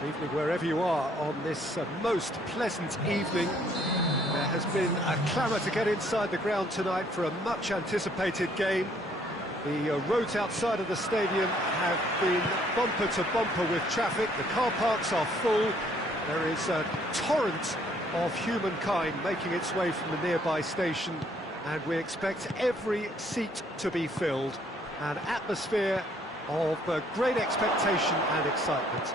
Good evening wherever you are on this most pleasant evening. There has been a clamour to get inside the ground tonight for a much anticipated game. The roads outside of the stadium have been bumper to bumper with traffic. The car parks are full. There is a torrent of humankind making its way from the nearby station, and we expect every seat to be filled. An atmosphere of great expectation and excitement.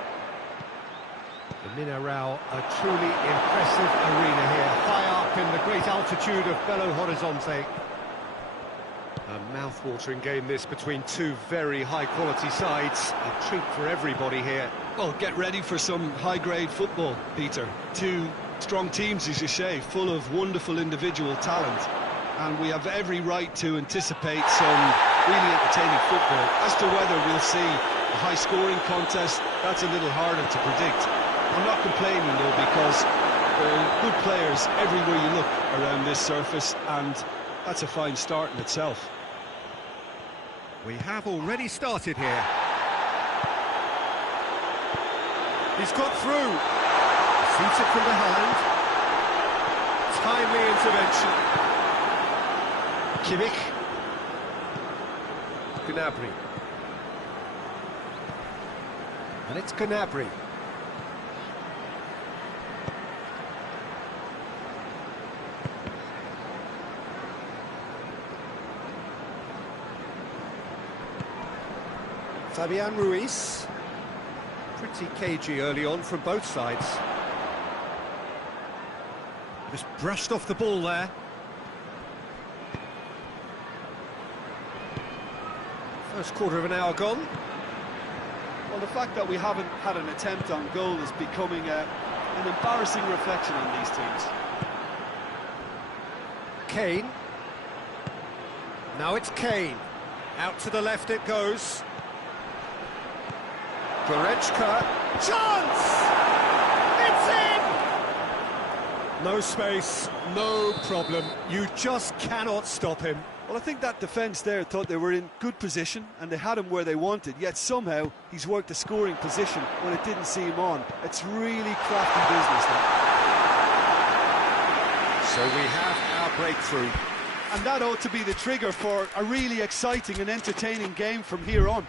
The Mineral, a truly impressive arena here, high up in the great altitude of Belo Horizonte. A mouth-watering game this between two very high-quality sides. A treat for everybody here. Well, get ready for some high-grade football, Peter. Two strong teams, as you say, full of wonderful individual talent. And we have every right to anticipate some really entertaining football. As to whether we'll see a high-scoring contest, that's a little harder to predict. I'm not complaining, though, because there are good players everywhere you look around this surface, and that's a fine start in itself. We have already started here. He's got through. Sees it from behind. Timely intervention. Kimmich. Gnabry. And it's Gnabry. Fabian Ruiz. Pretty cagey early on from both sides. Just brushed off the ball there. First quarter of an hour gone. Well, the fact that we haven't had an attempt on goal is becoming an embarrassing reflection on these teams. Kane. Now it's Kane. Out to the left it goes. Goretzka. Chance! It's in! No space, no problem. You just cannot stop him. Well, I think that defence there thought they were in good position and they had him where they wanted, yet somehow he's worked a scoring position when it didn't see him on. It's really crafty business there. So we have our breakthrough. And that ought to be the trigger for a really exciting and entertaining game from here on.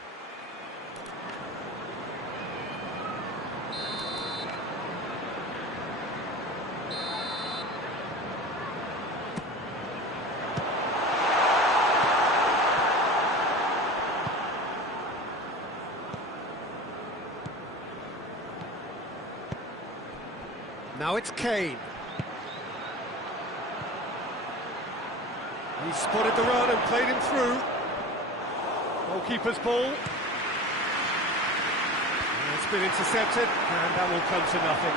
Now it's Kane. He spotted the run and played him through. Goalkeeper's ball. It's been intercepted, and that will come to nothing.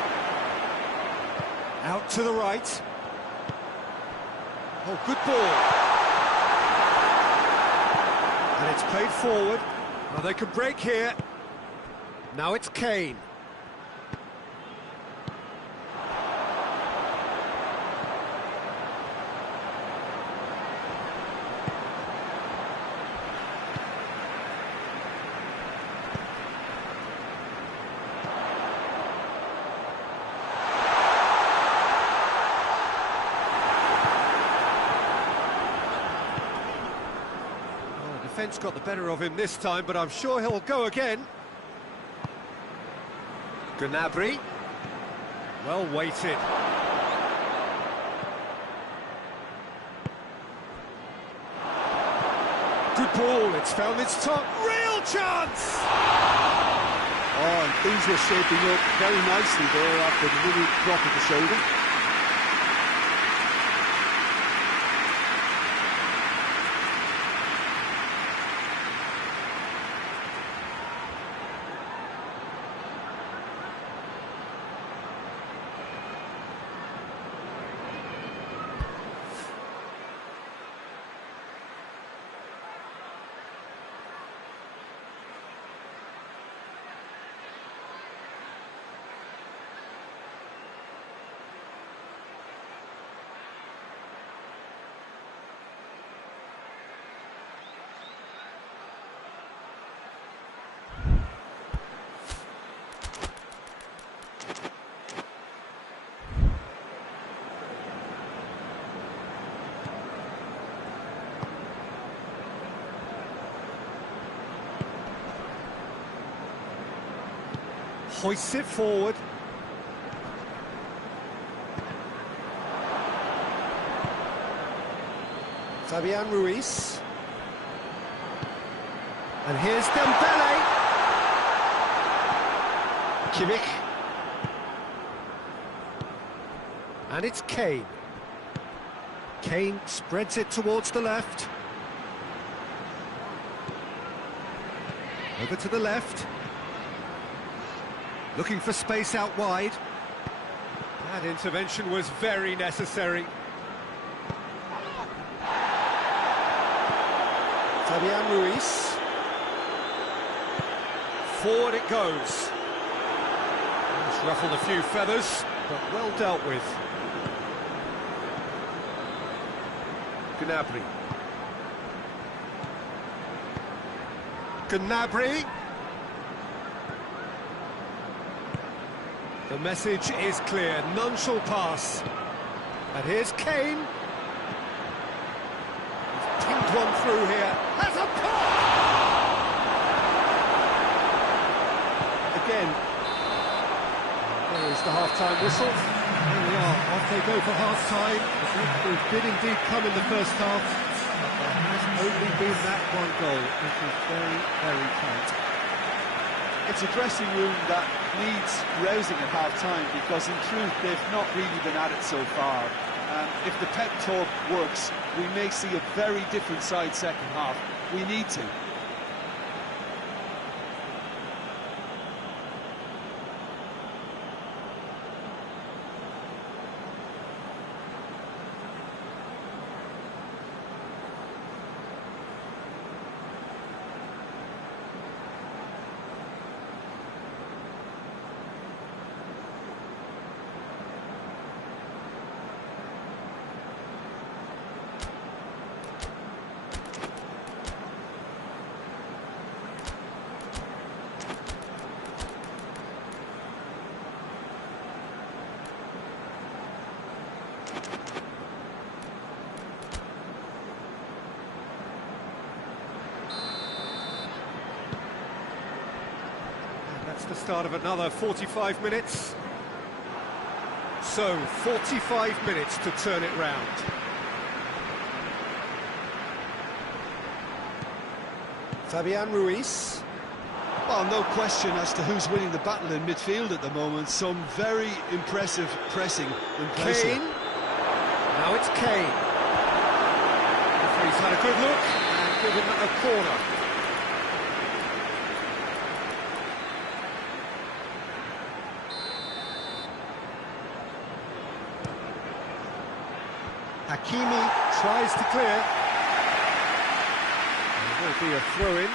Out to the right. Oh, good ball. And it's played forward. Well, they can break here. Now it's Kane. Defence got the better of him this time, but I'm sure he'll go again. Gnabry. Well weighted. Good ball, it's found its top. Real chance! Oh, and things were shaping up very nicely there after the little drop of the shoulder. Hoists it forward. Fabian Ruiz. And here's Dembele. Kimmich. And it's Kane. Kane spreads it towards the left. Over to the left. Looking for space out wide. That intervention was very necessary. Fabian Ruiz. Forward it goes. It's ruffled a few feathers, but well dealt with. Gnabry. Gnabry. The message is clear, none shall pass. And here's Kane. He's pinged one through here. Has a pop! Again. There is the half-time whistle. Here we are, off they go for half-time. It did indeed come in the first half. But there has only been that one goal. It was very, very tight. It's a dressing room that needs rousing at half-time, because in truth they've not really been at it so far. If the pep talk works, we may see a very different side second half. We need to. That's the start of another 45 minutes. So, 45 minutes to turn it round. Fabian Ruiz. Well, no question as to who's winning the battle in midfield at the moment. Some very impressive pressing in place. Kane. Now it's Kane. Referee's had a good look and given a corner. Hakimi tries to clear. There will be a throw-in.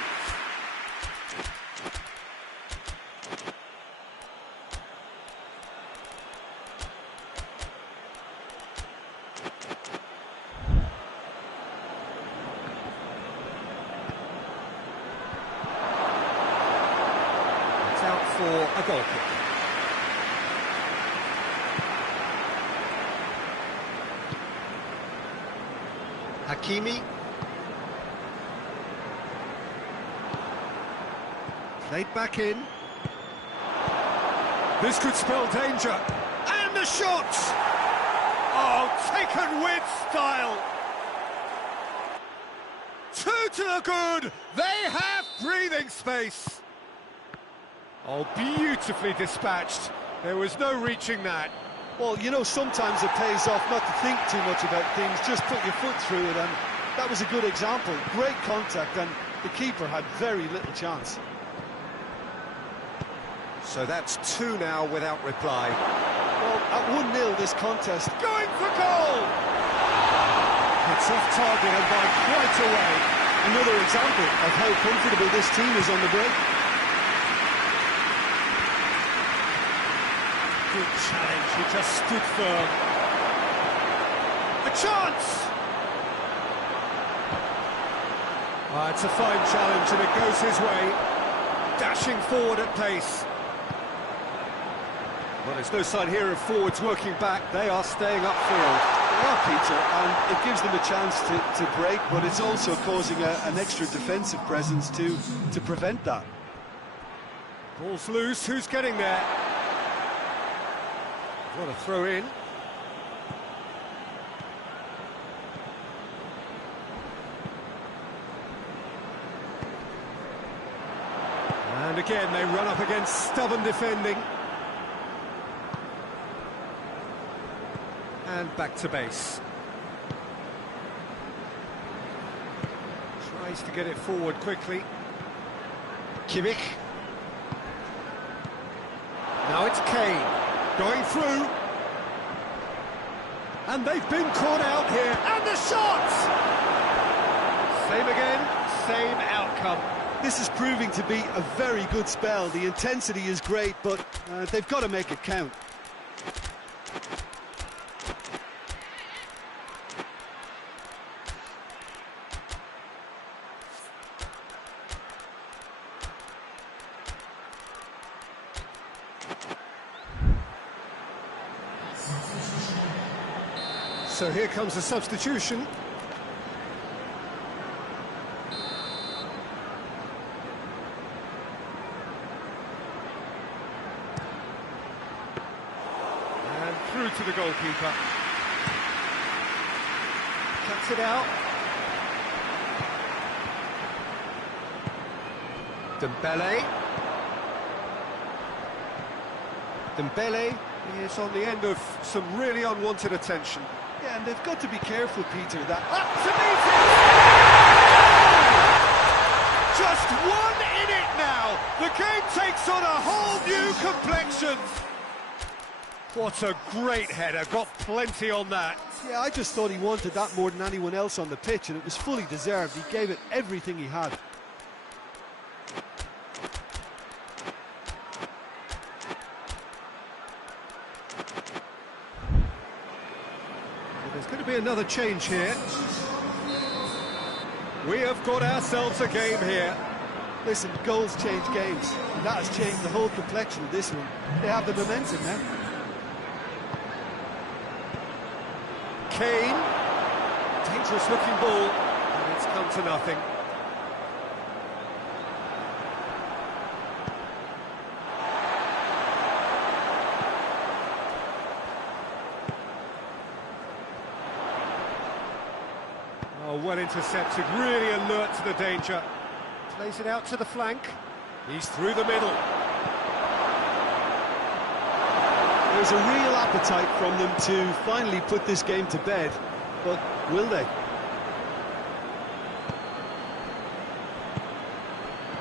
It's out for a goal kick. Hakimi. Played back in. This could spell danger. And the shot! Oh, taken with style. Two to the good. They have breathing space. Oh, beautifully dispatched. There was no reaching that. Well, you know, sometimes it pays off not to think too much about things, just put your foot through it, and that was a good example. Great contact, and the keeper had very little chance. So that's two now without reply. Well, at 1-0 this contest. Going for goal! It's off target and by quite a way. Another example of how comfortable this team is on the break. Good challenge, he just stood firm. A chance! It's a fine challenge and it goes his way. Dashing forward at pace. Well, there's no sign here of forwards working back, they are staying upfield. They are, Peter, and it gives them a chance to break, but it's also causing an extra defensive presence to prevent that. Ball's loose, who's getting there? What a throw in. And again, they run up against stubborn defending. And back to base. Tries to get it forward quickly. Kimmich. Now it's Kane, going through. And they've been caught out here. And the shot! Same again, same outcome. This is proving to be a very good spell. The intensity is great, but they've got to make it count. So here comes the substitution. And through to the goalkeeper. Cuts it out. Dembele is on the end of some really unwanted attention. Yeah, and they've got to be careful, Peter, that... Up to meet it! Just one in it now! The game takes on a whole new complexion! What a great header, got plenty on that. Yeah, I just thought he wanted that more than anyone else on the pitch, and it was fully deserved. He gave it everything he had. There's going to be another change here. We have got ourselves a game here. Listen, goals change games, and that has changed the whole complexion of this one. They have the momentum now. Kane, dangerous looking ball, and it's come to nothing. Oh, well intercepted, really alert to the danger. Plays it out to the flank. He's through the middle. There's a real appetite from them to finally put this game to bed, but will they?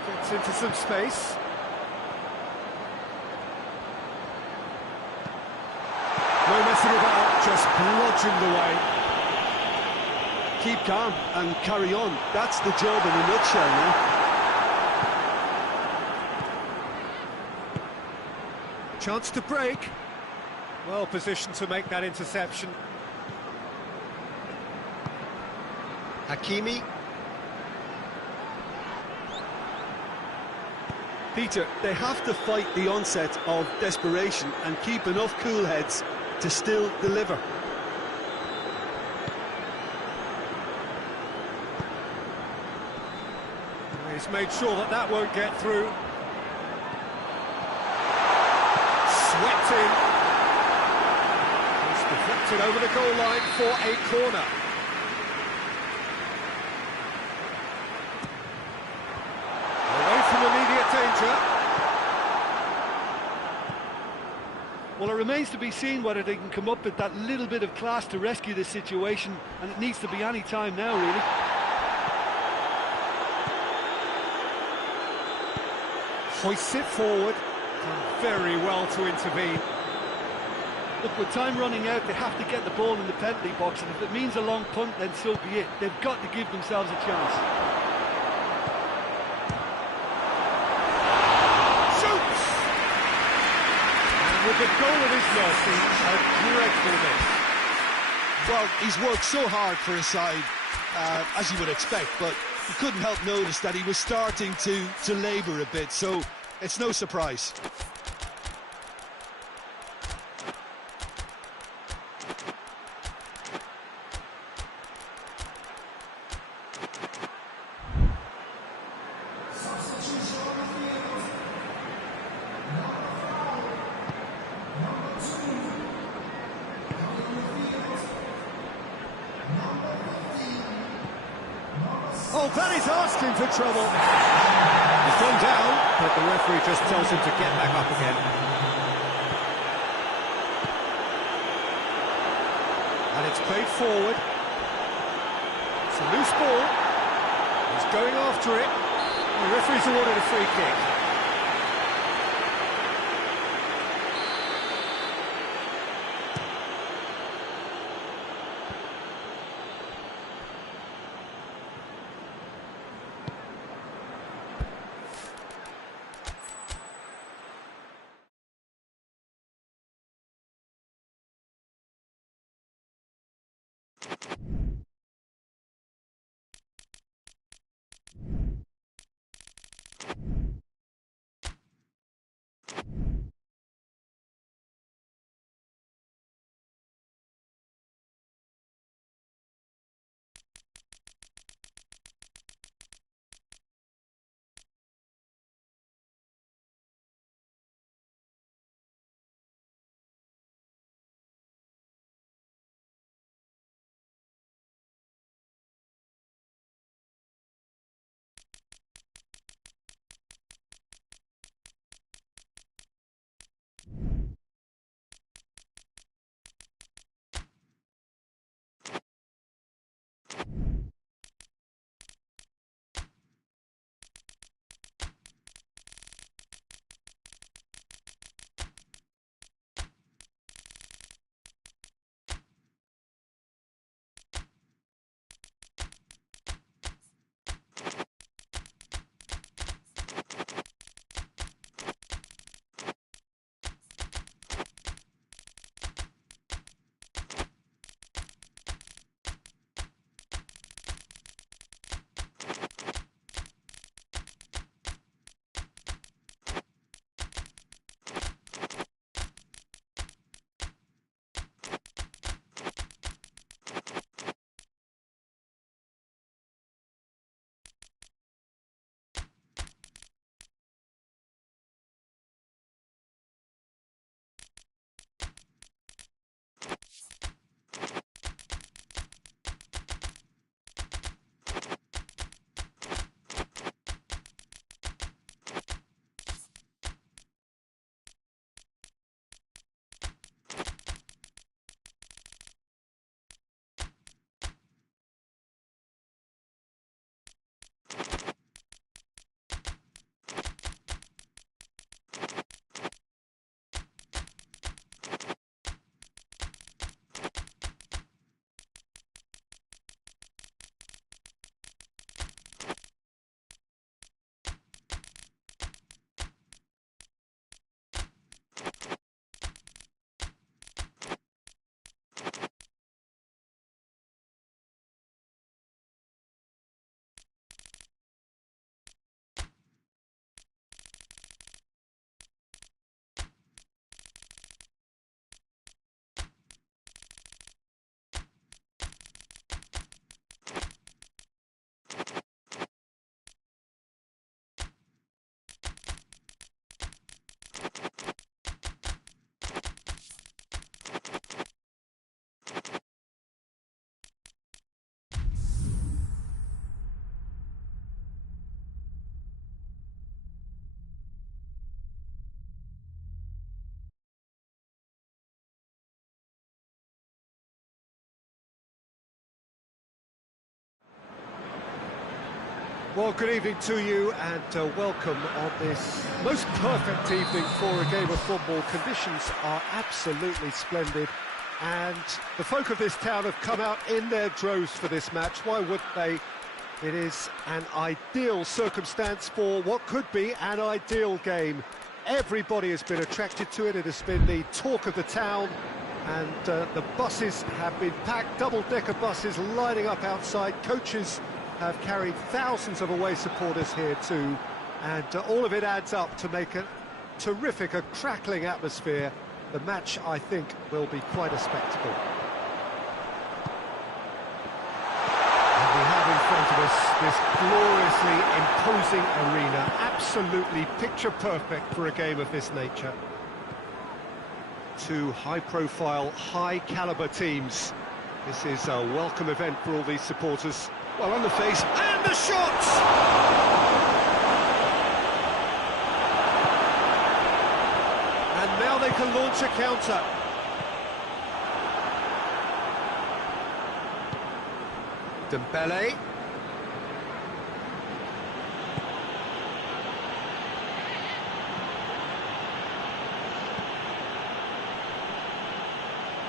Gets into some space. No messing about, just bludgeoned away. Keep calm and carry on. That's the job in a nutshell now. Chance to break. Well positioned to make that interception. Hakimi. Peter, they have to fight the onset of desperation and keep enough cool heads to still deliver. He's made sure that that won't get through. Swept in. He's deflected over the goal line for a corner. Away from immediate danger. Well, it remains to be seen whether they can come up with that little bit of class to rescue this situation, and it needs to be any time now, really. Hoists it forward. Done very well to intervene. Look, with time running out, they have to get the ball in the penalty box, and if it means a long punt, then so be it. They've got to give themselves a chance. Shoots! And with the goal at his mercy, a dreadful miss. Well, he's worked so hard for his side, as you would expect, but you couldn't help notice that he was starting to labour a bit, so it's no surprise. that is asking for trouble. He's gone down, but the referee just tells him to get back up again. And it's played forward. It's a loose ball. He's going after it. The referee's awarded a free kick. Well, good evening to you and welcome on this most perfect evening for a game of football. Conditions are absolutely splendid and the folk of this town have come out in their droves for this match. Why wouldn't they? It is an ideal circumstance for what could be an ideal game. Everybody has been attracted to it. It has been the talk of the town and the buses have been packed, double-decker buses lining up outside. Coaches have carried thousands of away supporters here too, and all of it adds up to make a terrific, a crackling atmosphere. The match, I think, will be quite a spectacle. And we have in front of us this gloriously imposing arena, absolutely picture-perfect for a game of this nature. Two high-profile, high-caliber teams. This is a welcome event for all these supporters. Well, on the face, And the shot! And now they can launch a counter. Dembele.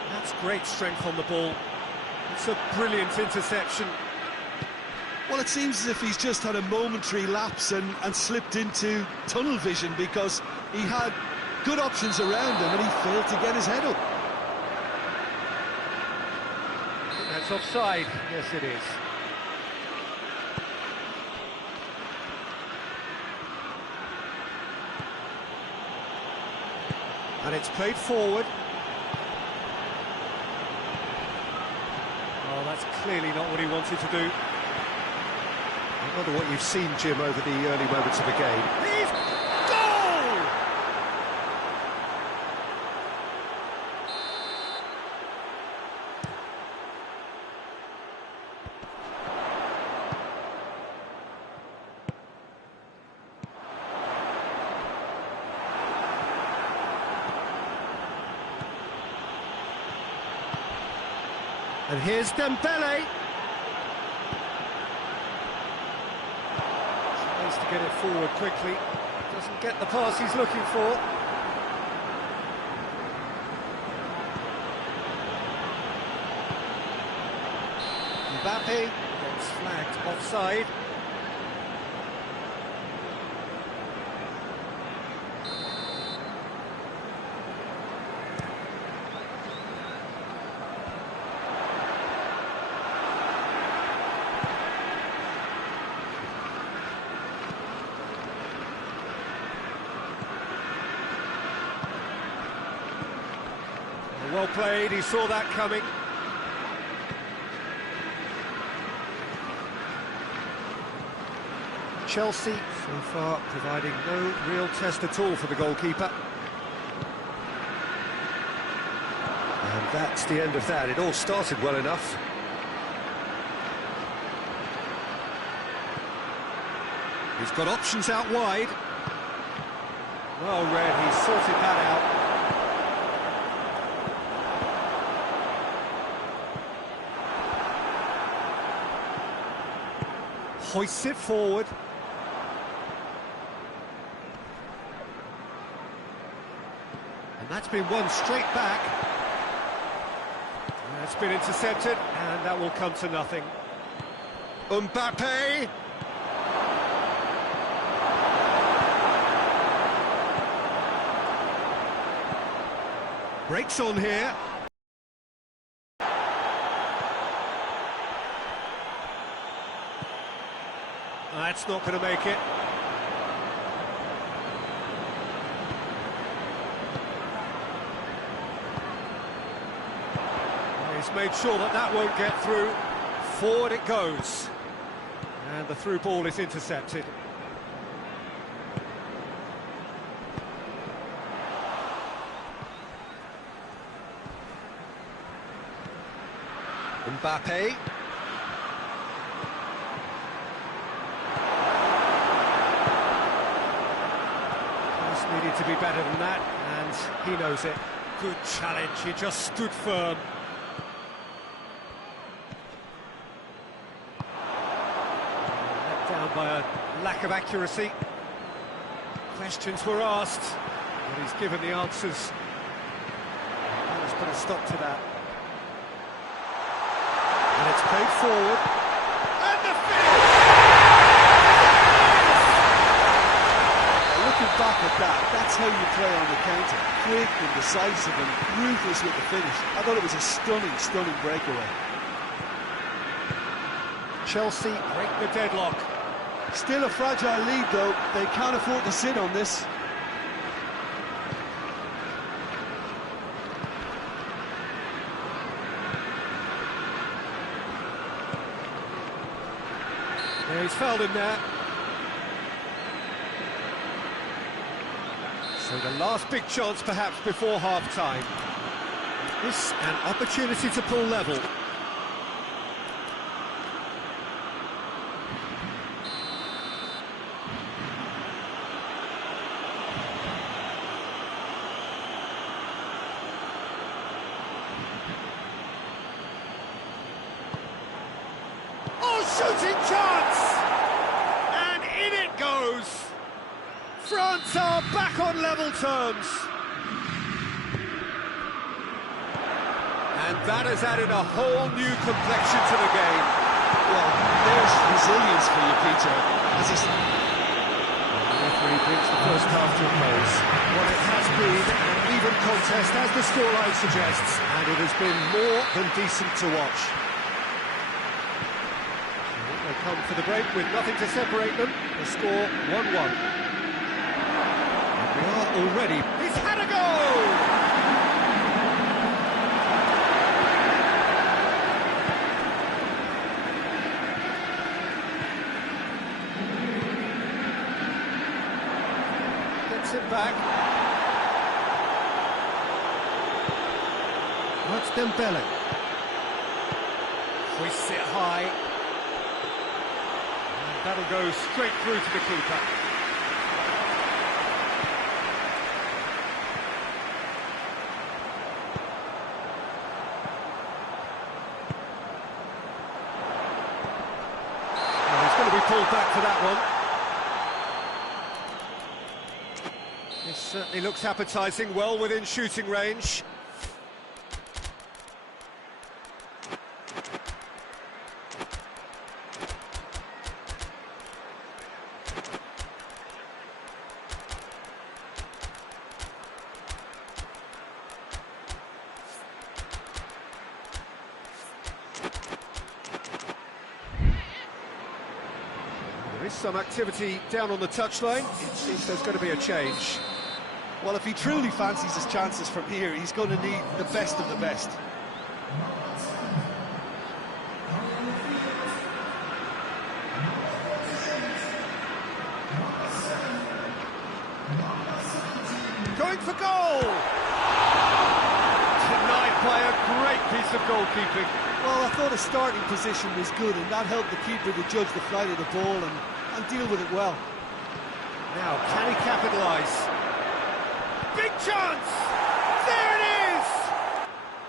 That's great strength on the ball. It's a brilliant interception. well, it seems as if he's just had a momentary lapse and slipped into tunnel vision, because he had good options around him and he failed to get his head up. That's offside. Yes, it is. And it's played forward. Oh, that's clearly not what he wanted to do. I wonder what you've seen, Jim, over the early moments of the game. He's goal! And here's Dembele. Tries to get it forward quickly. Doesn't get the pass he's looking for. Mbappe gets flagged offside. Well played, he saw that coming. Chelsea, so far, providing no real test at all for the goalkeeper. And that's the end of that. It all started well enough. He's got options out wide. Well read, he's sorted that out. Hoists it forward. And that's been won straight back. That's been intercepted, and that will come to nothing. Mbappe! Breaks on here. That's not going to make it. He's made sure that that won't get through. Forward it goes. And the through ball is intercepted. Mbappe. Needed to be better than that, and he knows it. Good challenge, he just stood firm. Let down by a lack of accuracy. Questions were asked, but he's given the answers. Let's put a stop to that. And it's played forward. And the finish! Looking back at that, that's how you play on the counter. Quick and decisive and ruthless with the finish. I thought it was a stunning, stunning breakaway. Chelsea break the deadlock. Still a fragile lead though, they can't afford to sit on this. Yeah, he's fouled him there. So the last big chance perhaps before half-time. This an opportunity to pull level. Things are back on level terms. And that has added a whole new complexion to the game. Well, there's resilience for you, Peter. As he... The referee brings the first half to a close. Well, it has been an even contest, as the scoreline suggests, and it has been more than decent to watch. They come for the break with nothing to separate them. The score 1-1. And we are already... He's had a goal! Gets it back. That's Dembele. Hoists it high. That'll go straight through to the keeper. Well, he's going to be pulled back for that one. This certainly looks appetising, well within shooting range. There is some activity down on the touchline. It seems there's going to be a change. Well, if he truly fancies his chances from here, he's going to need the best of the best. Going for goal! Denied by a great piece of goalkeeping. Well, I thought his starting position was good, and that helped the keeper to judge the flight of the ball and deal with it well. Now, can he capitalise? Big chance! There it is!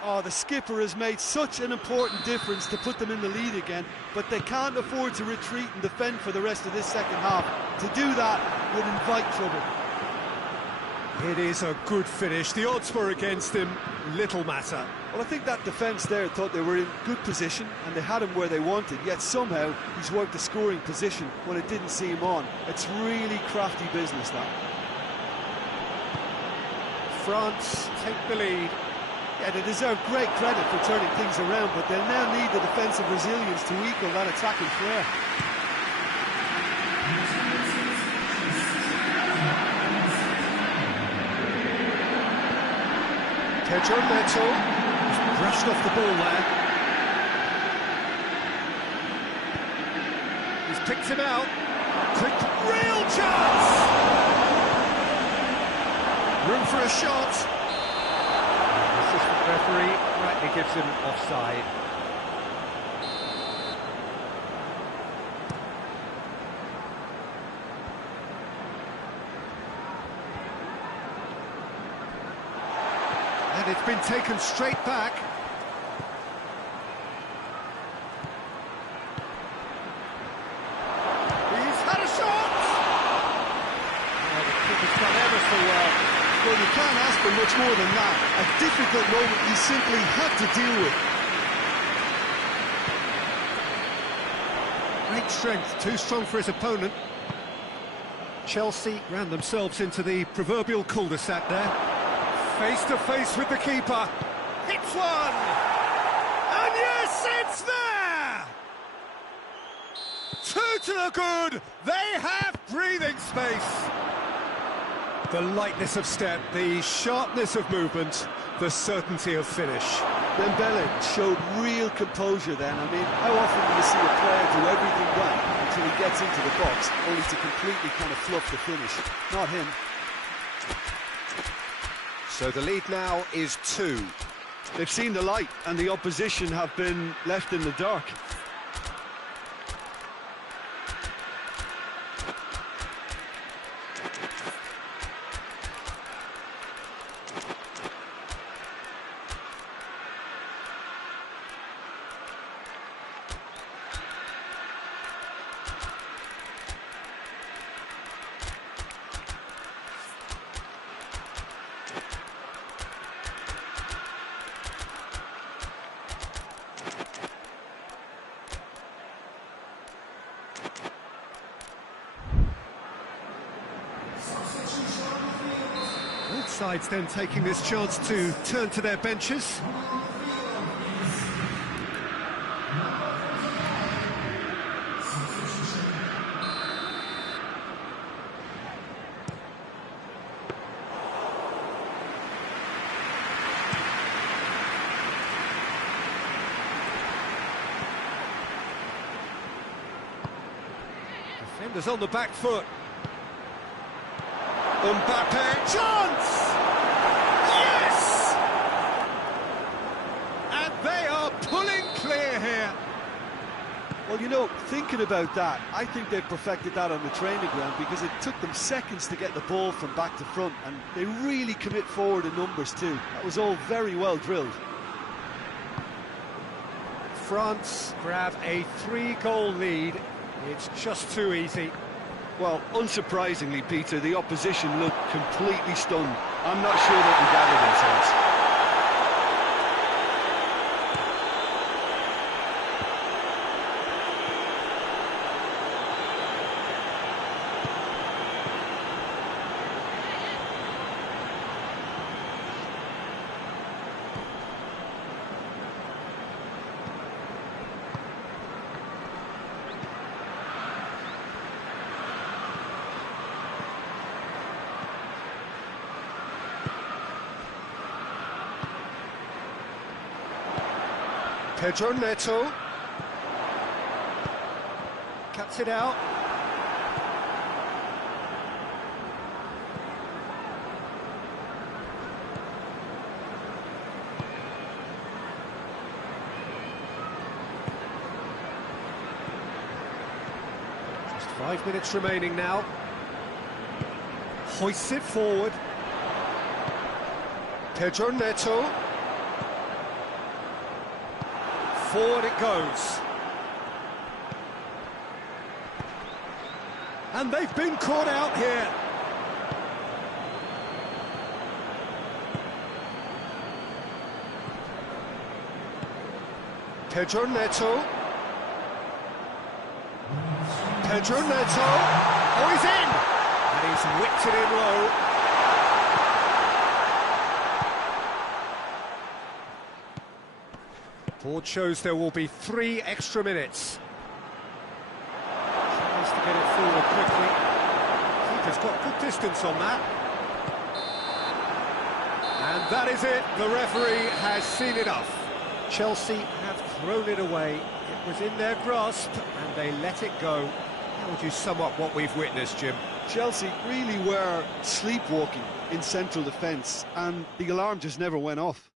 Oh, the skipper has made such an important difference to put them in the lead again, but they can't afford to retreat and defend for the rest of this second half. To do that would invite trouble. It is a good finish. The odds were against him. Little matter. Well, I think that defence there thought they were in good position and they had him where they wanted, yet somehow he's worked a scoring position when it didn't see him on. It's really crafty business, that. France take the lead. Yeah, they deserve great credit for turning things around, but they'll now need the defensive resilience to equal that attacking flair. PESJOKER-34 brushed off the ball there. He's picked him out. Quick, real chance! Room for a shot. The assistant referee rightly gives him offside. And it's been taken straight back. He's had a shot! Oh, the keeper's done ever so well. Well, you can't ask for much more than that. A difficult moment he simply had to deal with. Great strength, too strong for his opponent. Chelsea ran themselves into the proverbial cul-de-sac there. Face to face with the keeper. Hits one! And yes, it's there! Two to the good! They have breathing space! The lightness of step, the sharpness of movement, the certainty of finish. Dembele showed real composure then. I mean, how often do you see a player do everything right until he gets into the box, only to completely kind of fluff the finish? Not him. So the lead now is 2. They've seen the light and the opposition have been left in the dark. Both sides then taking this chance to turn to their benches. Defenders on the back foot. Mbappe, chance! Yes! And they are pulling clear here. Well, you know, thinking about that, I think they perfected that on the training ground because it took them seconds to get the ball from back to front, and they really commit forward in numbers too. That was all very well drilled. France grab a 3-goal lead. It's just too easy. Well, unsurprisingly, Peter, the opposition looked completely stunned. I'm not sure they can gather themselves. Pedro Neto cuts it out. Just 5 minutes remaining now. Hoists it forward. Pedro Neto. Forward it goes. And they've been caught out here. Pedro Neto. Pedro Neto. Oh, he's in! And he's whipped it in low. Board shows there will be 3 extra minutes. Tries to get it forward quickly. Keeper's got good distance on that. And that is it. The referee has seen enough. Chelsea have thrown it away. It was in their grasp and they let it go. How would you sum up what we've witnessed, Jim? Chelsea really were sleepwalking in central defence, and the alarm just never went off.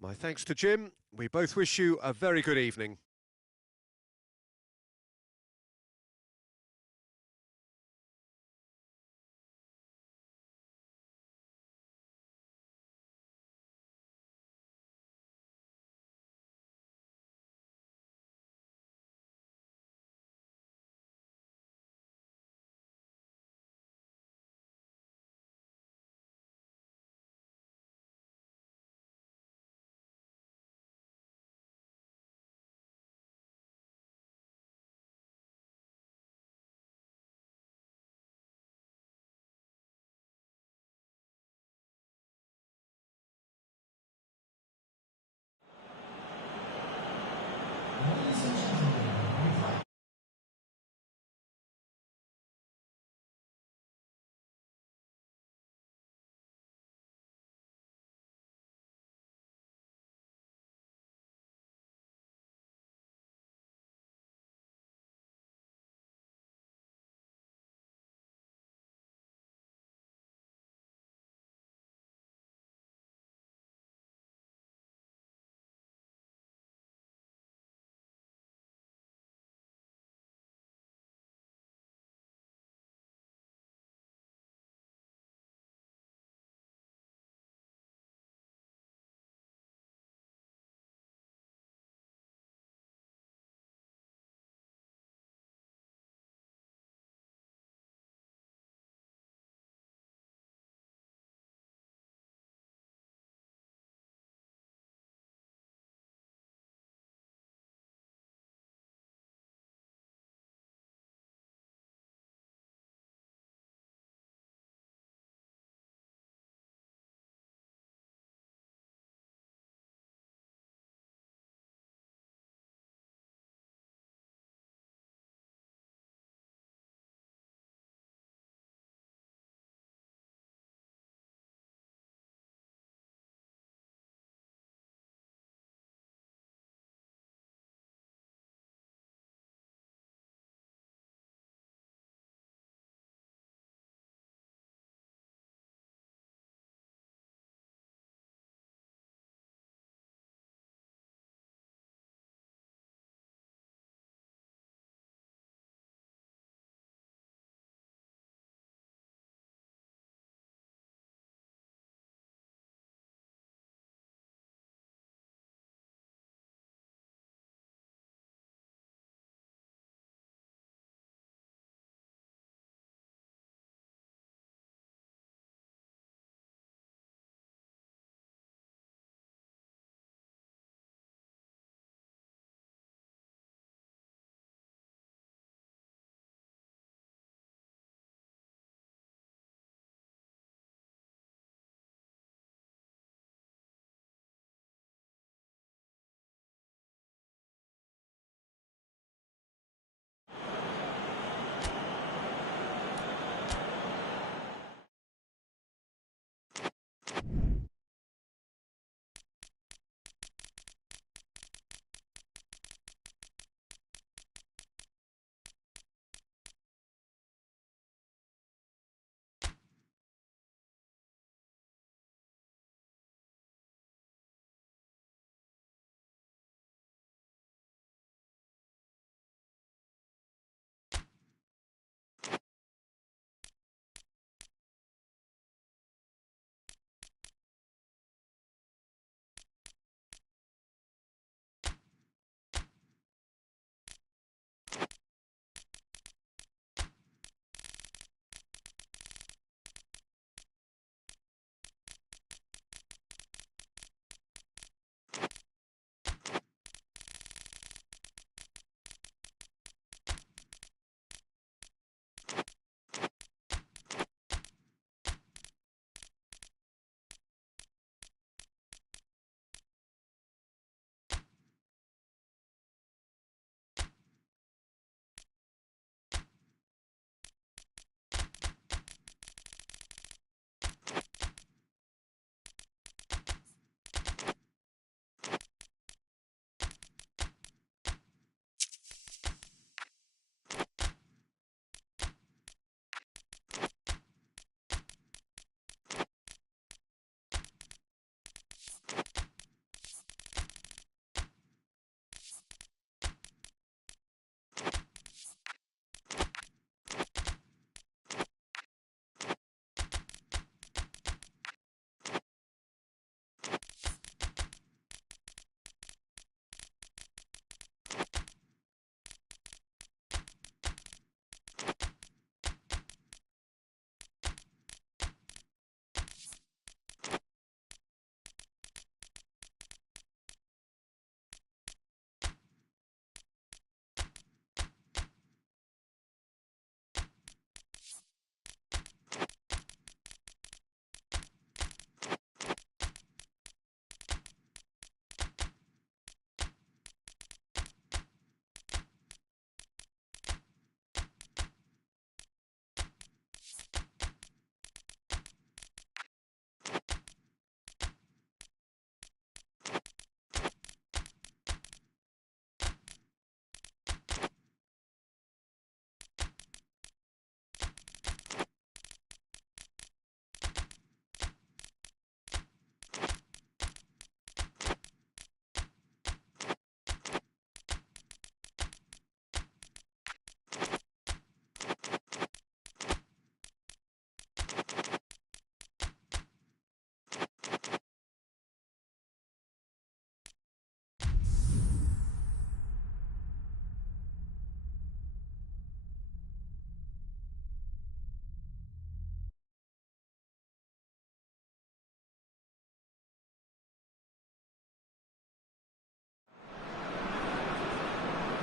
My thanks to Jim. We both wish you a very good evening.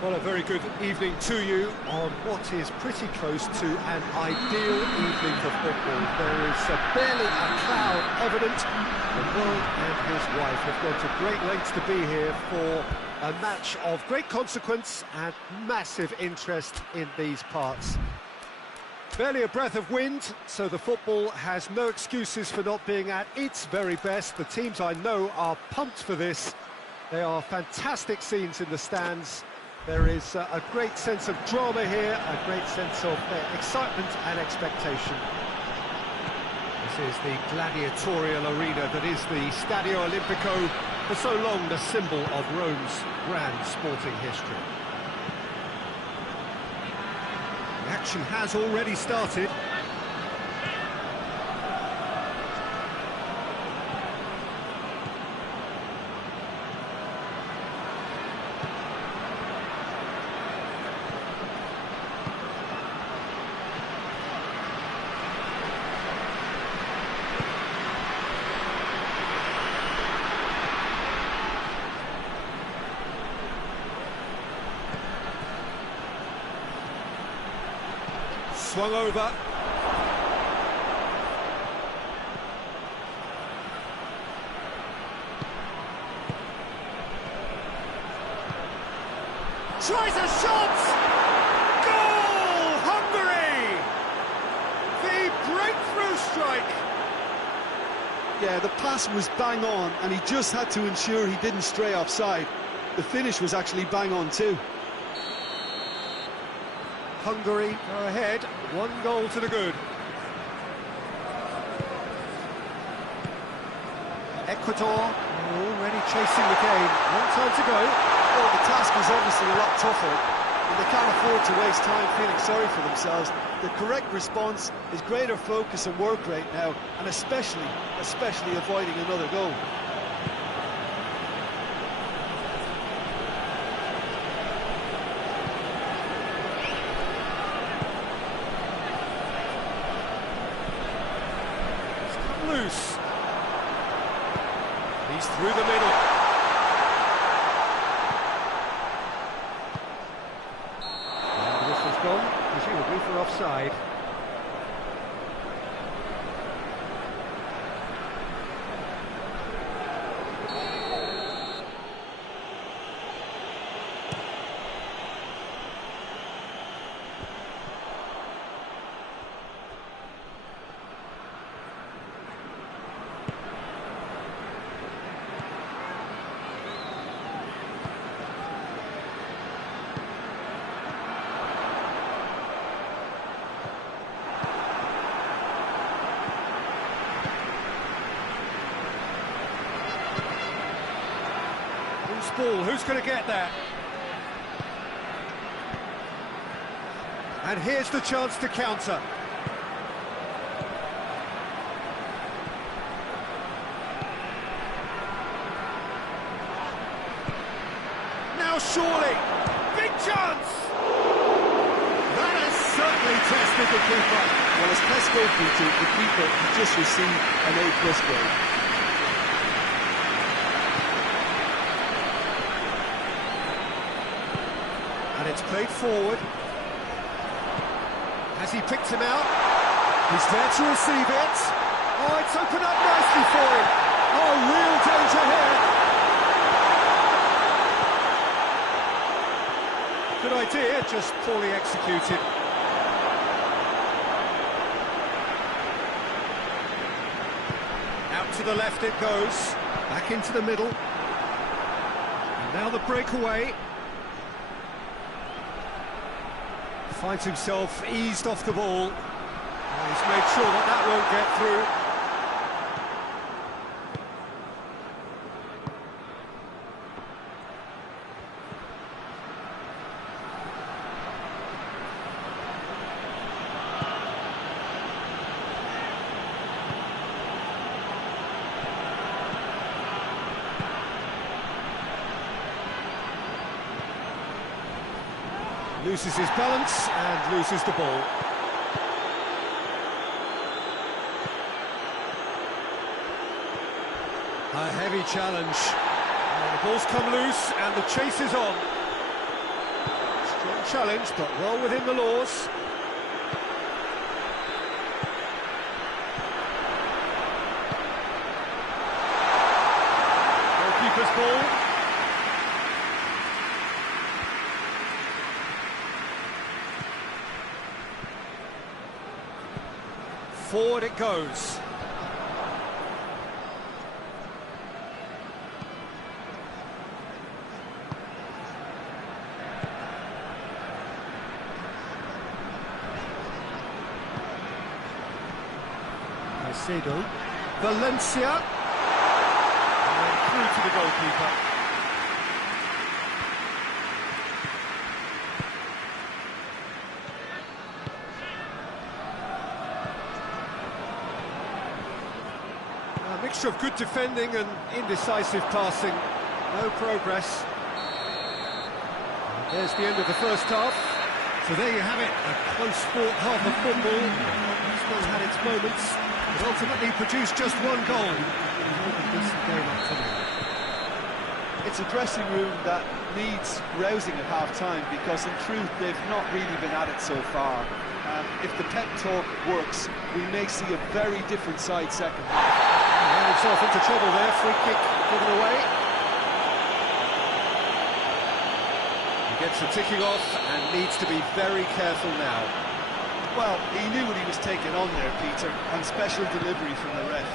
Well, a very good evening to you on what is pretty close to an ideal evening for football. There is barely a cloud evident. The world and his wife have gone to great lengths to be here for a match of great consequence and massive interest in these parts. Barely a breath of wind, so the football has no excuses for not being at its very best. The teams I know are pumped for this. They are fantastic scenes in the stands. There is a great sense of drama here, a great sense of excitement and expectation. This is the gladiatorial arena that is the Stadio Olimpico, for so long the symbol of Rome's grand sporting history. The action has already started. Swung over. Tries a shot! Goal! Hungary! The breakthrough strike! Yeah, the pass was bang on, and he just had to ensure he didn't stray offside. The finish was actually bang on too. Hungary go ahead, 1 goal to the good. Ecuador already chasing the game, 1 time to go. Well, the task is obviously a lot tougher, and they can't afford to waste time feeling sorry for themselves. The correct response is greater focus and work rate now, and especially avoiding another goal. Loose. He's through the middle. And this has gone, presumably for offside. Ball, who's going to get that? And here's the chance to counter. Now surely, big chance! That has certainly tested the keeper. Well, as PESJOKER-34, the keeper has just received an A+ grade. And it's played forward. Has he picked him out? He's there to receive it. Oh, it's opened up nicely for him. Oh, real danger here. Good idea, just poorly executed. Out to the left it goes. Back into the middle. And now the breakaway. Finds himself eased off the ball. He's made sure that that won't get through. Loses his balance and loses the ball. A heavy challenge. And the ball's come loose and the chase is on. challenge, but well within the laws. Goalkeeper's ball. Forward it goes. Valencia. And through to the goalkeeper. A mixture of good defending and indecisive passing. No progress. And there's the end of the first half. So there you have it, a close-fought half of football. Still had its moments. But ultimately produced just one goal. A decent game up to now. It's a dressing room that needs rousing at half-time because in truth they've not really been at it so far. If the pep talk works, we may see a very different side second half. Ran himself into trouble there, free kick given away. He gets the ticking off and needs to be very careful now. Well, he knew what he was taking on there, Peter, and special delivery from the ref.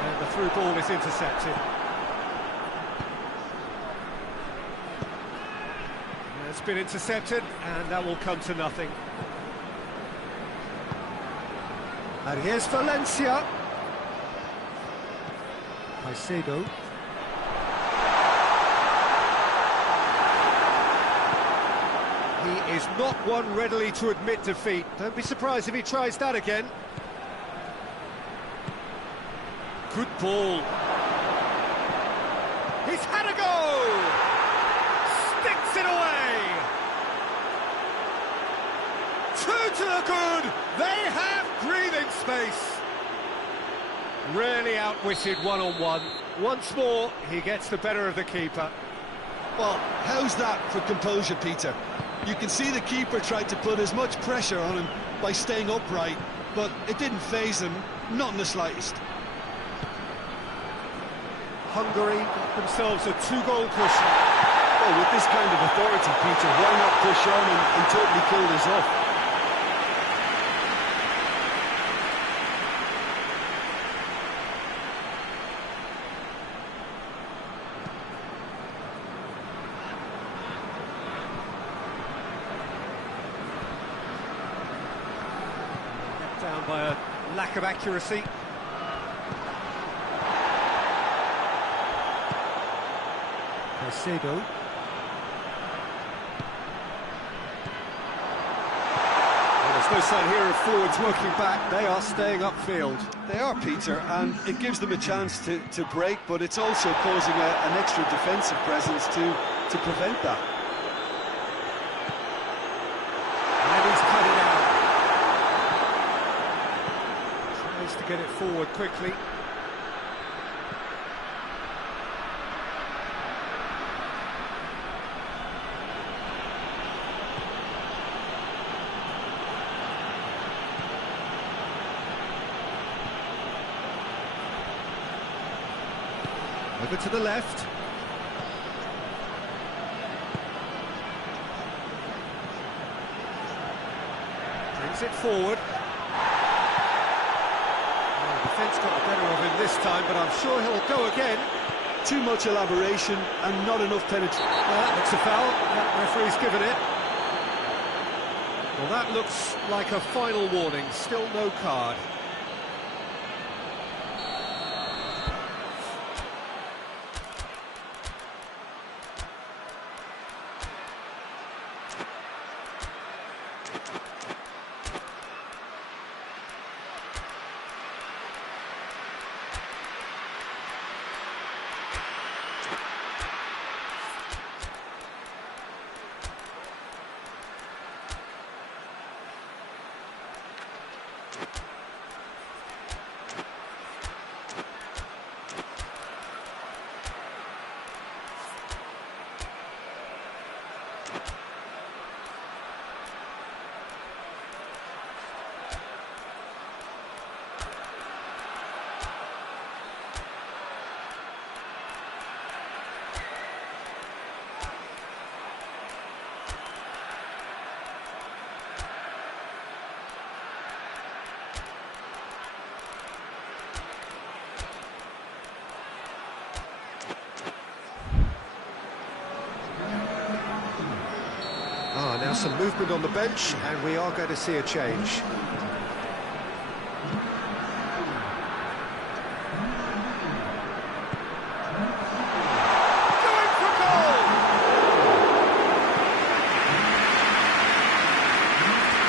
And the through ball is intercepted. And it's been intercepted, and that will come to nothing. And here's Valencia. Caicedo. He is not one readily to admit defeat. Don't be surprised if he tries that again. Good ball. He's had a go! Sticks it away! Two to the good! They have breathing space! Rarely outwitted one-on-one. Once more, he gets the better of the keeper. Well, how's that for composure, Peter? You can see the keeper tried to put as much pressure on him by staying upright, but it didn't faze him, not in the slightest. Hungary got themselves a two-goal cushion. Well, with this kind of authority, Peter, why not push on and totally kill this off? Down by a lack of accuracy. Caicedo. Well, there's no sign here of forwards working back. They are staying upfield. They are, Peter, and it gives them a chance to break, but it's also causing an extra defensive presence to prevent that. And he's cut it out. Tries to get it forward quickly. Over to the left. Brings it forward. Well, the defence got the better of him this time, but I'm sure he'll go again. Too much elaboration and not enough penetration. Well, that looks a foul. That referee's given it. Well, that looks like a final warning. Still no card. Now some movement on the bench, and we are going to see a change. Going for goal!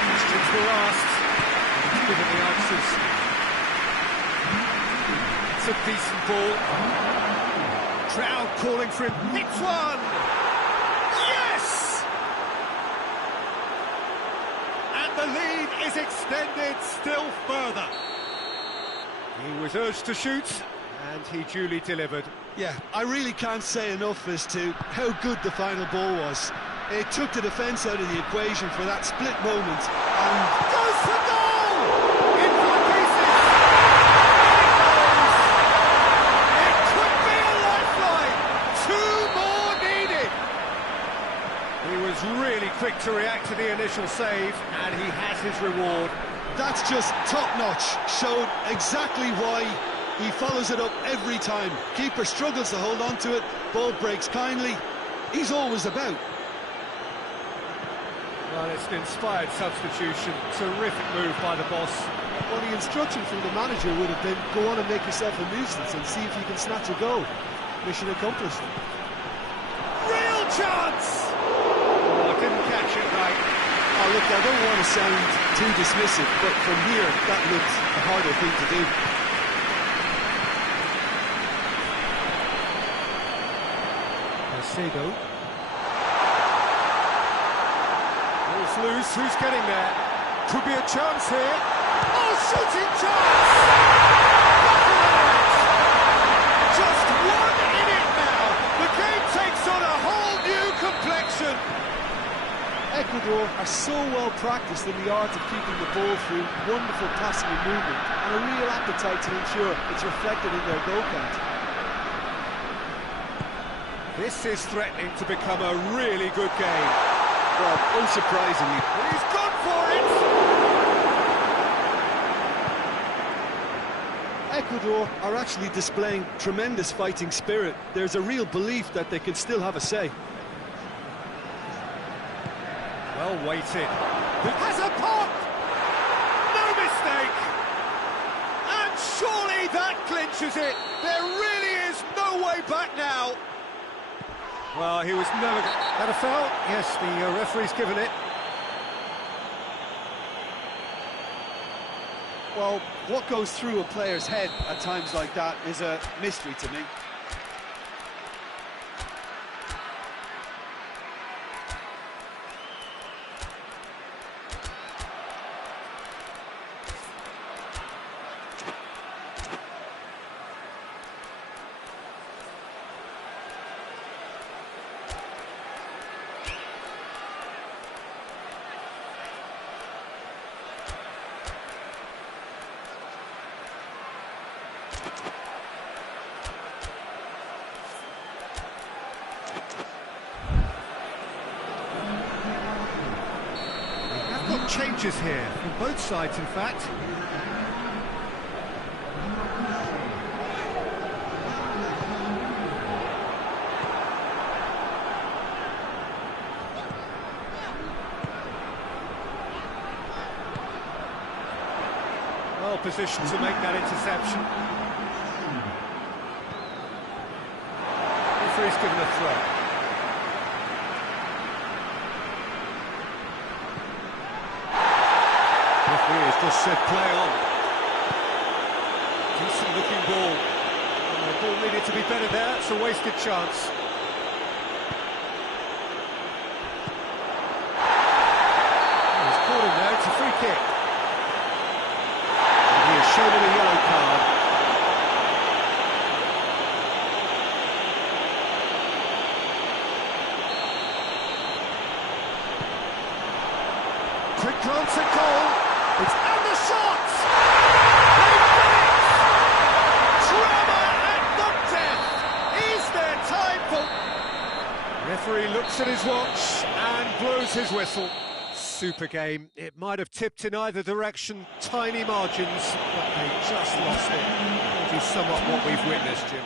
Questions were asked, and he's given the answers. It's a decent ball. Crowd calling for him. Hits one! The lead is extended still further. He was urged to shoot, and he duly delivered. Yeah, I really can't say enough as to how good the final ball was. It took the defence out of the equation for that split moment, and goes for goal! Into the pieces! It could be a lifeline! Two more needed! He was really quick to react to the initial save, and he has his reward. that's just top-notch. Showed exactly why he follows it up every time. Keeper struggles to hold on to it, ball breaks kindly. He's always about. Well, it's an inspired substitution. Terrific move by the boss. Well, the instruction from the manager would have been, go on and make yourself a nuisance and see if you can snatch a goal. Mission accomplished. Real chance! Oh, I didn't catch it right. Oh, look, I don't want to sound too dismissive, but from here, that looks a harder thing to do. Macedo. Ball's loose, who's getting there? Could be a chance here. Oh, shooting chance! Just one in it now. The game takes on a whole new complexion. Ecuador are so well practiced in the art of keeping the ball through wonderful passing and movement, and a real appetite to ensure it's reflected in their goal count. This is threatening to become a really good game. Well, unsurprisingly, He's gone for it! Ecuador are actually displaying tremendous fighting spirit. There's a real belief that they can still have a say. Well weighted. Has a pop! No mistake! And surely that clinches it. There really is no way back now. Well, he was never... Had a foul? Yes, the referee's given it. Well, what goes through a player's head at times like that is a mystery to me. Changes here, from both sides in fact. Well positioned to make that interception. Referee's given a throw. Referee has just said play on. Decent looking ball. The ball needed to be better there, it's a wasted chance. He's caught him there, it's a free kick. And he has shown him a yellow card. quick glance at goal. And the shot! Drama at the death. Is there time for... Referee looks at his watch and blows his whistle. Super game. It might have tipped in either direction, tiny margins, but they just lost it. It is somewhat what we've witnessed, Jim.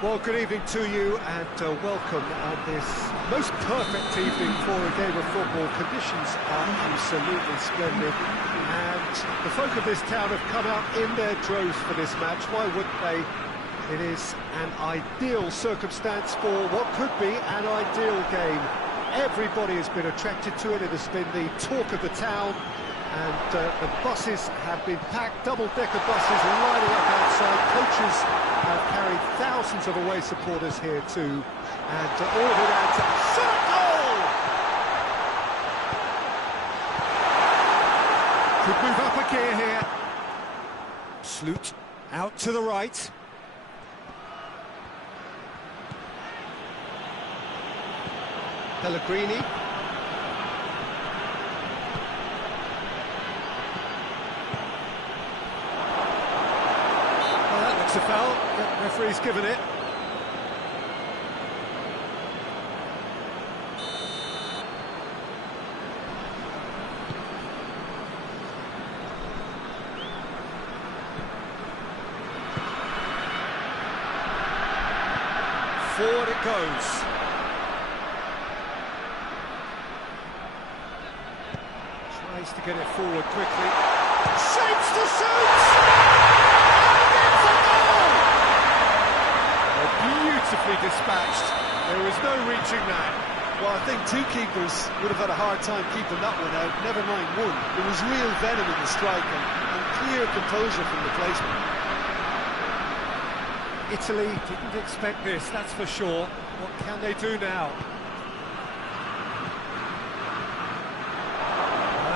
Well, good evening to you and welcome on this most perfect evening for a game of football. Conditions are absolutely splendid and the folk of this town have come out in their droves for this match. Why wouldn't they? It is an ideal circumstance for what could be an ideal game. Everybody has been attracted to it. It has been the talk of the town. And the buses have been packed, double-decker buses lining up outside. Coaches have carried thousands of away supporters here too. And all of it adds up. Shot goal! Could move up a gear here. Sloot out to the right. Pellegrini. It's a foul. The referee's given it. Forward it goes. Tries to get it forward quickly. Shapes to shoot! Beautifully dispatched. There was no reaching that. Well, I think two keepers would have had a hard time keeping that one out, never mind one. There was real venom in the strike and clear composure from the placement. Italy didn't expect this, that's for sure. What can they do now?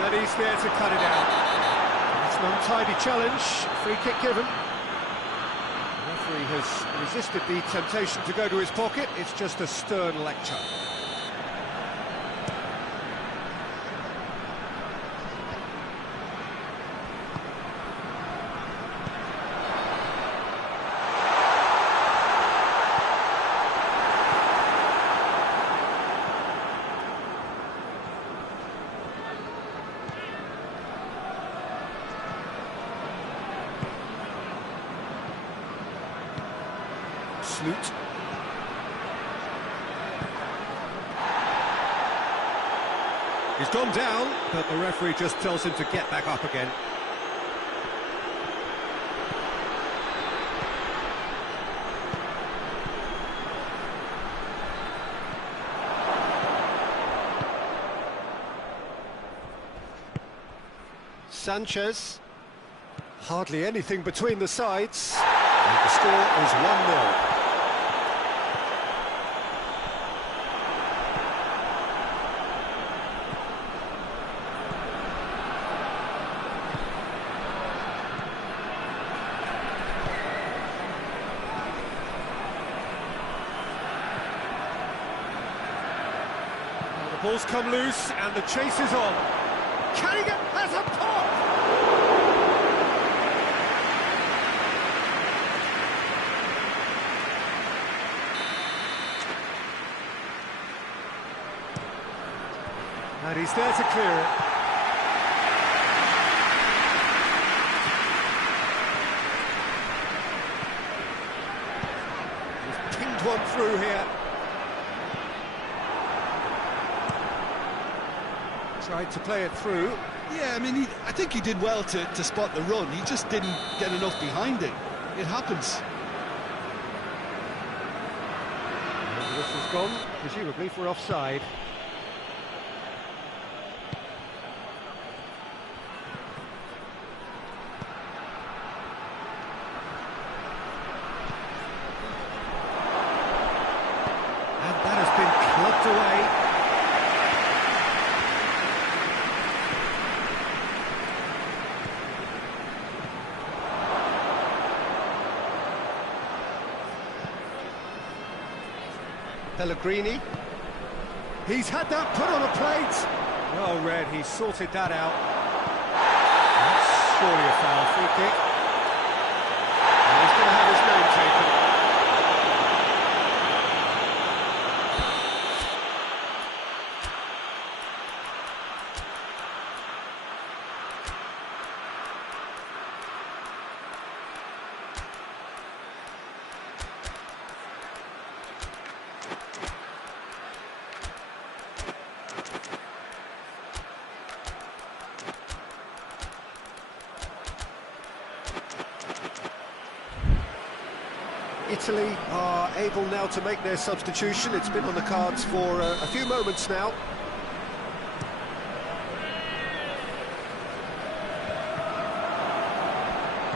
And he's there to cut it out. It's an untidy challenge, free kick given. The referee has resisted the temptation to go to his pocket, it's just a stern lecture. Snoot. He's gone down, but the referee just tells him to get back up again. Sanchez. Hardly anything between the sides. And the score is 1-0. The ball's come loose and the chase is on. Carrigan has a pop! And he's there to clear it. He's pinged one through here. Tried to play it through. Yeah, I mean, I think he did well to spot the run. He just didn't get enough behind it. It happens. And this has gone, presumably for offside. And that has been clubbed away. Pellegrini. He's had that put on a plate. Well read, he sorted that out. That's surely a foul, free kick. And he's going to have his name taken. Italy are able now to make their substitution. It's been on the cards for a few moments now.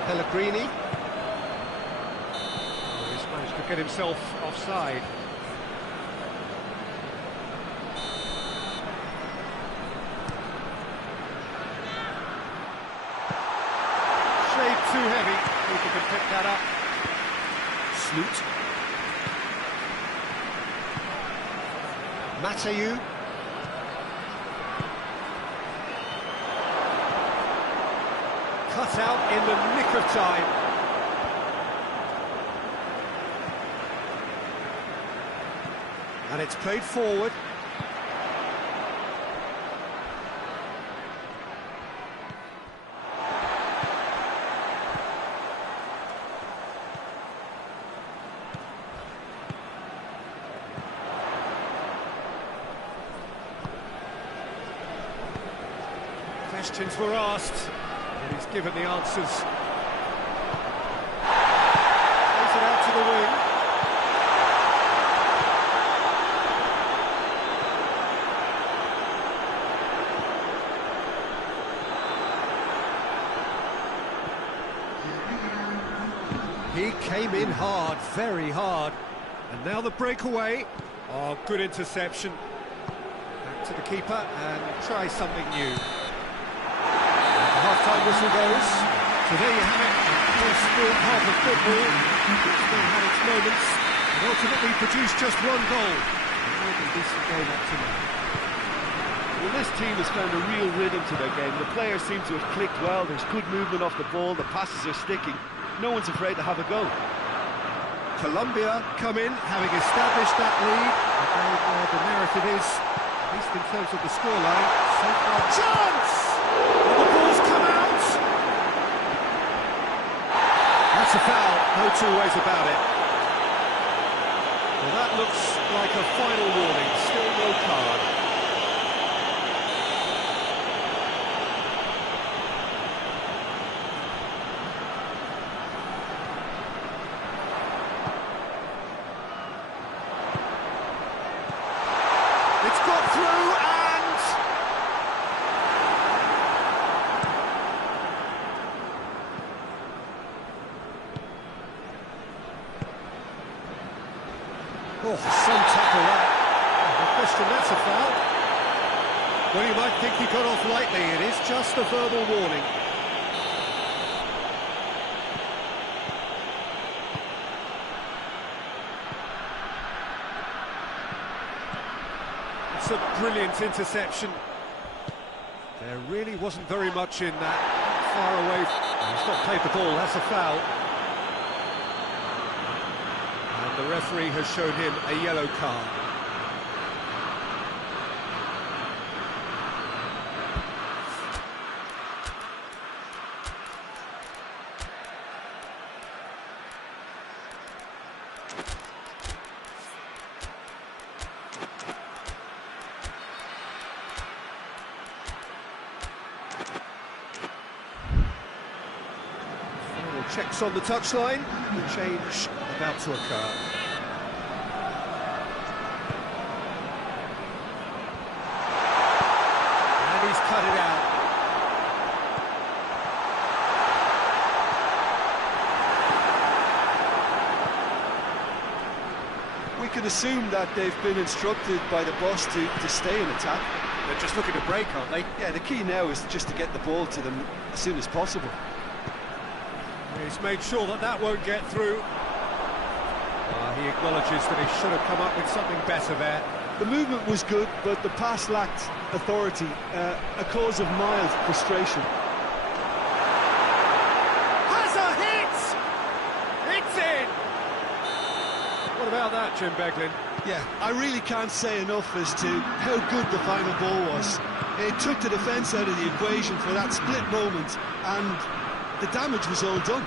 Pellegrini. He's managed to get himself offside. Shade too heavy. Keeper can pick that up. Snoot. Matayu. Cut out in the nick of time. And it's played forward. Questions were asked, and he's given the answers. Plays it out to the wing. He came in hard, very hard. And now the breakaway. Oh, good interception. Back to the keeper and try something new. And the half-time whistle goes. So there you have it. The sport half of football. It's still had its moments. And ultimately produced just one goal. A really decent game up to now. Well, this team has found a real rhythm to their game. The players seem to have clicked well. There's good movement off the ball. The passes are sticking. No one's afraid to have a go. Colombia come in, having established that lead. The narrative is, at least in terms of the scoreline, so far. Chance! And the ball's come out! That's a foul, no two ways about it. Well, that looks like a final warning, still no card. It's got through and... Oh, some tackle that. No question, that's a foul. Well, you might think he got off lightly. It is just a verbal warning. It's a brilliant interception. There really wasn't very much in that. Far away. He's not played the ball, that's a foul. And the referee has shown him a yellow card. Checks on the touchline, the change about to occur. And he's cut it out. We can assume that they've been instructed by the boss to stay in attack. They're just looking to break, aren't they? Yeah, the key now is just to get the ball to them as soon as possible. He's made sure that that won't get through. He acknowledges that he should have come up with something better there. The movement was good, but the pass lacked authority, a cause of mild frustration. Has a hit! It's in! What about that, Jim Beglin? Yeah, I really can't say enough as to how good the final ball was. It took the defence out of the equation for that split moment, and the damage was all done.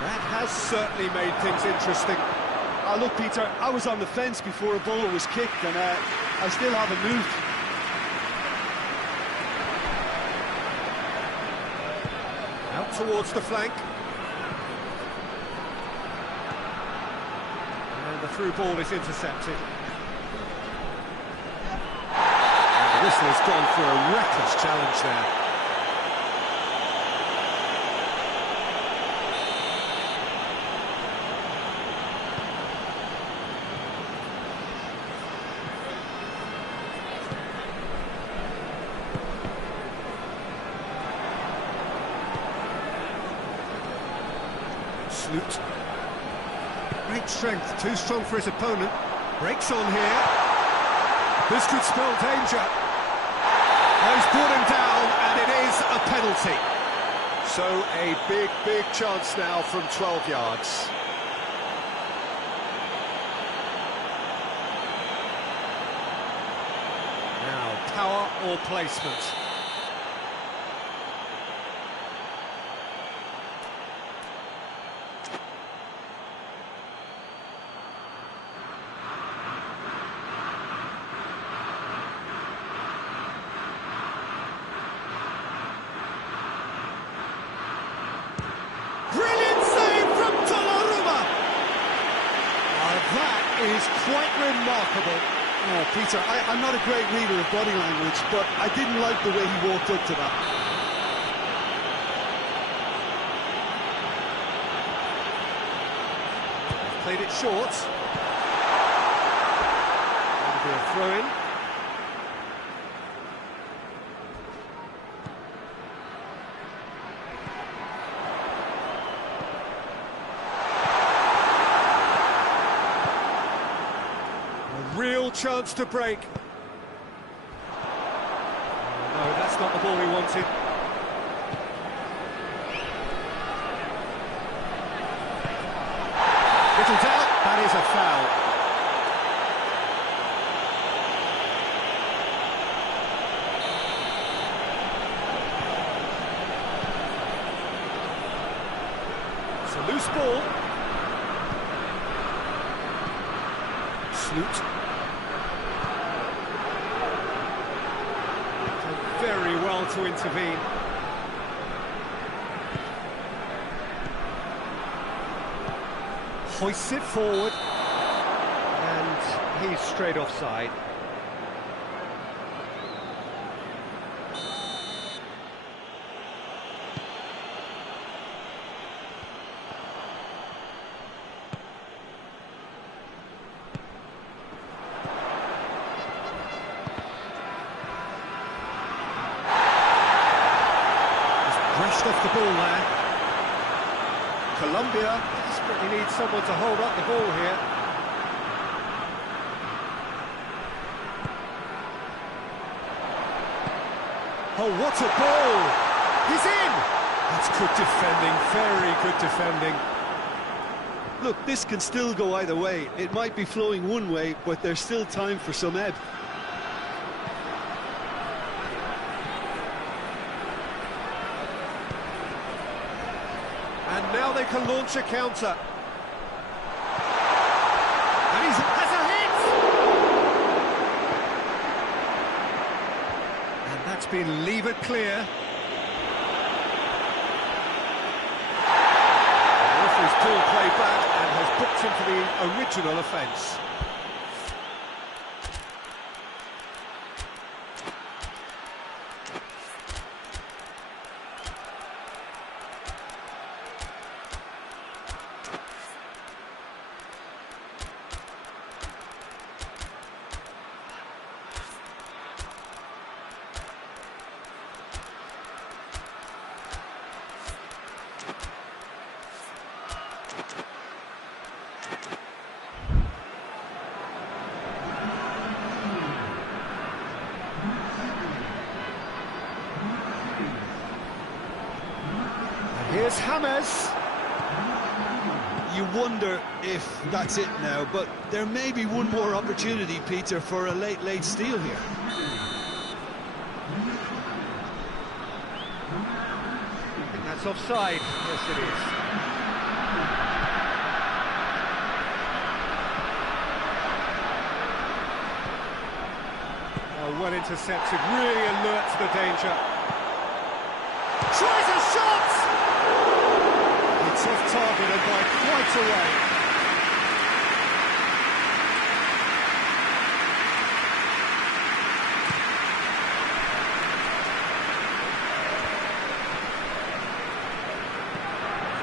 That has certainly made things interesting. Look, Peter, I was on the fence before a ball was kicked, and I still haven't moved. Out towards the flank. And the through ball is intercepted. And the whistle has gone for a reckless challenge there. Great strength, too strong for his opponent. Breaks on here. This could spell danger. Oh, he's brought him down, and it is a penalty. So a big chance now from 12 yards. Now, power or placement? Is quite remarkable. Oh, Peter, I'm not a great reader of body language, but I didn't like the way he walked up to that. Played it short. That'll be a throw-in. A real chance to break. Oh, no, that's not the ball he wanted. Little doubt, that is a foul. It's a loose ball. Sloot. Done very well to intervene. Hoists it forward, and he's straight offside. Just brushed off the ball there. Colombia desperately needs someone to hold up the ball here. Oh, what a ball! He's in! That's good defending, very good defending. Look, this can still go either way. It might be flowing one way, but there's still time for some ebb. And now they can launch a counter. And he has a hit! And that's been levered clear. The referee's called play back and has booked him for the original offence. Here's James. You wonder if that's it now, but there may be one more opportunity, Peter, for a late steal here. I think that's offside. Yes, it is. Oh, well intercepted, really alert to the danger. Tries a shot! It's off target and by quite a way.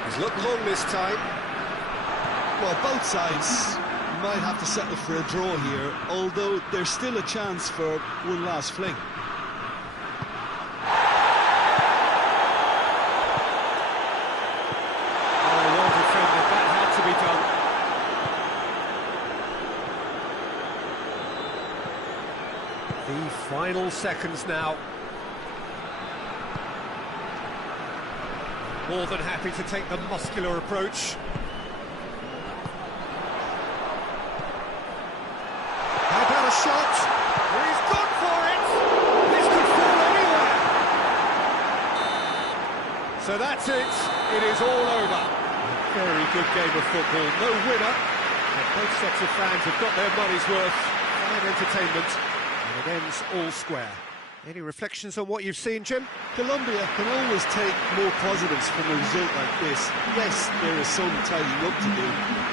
He's looked long this time. Well, both sides might have to settle for a draw here, although there's still a chance for one last fling. The final seconds now. More than happy to take the muscular approach. How about a shot? He's gone for it! This could fall anywhere! So that's it. It is all over. A very good game of football. No winner. But both sets of fans have got their money's worth. Fine entertainment. And it ends all square. Any reflections on what you've seen, Jim? Colombia can always take more positives from a result like this. Yes, there is some tidying up to do,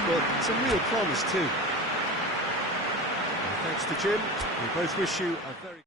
but some real promise too. And thanks to Jim. We both wish you a very...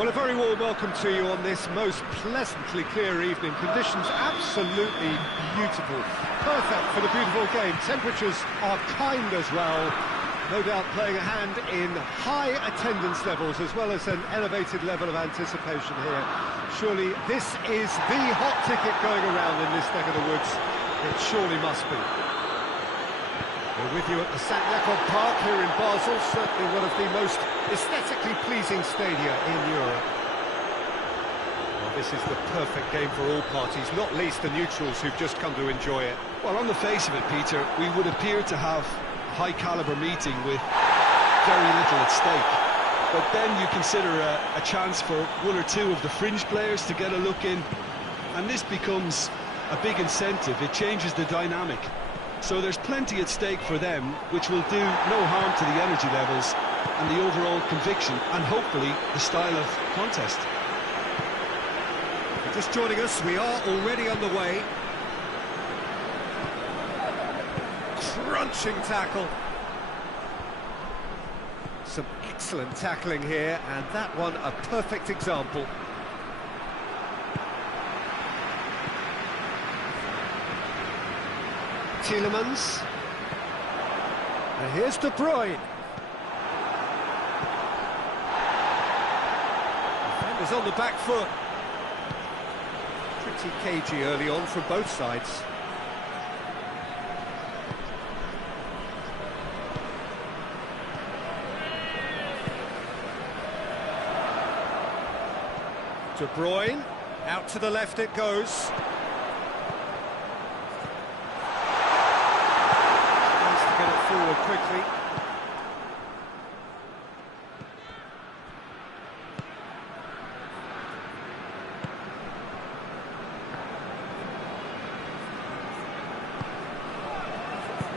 Well, a very warm welcome to you on this most pleasantly clear evening. Conditions absolutely beautiful. Perfect for the beautiful game. Temperatures are kind as well. No doubt playing a hand in high attendance levels as well as an elevated level of anticipation here. Surely this is the hot ticket going around in this neck of the woods. It surely must be. We're with you at the St. Jakob Park here in Basel, certainly one of the most aesthetically pleasing stadia in Europe. Well, this is the perfect game for all parties, not least the neutrals who've just come to enjoy it. Well, on the face of it, Peter, we would appear to have a high-caliber meeting with very little at stake. But then you consider a chance for one or two of the fringe players to get a look in, and this becomes a big incentive. It changes the dynamic. So there's plenty at stake for them, which will do no harm to the energy levels and the overall conviction, and hopefully the style of contest. If you're just joining us, we are already underway. Crunching tackle. Some excellent tackling here, and that one a perfect example. Tielemans. And here's De Bruyne. Defenders on the back foot. Pretty cagey early on from both sides. De Bruyne, out to the left it goes. Needs to get it forward quickly.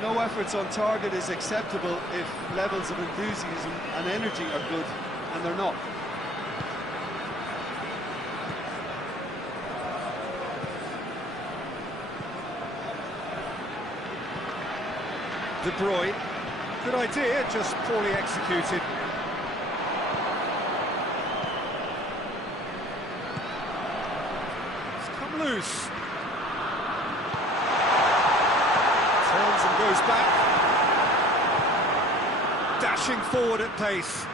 No efforts on target is acceptable if levels of enthusiasm and energy are good, and they're not. De Bruyne, good idea, just poorly executed. It's come loose. Turns and goes back. Dashing forward at pace.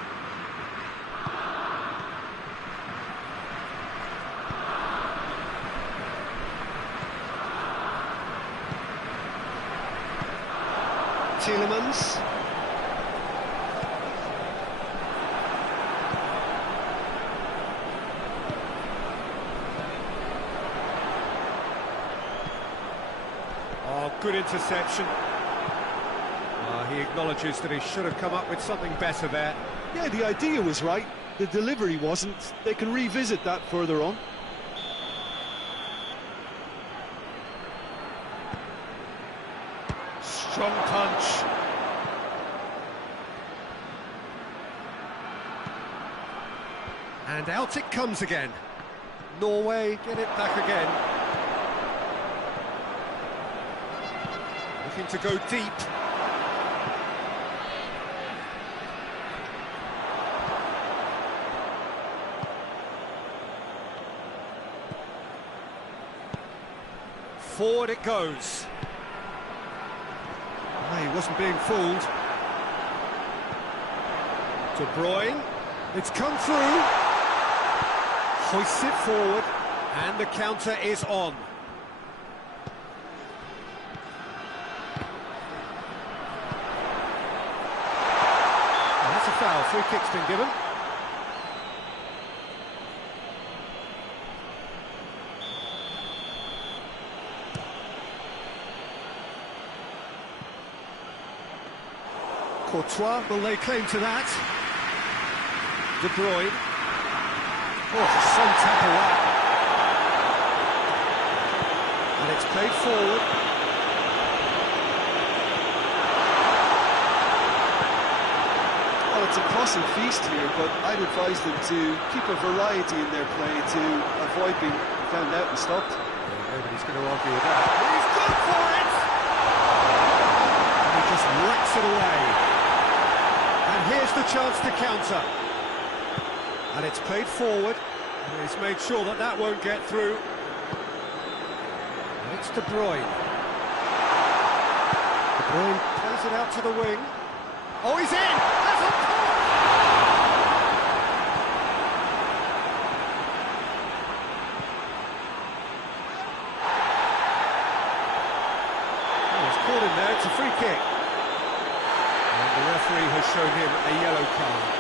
Tielemans. Oh, good interception. He acknowledges that he should have come up with something better there. Yeah, the idea was right, the delivery wasn't. They can revisit that further on. Strong punch. And out it comes again. Norway get it back again. Looking to go deep. Forward it goes. He wasn't being fooled. De Bruyne, it's come through. Hoists it forward, and the counter is on. And that's a foul, free kick's been given. Courtois will lay claim to that. De Bruyne. Oh, some tackle that. And it's played forward. Well, it's a crossing feast here, but I'd advise them to keep a variety in their play to avoid being found out and stopped. Yeah, nobody's going to argue with that. He's gone for it! And he just whacks it away. And here's the chance to counter. And it's played forward. And he's made sure that that won't get through. And it's De Bruyne. De Bruyne plays it out to the wing. Oh, he's in! That's a goal! Oh, he's caught him there. It's a free kick. And the referee has shown him a yellow card.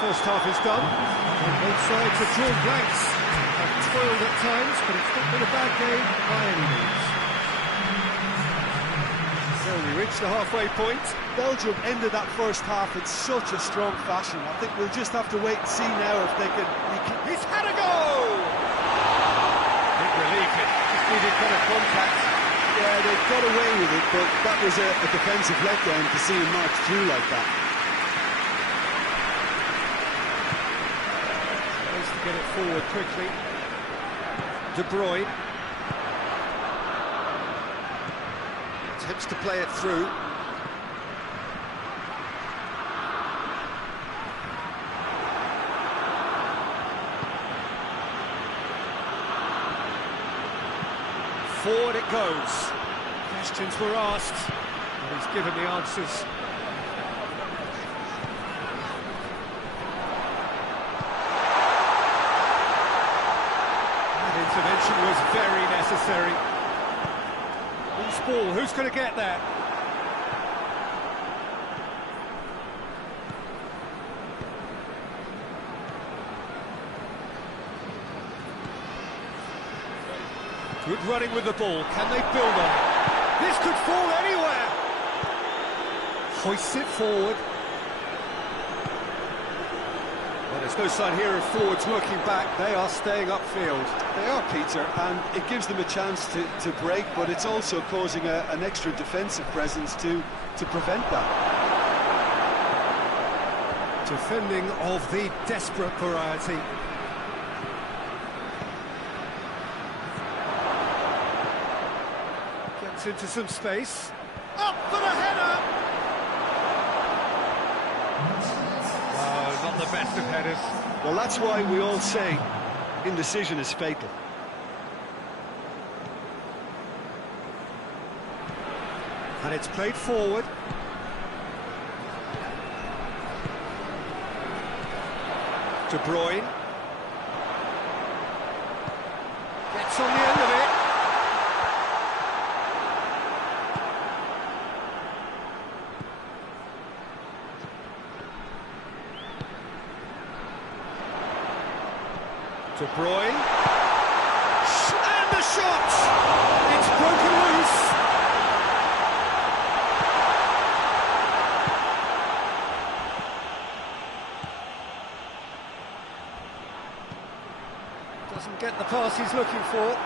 First half is done, and both sides have drawn blanks. Have toiled at times, but it's not been a bad game by any means. So we reach the halfway point. Belgium ended that first half in such a strong fashion. I think we'll just have to wait and see now if they can... He's had a goal! Big relief, it just needed better contact. Yeah, they got away with it, but that was a defensive letdown to see him march through like that. Get it forward quickly. De Bruyne attempts to play it through. Forward it goes. Questions were asked, and he's given the answers. Intervention was very necessary. Loose ball, who's going to get that? Good running with the ball, can they build on it? This could fall anywhere! Hoists it forward. Well, there's no sign here of forwards working back, they are staying upfield. They are, Peter, and it gives them a chance to break, but it's also causing an extra defensive presence to prevent that. Defending of the desperate variety. Gets into some space. Up for the header! Oh, not the best of headers. Well, that's why we all say indecision is fatal. And it's played forward. De Bruyne. Gets on the end of it. De Bruyne, and the shot! It's broken loose! Doesn't get the pass he's looking for.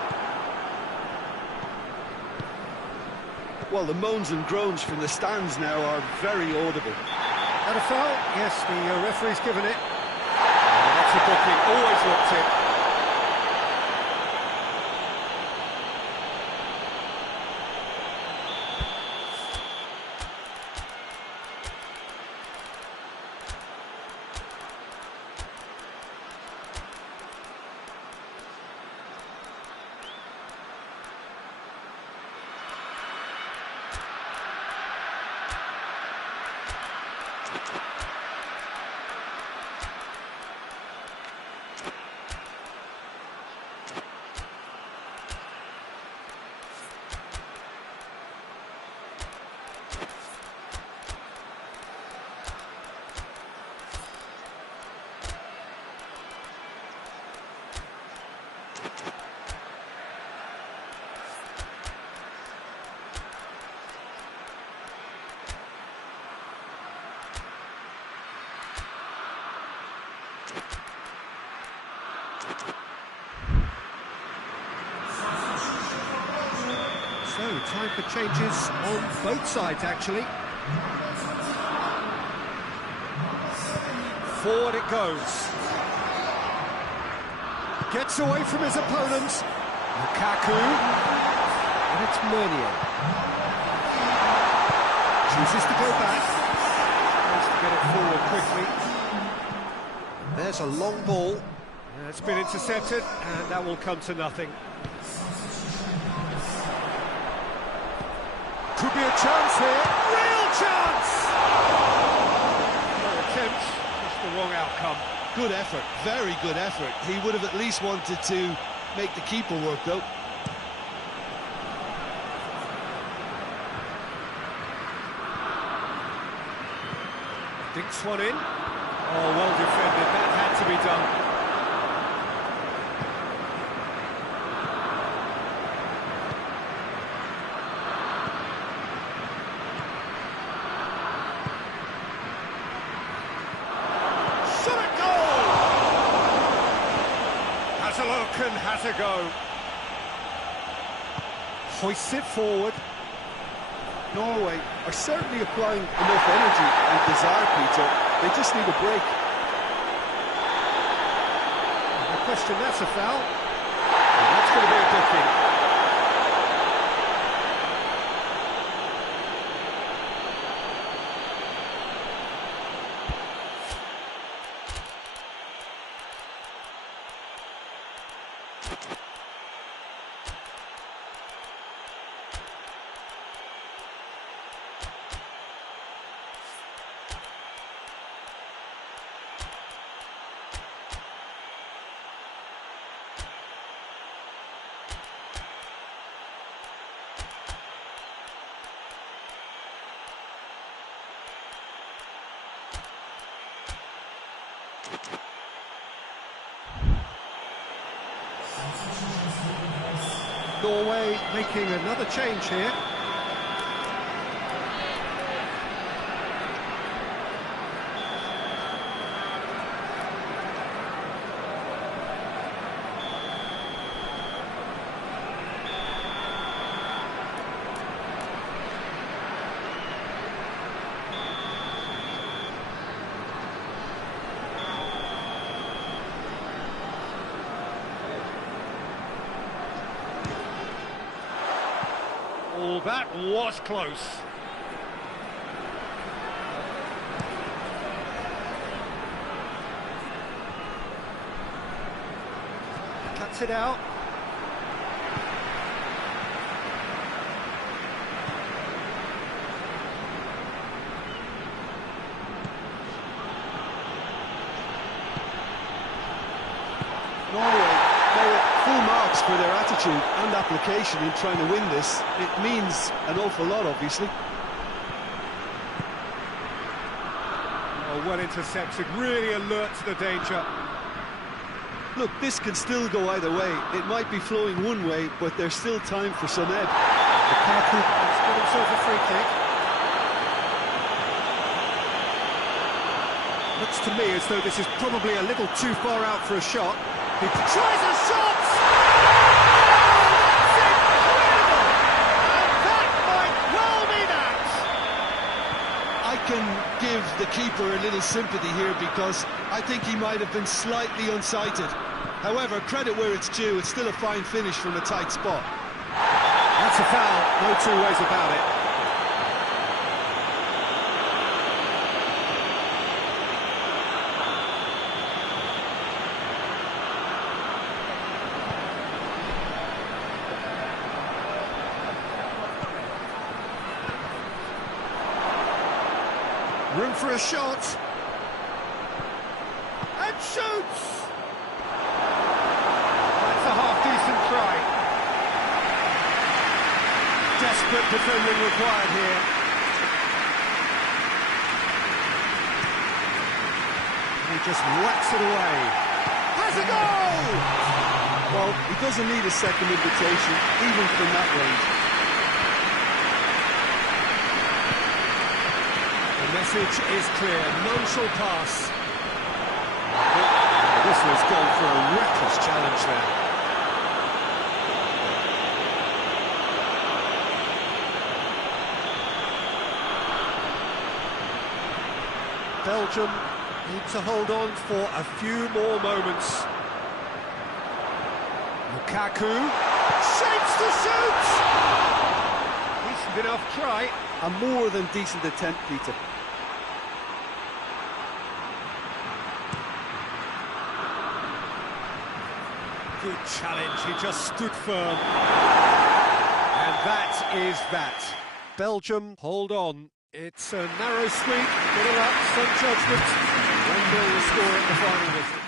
Well, the moans and groans from the stands now are very audible. And a foul? Yes, the referee's given it. Oh, that's a booking, always looked it. So, time for changes on both sides, actually. Forward it goes. Gets away from his opponents. Lukaku. And it's Meunier. Chooses to go back. Tries to get it forward quickly. There's a long ball. It's been intercepted, and that will come to nothing. Could be a chance here. Real chance! No attempt, just the wrong outcome. Good effort, very good effort. He would have at least wanted to make the keeper work, though. Dinks one in. Oh, well defended. That had to be done. And has a go. Hoists it forward. Norway are certainly applying enough energy and desire, Peter. They just need a break. No question, that's a foul. And that's going to be a booking. Norway making another change here. Oh, that was close. Cuts it out. Norway, full marks for their attitude and application in trying to win this. It means an awful lot, obviously. Oh, well intercepted, really alert to the danger. Look, this can still go either way. It might be flowing one way, but there's still time for some ebb. Lukaku has got himself a free kick. Looks to me as though this is probably a little too far out for a shot. He tries a shot! That's incredible! And that might well be that! I can give the keeper a little sympathy here because I think he might have been slightly unsighted. However, credit where it's due, it's still a fine finish from a tight spot. That's a foul, no two ways about it. Room for a shot. And shoots! That's a half-decent try. Desperate defending required here. He just whacks it away. Has a goal! Well, he doesn't need a second invitation, even from that range. The message is clear, none shall pass. This has gone for a reckless challenge there. Belgium need to hold on for a few more moments. Lukaku shapes to shoot! Decent enough try. A more than decent attempt, Peter. Good challenge, he just stood firm. And that is that. Belgium hold on. It's a narrow squeak, bit of luck, some judgment. 1-0 the score at the final whistle.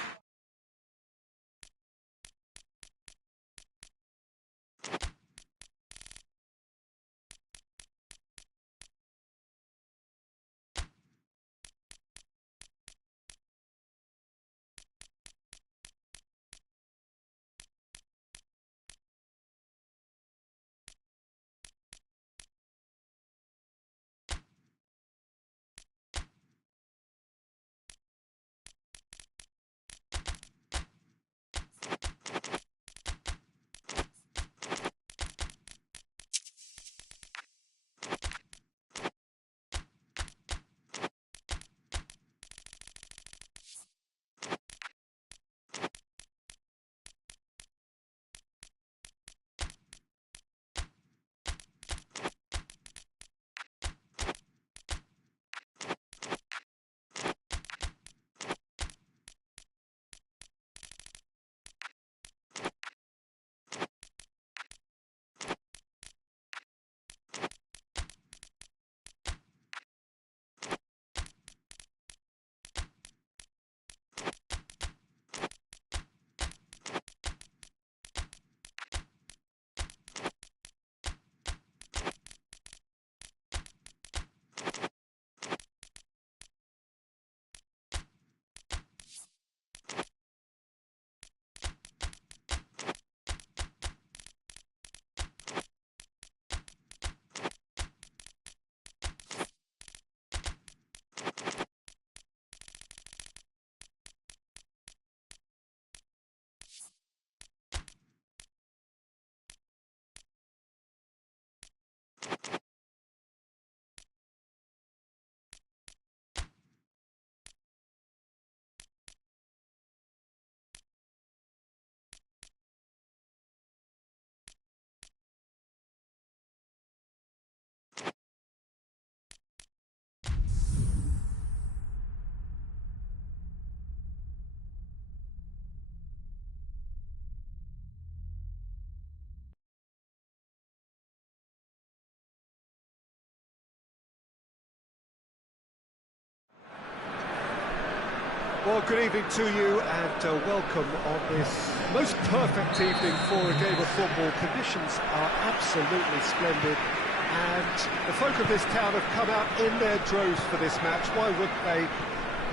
Well, good evening to you and welcome on this most perfect evening for a game of football. Conditions are absolutely splendid and the folk of this town have come out in their droves for this match. Why wouldn't they?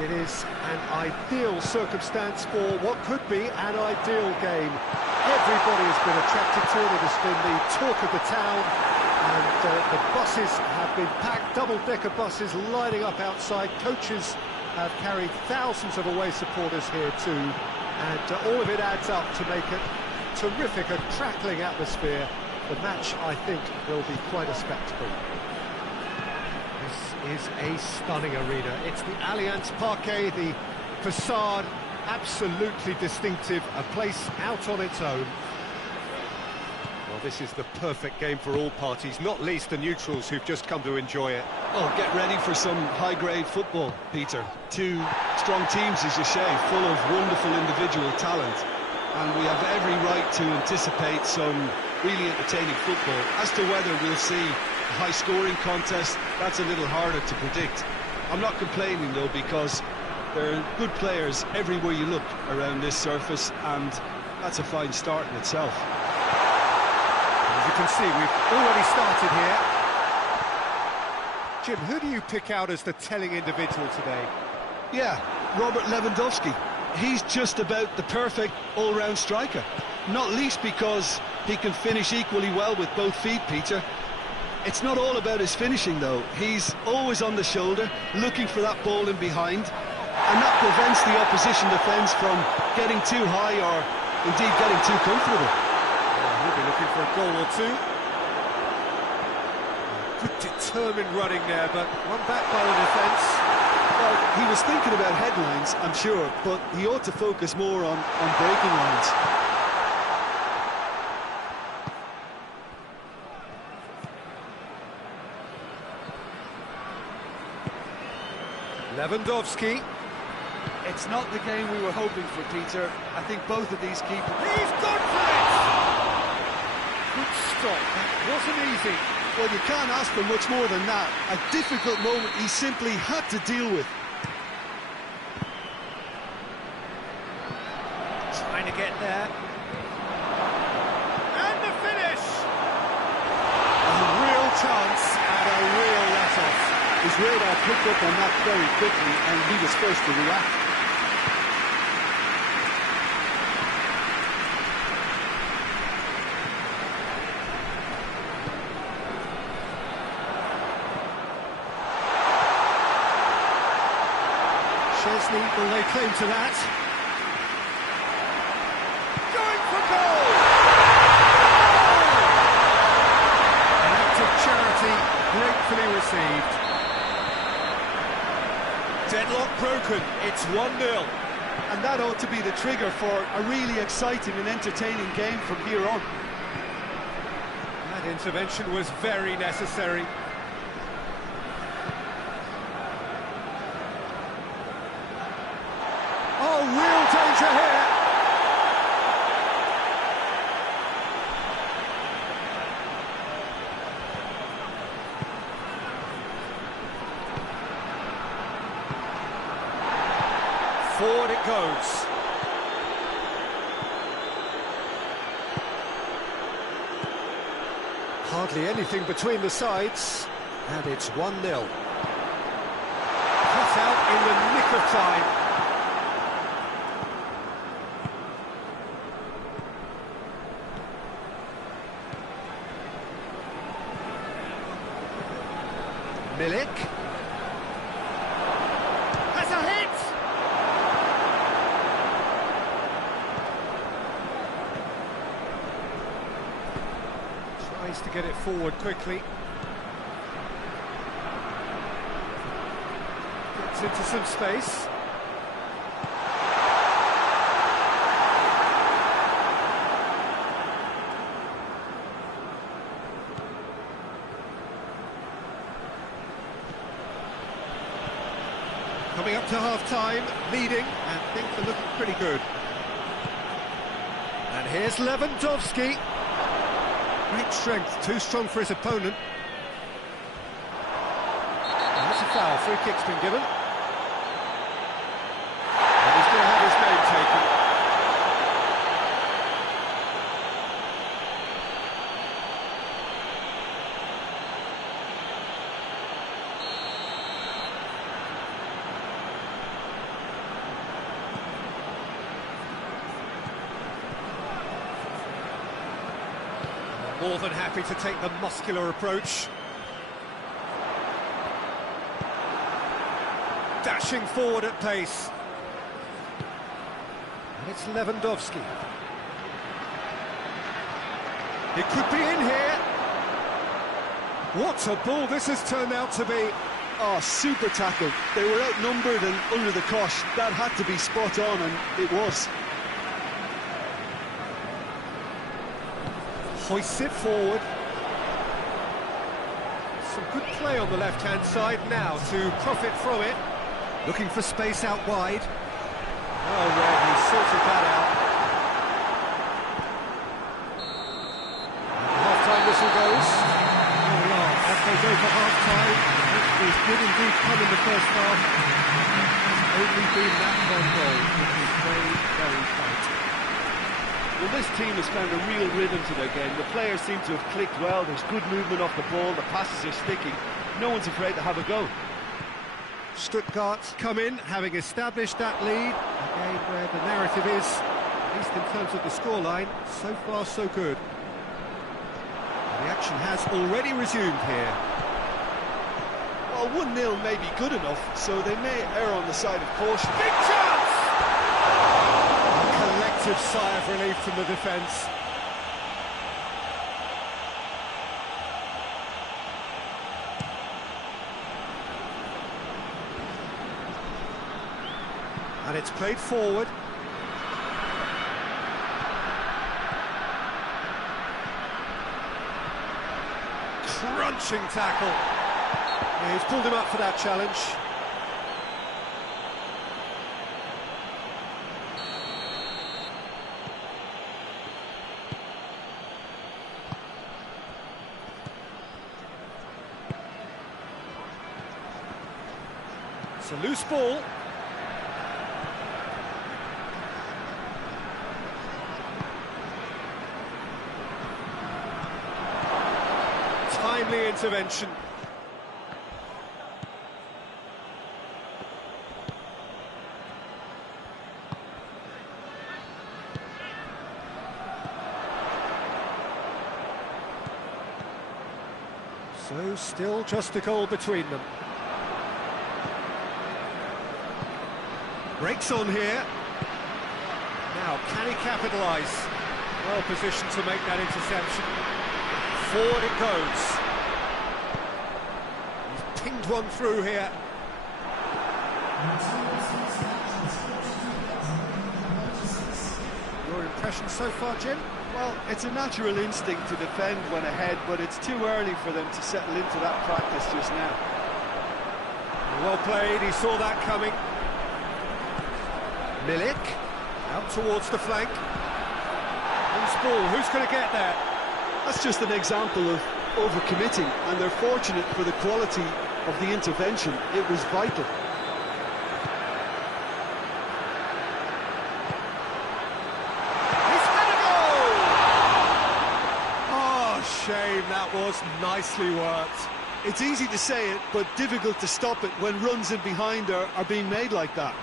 It is an ideal circumstance for what could be an ideal game. Everybody has been attracted to it. It has been the talk of the town and the buses have been packed, double-decker buses lining up outside. Coaches have carried thousands of away supporters here too, and all of it adds up to make it terrific, a crackling atmosphere. The match, I think, will be quite a spectacle. This is a stunning arena. It's the Allianz Parquet, the facade, absolutely distinctive, a place out on its own. Well, this is the perfect game for all parties, not least the neutrals who've just come to enjoy it. Oh, get ready for some high-grade football, Peter. Two strong teams, as you say, full of wonderful individual talent. And we have every right to anticipate some really entertaining football. As to whether we'll see a high-scoring contest, that's a little harder to predict. I'm not complaining, though, because there are good players everywhere you look around this surface, and that's a fine start in itself. As you can see, we've already started here. Jim, who do you pick out as the telling individual today? Yeah, Robert Lewandowski. He's just about the perfect all-round striker. Not least because he can finish equally well with both feet, Peter. It's not all about his finishing, though. He's always on the shoulder, looking for that ball in behind, and that prevents the opposition defence from getting too high or indeed getting too comfortable. He'll be looking for a goal or two. Good determined running there, but one back by the defence. Well, he was thinking about headlines, I'm sure, but he ought to focus more on breaking lines. Lewandowski. It's not the game we were hoping for, Peter. I think both of these keepers... He's gone for it! Good stop, that wasn't easy. Well, you can't ask for much more than that. A difficult moment he simply had to deal with. Trying to get there. And the finish! A real chance and a real let-off. His radar picked up on that very quickly, and he was first to react. Chesney will lay claim to that. Going for goal! An act of charity gratefully received. Deadlock broken, it's 1-0. And that ought to be the trigger for a really exciting and entertaining game from here on. That intervention was very necessary. Oh, real danger here. Forward it goes. Hardly anything between the sides, and it's 1-0. Cut out in the nick of time. Milik has a hit. Tries to get it forward quickly. Gets into some space. Coming up to half-time, leading, and things are looking pretty good. And here's Lewandowski. Great strength, too strong for his opponent. And that's a foul, free kick's been given. And he's going to have his name taken. More than happy to take the muscular approach. Dashing forward at pace. And it's Lewandowski. It could be in here. What a ball this has turned out to be. Oh, super tackle. They were outnumbered and under the cosh. That had to be spot on, and it was. Hoists it forward. Some good play on the left-hand side now to profit from it. Looking for space out wide. Oh, Red, he sorted that out. And the half-time whistle goes. Here we are, as they go for half-time. It was good indeed come in the first half. It's only been that one goal, which is very, very tight. Well, this team has found a real rhythm to their game. The players seem to have clicked well. There's good movement off the ball. The passes are sticking. No one's afraid to have a go. Stuttgart come in, having established that lead. A game where the narrative is, at least in terms of the scoreline, so far so good. The action has already resumed here. Well, 1-0 may be good enough, so they may err on the side of caution. Big chance! A collective sigh of relief from the defence. And it's played forward. Crunching tackle. Yeah, he's pulled him up for that challenge. It's a loose ball. Timely intervention. So still just a goal between them. Breaks on here. Now, can he capitalise? Well positioned to make that interception. Forward it goes. He's pinged one through here. Your impression so far, Jim? Well, it's a natural instinct to defend when ahead, but it's too early for them to settle into that practice just now. Well played, he saw that coming. Milik, out towards the flank. Loose ball, who's going to get there? That's just an example of overcommitting, and they're fortunate for the quality of the intervention. It was vital. He's had a goal! Oh, shame, that was nicely worked. It's easy to say it, but difficult to stop it when runs in behind are being made like that.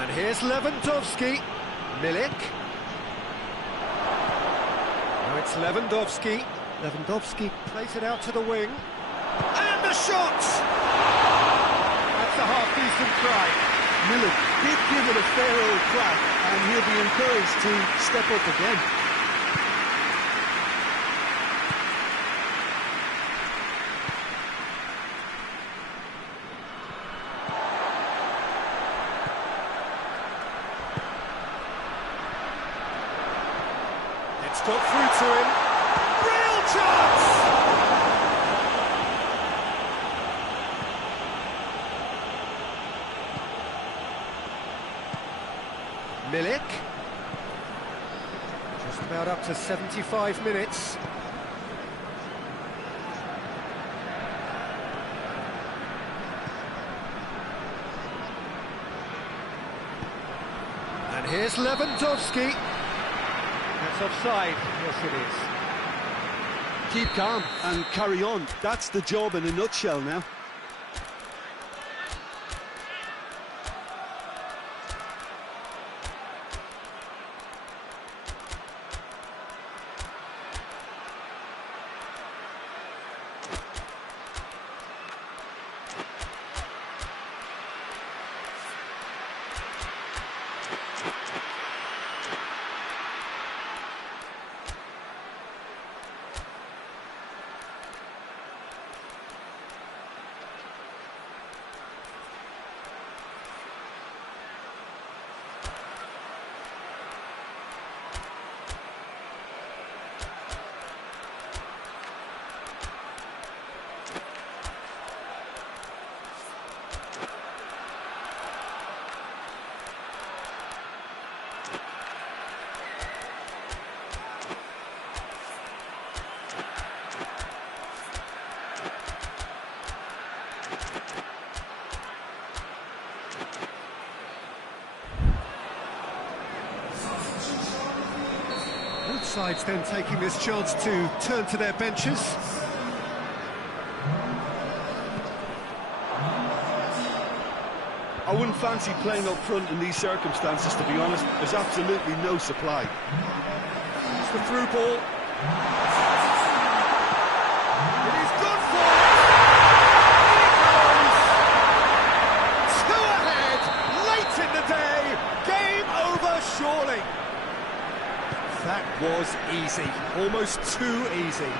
And here's Lewandowski. Milik. Now it's Lewandowski. Lewandowski plays it out to the wing. And the shot! That's a half-decent try. Milik did give it a fair old crack, and he'll be encouraged to step up again. It's got through to him. Real chance! Milik. Just about up to 75 minutes. And here's Lewandowski. That's offside. Yes, it is. Keep calm and carry on. That's the job in a nutshell now. Both sides then taking this chance to turn to their benches. I wouldn't fancy playing up front in these circumstances, to be honest. There's absolutely no supply. It's the through ball. It is good for it! Here it goes! 2 ahead, late in the day, game over surely. That was easy, almost too easy.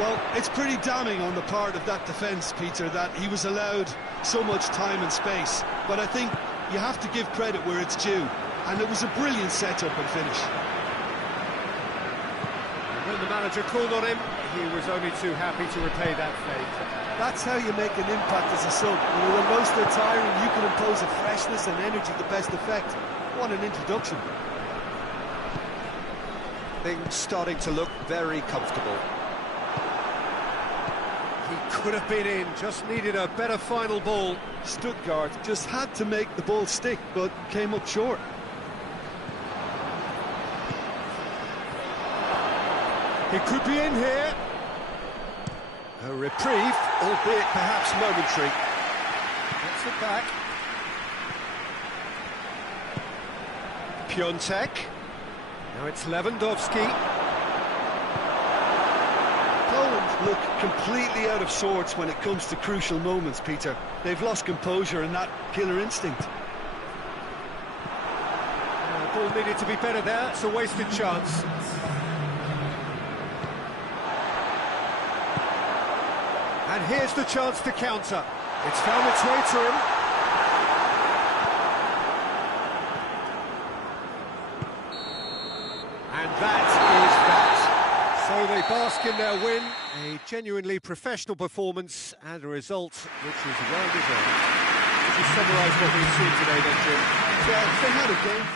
Well, it's pretty damning on the part of that defence, Peter, that he was allowed so much time and space. But I think you have to give credit where it's due, and it was a brilliant setup and finish. When the manager called on him, he was only too happy to repay that favour. That's how you make an impact as a sub. You know, when most are tiring, you can impose a freshness and energy to best effect. What an introduction. Things starting to look very comfortable. He could have been in, just needed a better final ball. Stuttgart just had to make the ball stick, but came up short. He could be in here. A reprieve, albeit perhaps momentary. Gets it back. Piontek. Now it's Lewandowski. Poland look completely out of sorts when it comes to crucial moments, Peter. They've lost composure and that killer instinct. Ball needed to be better there, it's a wasted chance. And here's the chance to counter. It's found its way to him. And that is that. So they bask in their win, a genuinely professional performance and a result which is well deserved. Could you summarise what we've seen today then, Jim? Yeah, they had a game.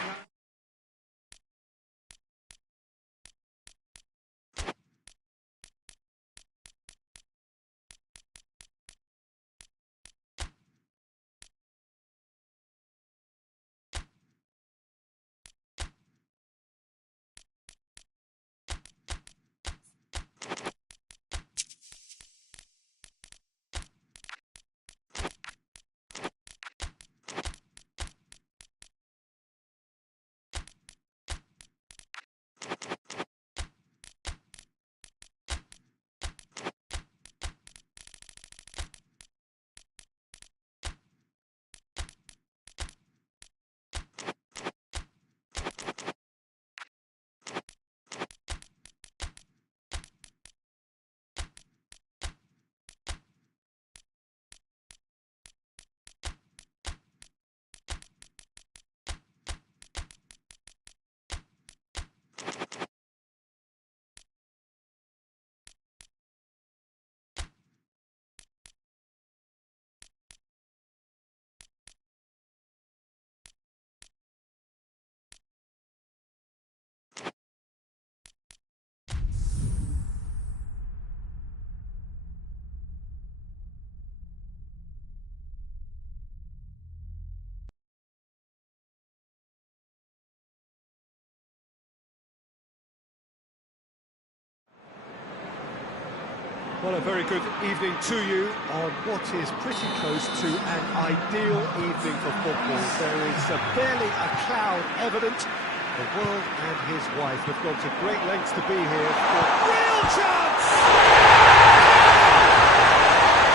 Well, a very good evening to you on what is pretty close to an ideal evening for football. There is barely a cloud evident. The world and his wife have gone to great lengths to be here for real chance!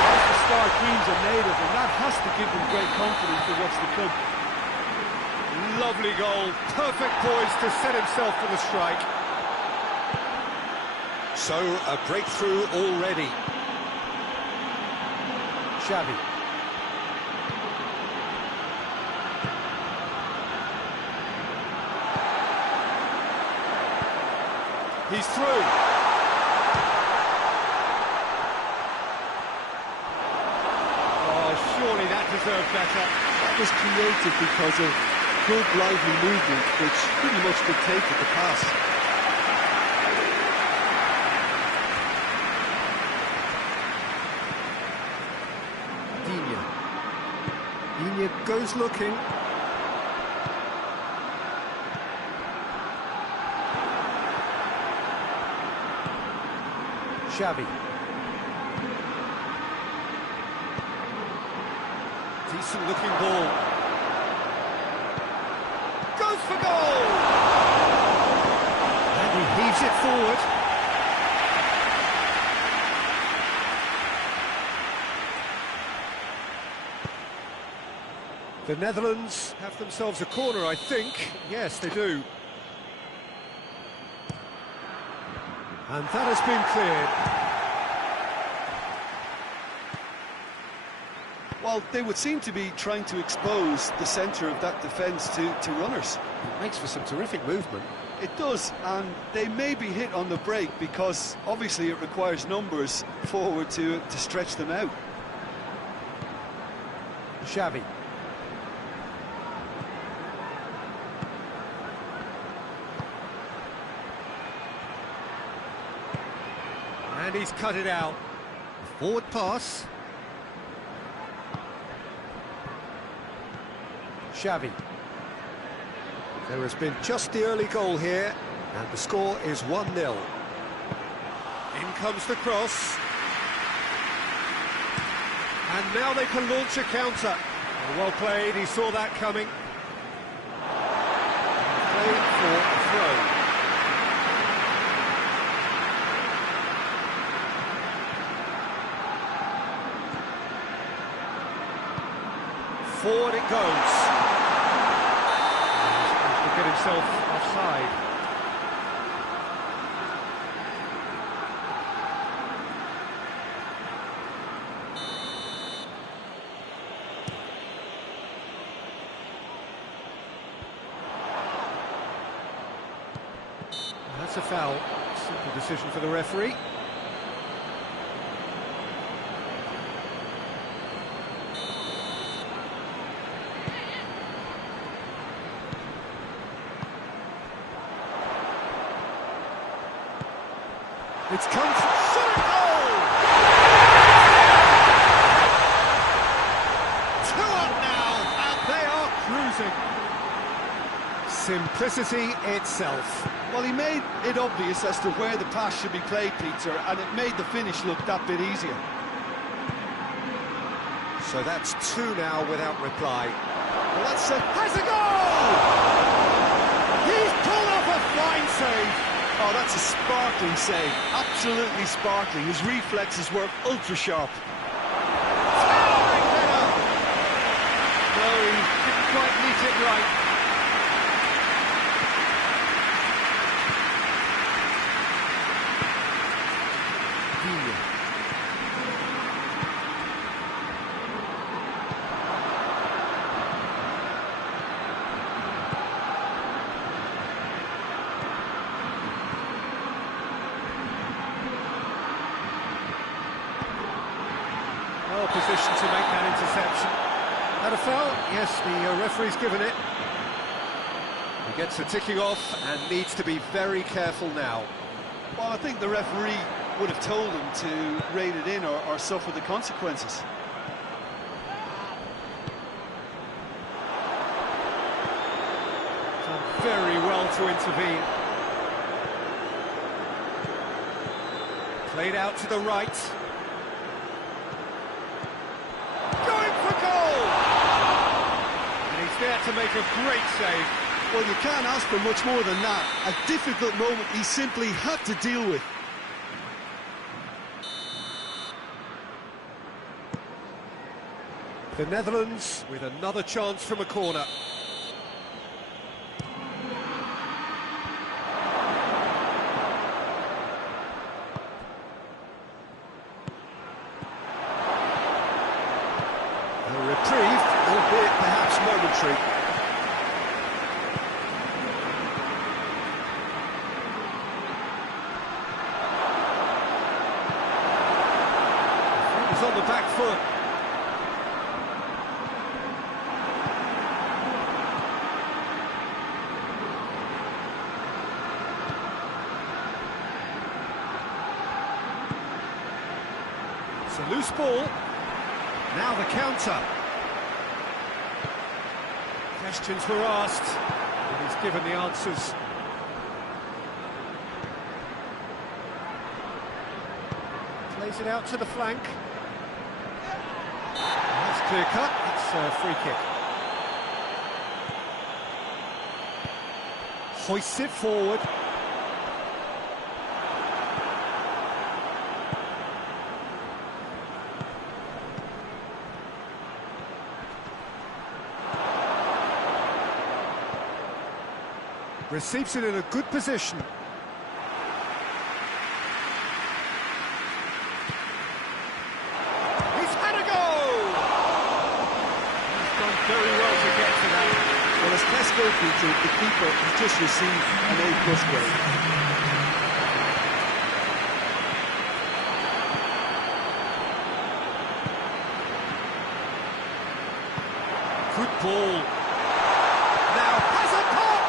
That's the start dreams are made of, and that has to give them great confidence for what's to come. Lovely goal, perfect poise to set himself for the strike. So, a breakthrough already. Xavi. He's through. Oh, surely that deserved better. That was created because of good, lively movement, which pretty much dictated the pass. Goes looking. Xavi. Decent looking ball. Goes for goal! And he heaves it forward. The Netherlands have themselves a corner, I think. Yes, they do. And that has been cleared. Well, they would seem to be trying to expose the centre of that defence to runners. It makes for some terrific movement. It does, and they may be hit on the break because obviously it requires numbers forward to stretch them out. Xavi. And he's cut it out. Forward pass. Xavi. There has been just the early goal here, and the score is 1-0. In comes the cross. And now they can launch a counter. Well played, he saw that coming. Played for a throw. Forward it goes. He's to get himself offside. That's a foul. Simple decision for the referee. It's come from shot and goal! 2-up now, and they are cruising. Simplicity itself. Well, he made it obvious as to where the pass should be played, Peter, and it made the finish look that bit easier. So that's 2 now without reply. Well, that's has a goal! He's pulled off a fine save. Oh, that's a sparkling save. Absolutely sparkling. His reflexes were ultra sharp. Towering header! No, he didn't quite meet it right. Well positioned to make that interception. Had a foul? Yes, the referee's given it. He gets the ticking off and needs to be very careful now. Well, I think the referee would have told him to rate it in or suffer the consequences. Done very well to intervene. Played out to the right. Going for goal! And he's there to make a great save. Well, you can't ask for much more than that. A difficult moment he simply had to deal with. The Netherlands with another chance from a corner. A reprieve, albeit perhaps momentary. He's on the back foot. It's a loose ball. Now the counter. Questions were asked, and he's given the answers. Plays it out to the flank. That's clear cut. It's a free kick. Hoists it forward. Receives it in a good position. He's had a goal! He's done very well to get to that. Well, as best goalkeeper, the keeper has just received an A+ grade. Good ball. Now has a pop!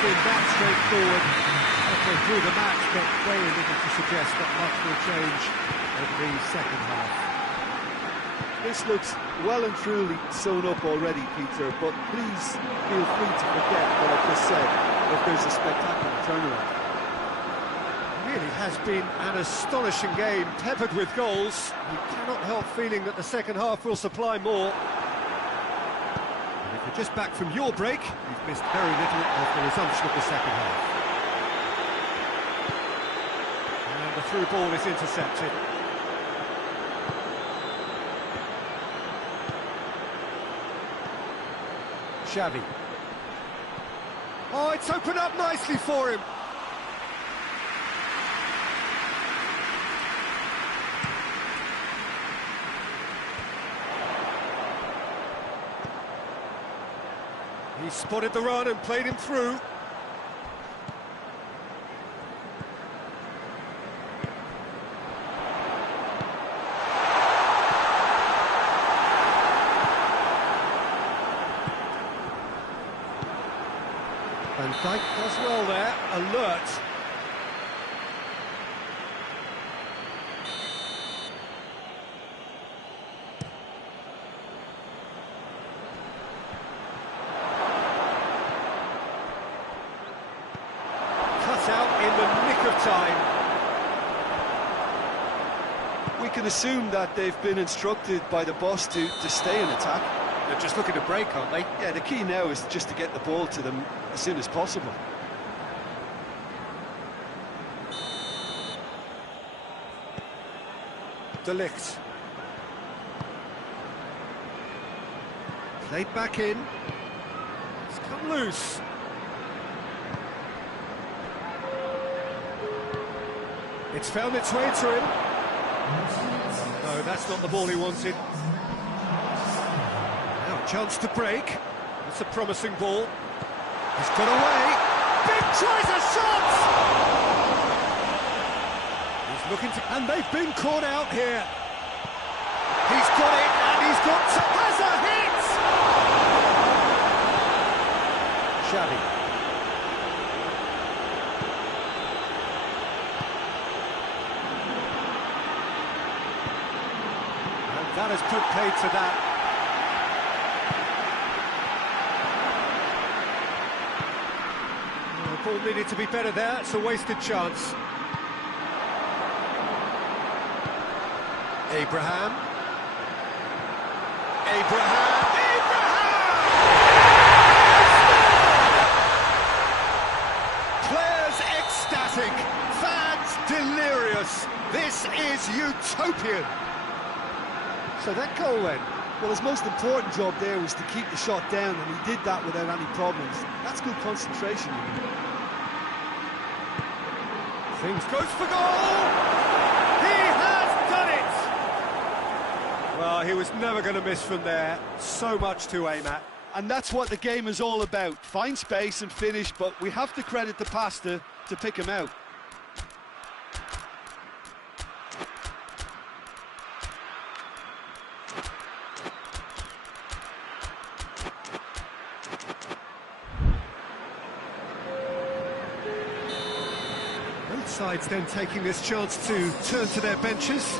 been that straightforward halfway through the match, but very little to suggest that much will change over the second half. This looks well and truly sewn up already, Peter, but please feel free to forget what I've just said if there's a spectacular turnaround. It really has been an astonishing game, peppered with goals. You cannot help feeling that the second half will supply more. And if you're just back from your break, you've missed very little of the resumption of the second half. And the through ball is intercepted. Xavi. Oh, it's opened up nicely for him. He spotted the run and played him through. Van Dijk does well there, alert. Cut out in the nick of time. We can assume that they've been instructed by the boss to stay in attack. They're just looking to break, aren't they? Yeah, the key now is just to get the ball to them as soon as possible. De Ligt. Played back in. It's come loose. It's found its way to him. No, that's not the ball he wanted. Now a chance to break. It's a promising ball. He's got away. Big tries a shot! He's looking to... And they've been caught out here. He's got it, and he's got to... Has a hit! Xavi. And that has put paid to that. The ball needed to be better there. It's a wasted chance. Abraham. Players ecstatic, fans delirious. This is utopian. So that goal then. Well, his most important job there was to keep the shot down, and he did that without any problems. That's good concentration. Things goes for goal! He has done it! Well, he was never going to miss from there. So much to aim at. And that's what the game is all about. Find space and finish, but we have to credit the pasta to pick him out. Sides then taking this chance to turn to their benches.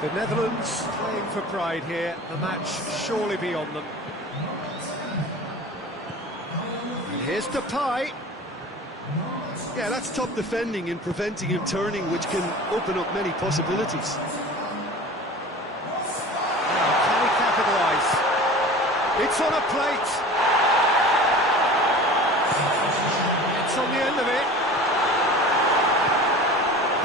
The Netherlands playing for pride here, the match surely beyond them. And here's Depay. Yeah, that's top defending and preventing him turning, which can open up many possibilities. Now, can he capitalise? It's on a plate. It's on the end of it.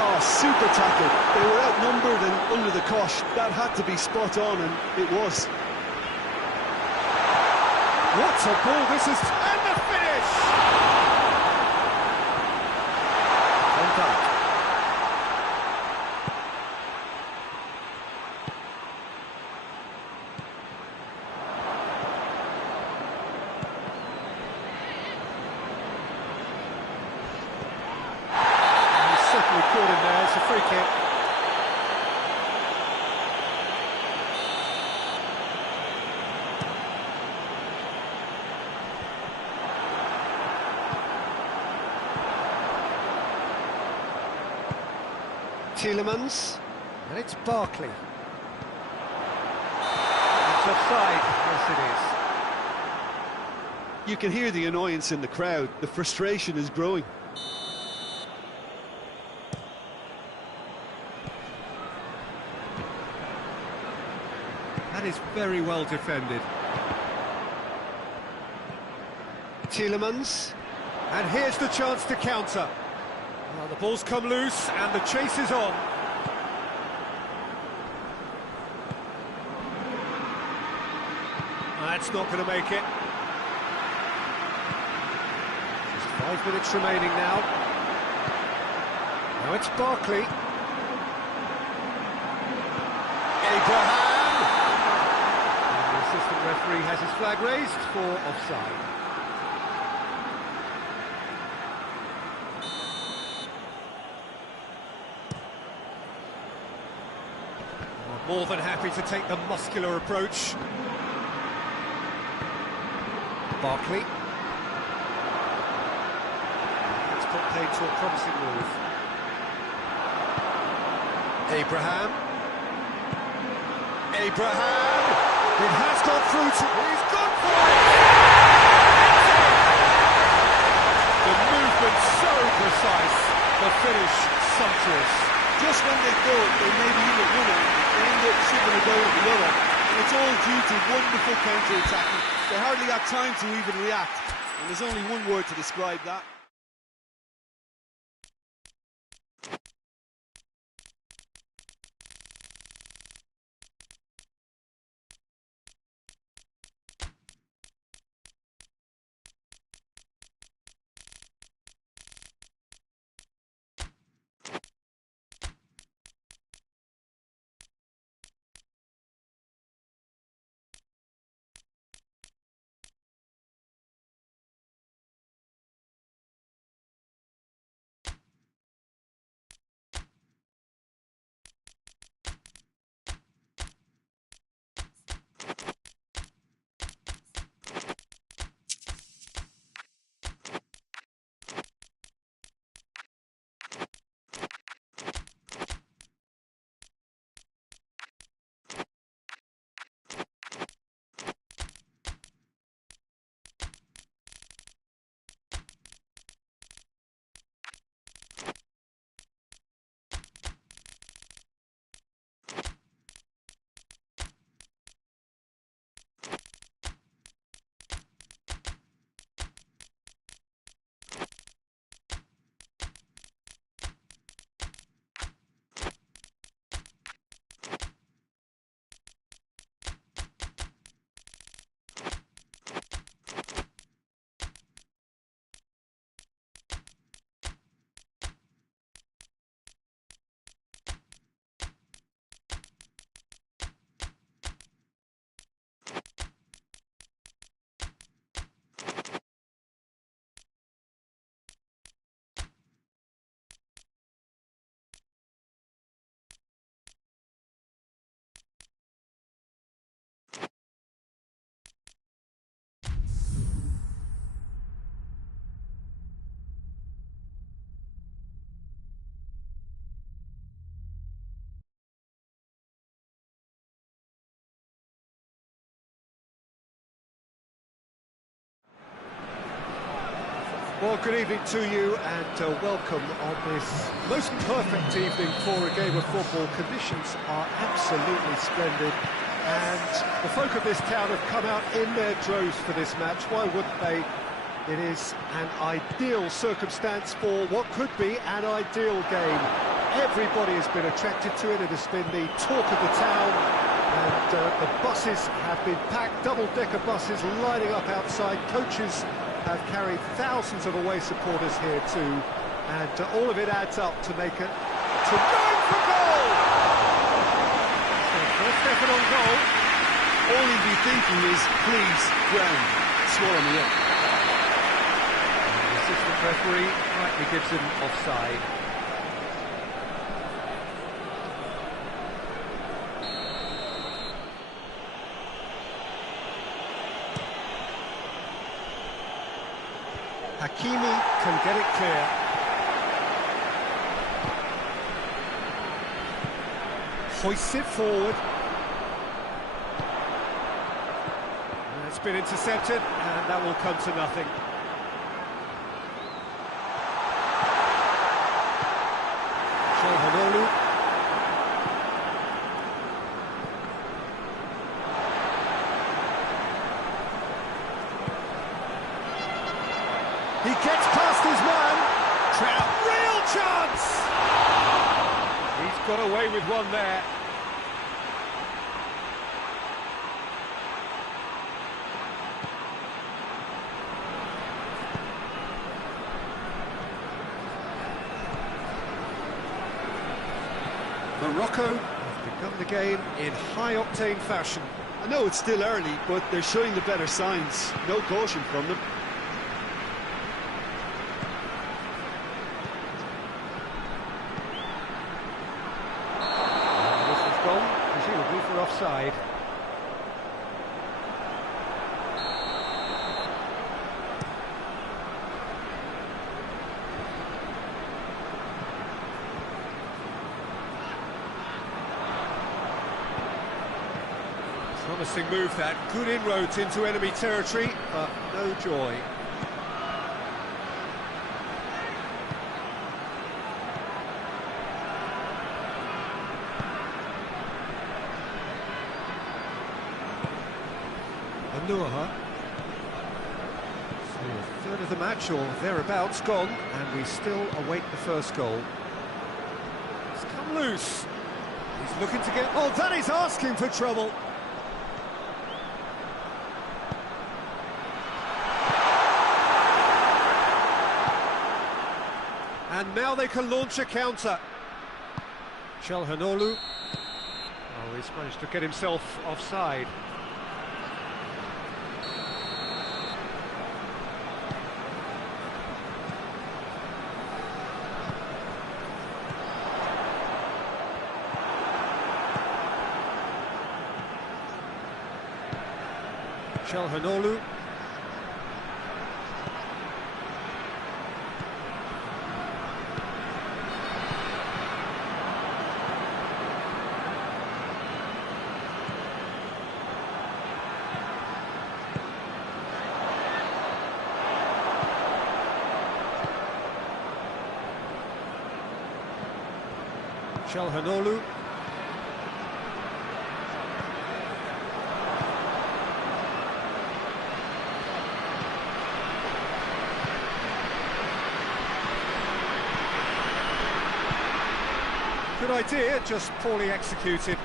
Oh, super tackle. They were outnumbered and under the cosh. That had to be spot on, and it was. What a ball this is. And the finish! Van Dijk. Certainly caught him there, it's a free kick. Tielemans, and it's Barkley. It's offside, yes it is. You can hear the annoyance in the crowd. The frustration is growing. That is very well defended. Tielemans, and here's the chance to counter. Well, the ball's come loose and the chase is on. That's not going to make it. Just 5 minutes remaining now. Now it's Barkley. Abraham! And the assistant referee has his flag raised for offside. More than happy to take the muscular approach. Barkley. That's got paid to a promising move. Abraham. Abraham! It has gone through to... He's gone for it! The movement so precise, the finish sumptuous. Just when they thought they may be in at one end, they end up shipping a goal at the other. And it's all due to wonderful counter-attacking. They hardly had time to even react. And there's only one word to describe that. Well, good evening to you and welcome on this most perfect evening for a game of football. Conditions are absolutely splendid and the folk of this town have come out in their droves for this match. Why wouldn't they? It is an ideal circumstance for what could be an ideal game. Everybody has been attracted to it. It has been the talk of the town and the buses have been packed, double-decker buses lining up outside. Coaches have carried thousands of away supporters here too, and all of it adds up to make it to going for goal! So first effort on goal. All he'd be thinking is, please, ground, swallow me up. And the assistant referee rightly gives him offside. Hakimi can get it clear. hoists it forward. It's been intercepted, and that will come to nothing. Honolu. He gets past his man. Trout, real chance! He's got away with one there. Morocco have begun the game in high-octane fashion. I know it's still early, but they're showing the better signs. No caution from them. This is gone, presumably for offside. Promising move that, good inroads into enemy territory, but no joy. Anuaha. So a third of the match or thereabouts gone, and we still await the first goal. It's come loose. He's looking to get... Oh, that is asking for trouble. And now they can launch a counter. Honolu. Oh, he's managed to get himself offside. Honolu. Honolu. Good idea, just poorly executed.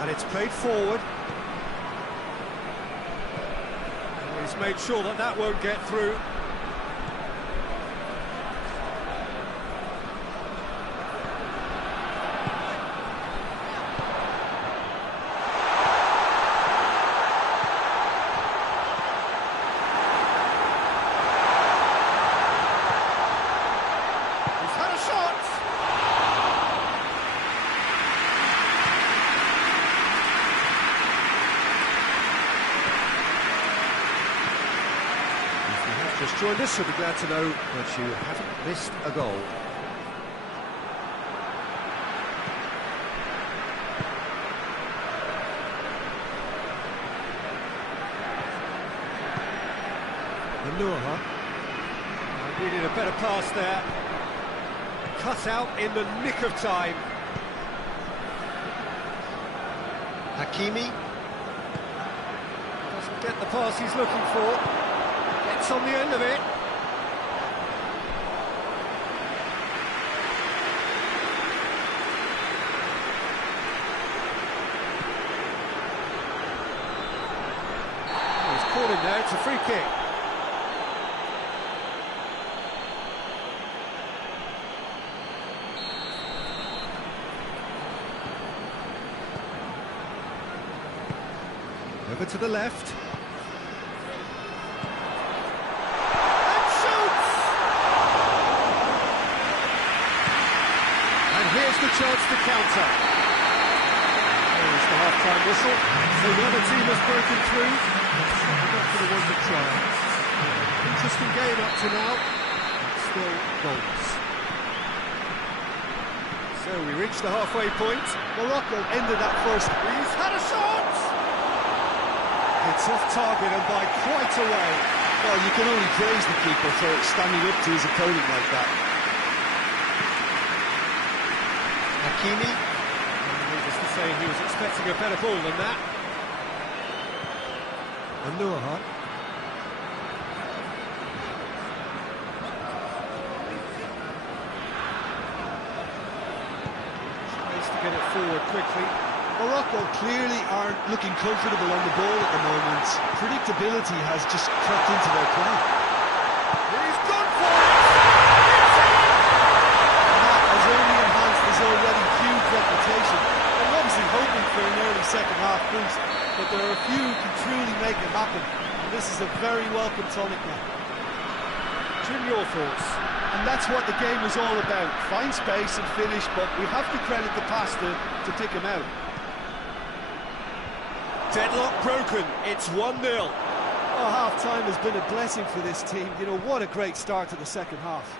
And it's played forward. He's made sure that that won't get through. He's had a shot! Just joined us, you'll be glad to know that you haven't missed a goal. Anuaha. Needed a better pass there. Cut out in the nick of time. Hakimi. Doesn't get the pass he's looking for. Gets on the end of it. Oh, he's caught him there, it's a free kick. Over to the left. Here's the chance to counter. There's the half-time whistle. So the other team has broken through. for the ones that try. Interesting game up to now. Still goals. So we reach the halfway point. Morocco ended that first. He's had a shot! It's off target and by quite a way. Well, you can only praise the keeper for standing up to his opponent like that. Hakimi. Needless to say, he was expecting a better ball than that. And Nuahan. Tries to get it forward quickly. Morocco clearly aren't looking comfortable on the ball at the moment. Predictability has just crept into their play. He's gone for it! And that has only enhanced his already huge reputation. They're obviously hoping for an early second-half boost, but there are a few who can truly make it happen. And this is a very welcome tonic now. Jim, your thoughts? And that's what the game is all about. Find space and finish, but we have to credit the pass to pick him out. Deadlock broken, it's 1-0. Oh, half-time has been a blessing for this team. You know, what a great start to the second half.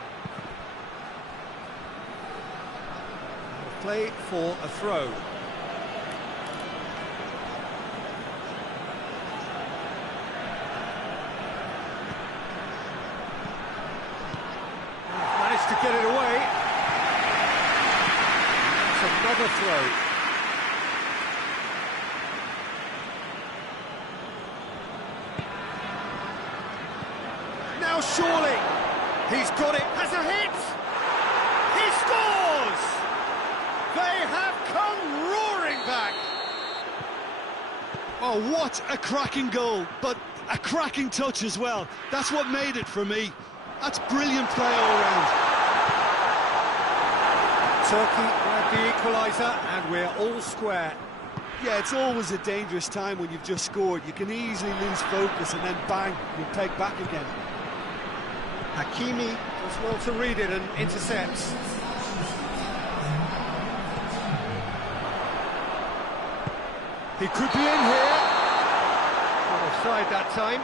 Play for a throw. Managed to get it away. It's another throw. Now surely, he's got it, has a hit! He scores! They have come roaring back! Oh, what a cracking goal, but a cracking touch as well. That's what made it for me. That's brilliant play all round. Turkey grabbed the equaliser and we're all square. Yeah, it's always a dangerous time when you've just scored. You can easily lose focus and then bang, you're pegged back again. Hakimi does well to read it and intercepts. He could be in here. Not offside that time.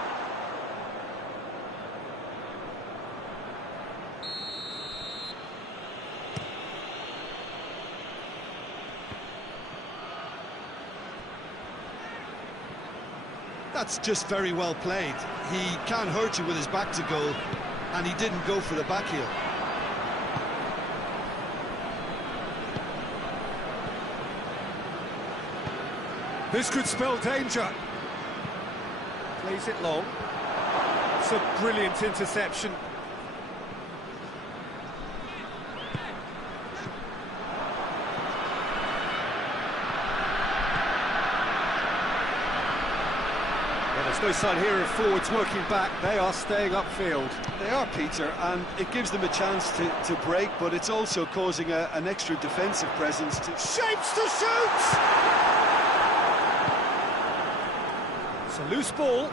That's just very well played. He can't hurt you with his back to goal, and he didn't go for the back heel. This could spell danger. Plays it long. It's a brilliant interception. There's no sign here of forwards working back. They are staying upfield. They are, Peter, and it gives them a chance to break, but it's also causing an extra defensive presence to... Shapes to shoot! It's a loose ball.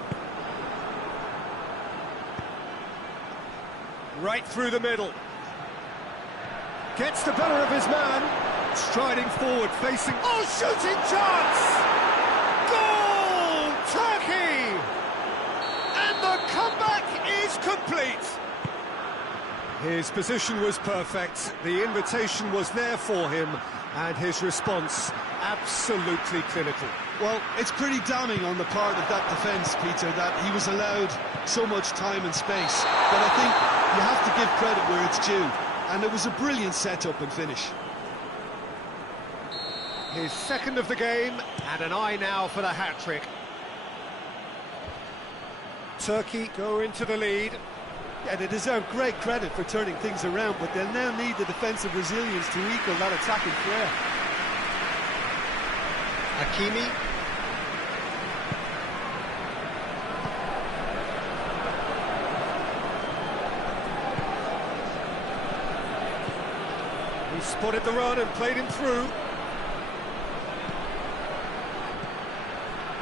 Right through the middle. Gets the better of his man. Striding forward, facing... Oh, shooting chance! Goal! Turkey! And the comeback is complete. His position was perfect. The invitation was there for him, and his response absolutely clinical. Well, it's pretty damning on the part of that defence, Peter, that he was allowed so much time and space. But I think you have to give credit where it's due, and it was a brilliant setup and finish. His second of the game, and an eye now for the hat-trick. Turkey go into the lead. Yeah, they deserve great credit for turning things around, but they'll now need the defensive resilience to equal that attacking flair. Hakimi. He spotted the run and played him through.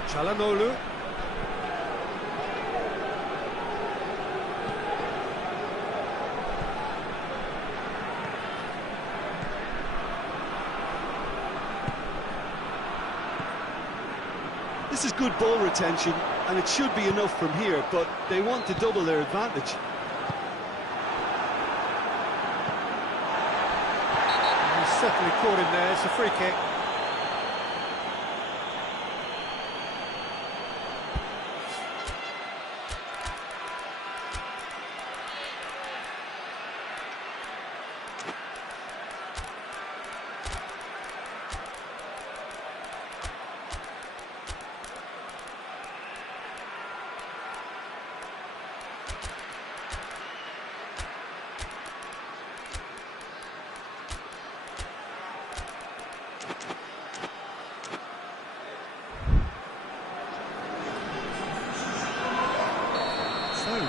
Çalhanoğlu. This is good ball retention, and it should be enough from here, but they want to double their advantage. He's certainly caught him there. It's a free kick.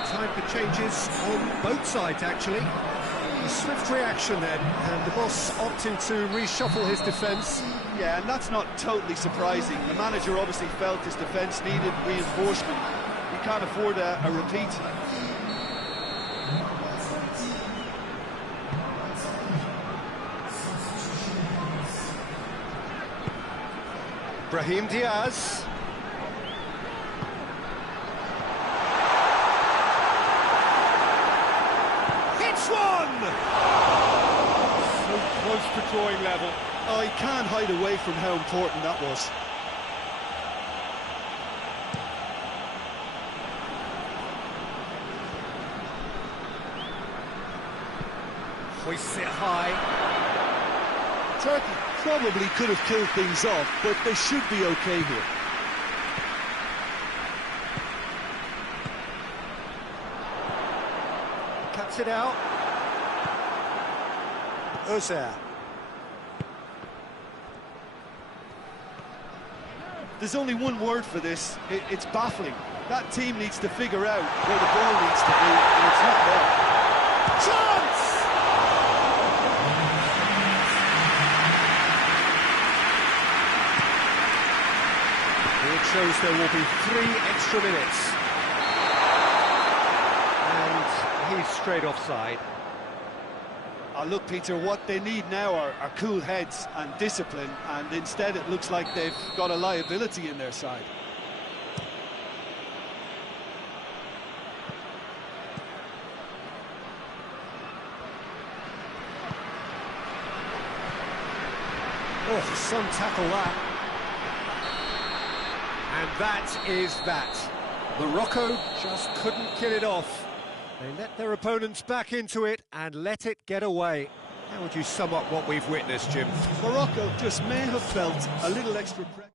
Time for changes on both sides, actually. A swift reaction then, and the boss opting to reshuffle his defence. Yeah, and that's not totally surprising. The manager obviously felt his defence needed reinforcement. He can't afford a repeat. Brahim Diaz. So close to drawing level. Oh, he can't hide away from how important that was. Hoists it high. Turkey probably could have killed things off, but they should be okay here. Cuts it out. Ozer. There's only one word for this. It's baffling. That team needs to figure out where the ball needs to be, and it's not there. Chance! It shows there will be 3 extra minutes. And he's straight offside. Oh, look, Peter, what they need now are cool heads and discipline, and instead it looks like they've got a liability in their side. Oh, some tackle that. And that is that. Morocco just couldn't get it off. They let their opponents back into it and let it get away. How would you sum up what we've witnessed, Jim? Morocco just may have felt a little extra pressure.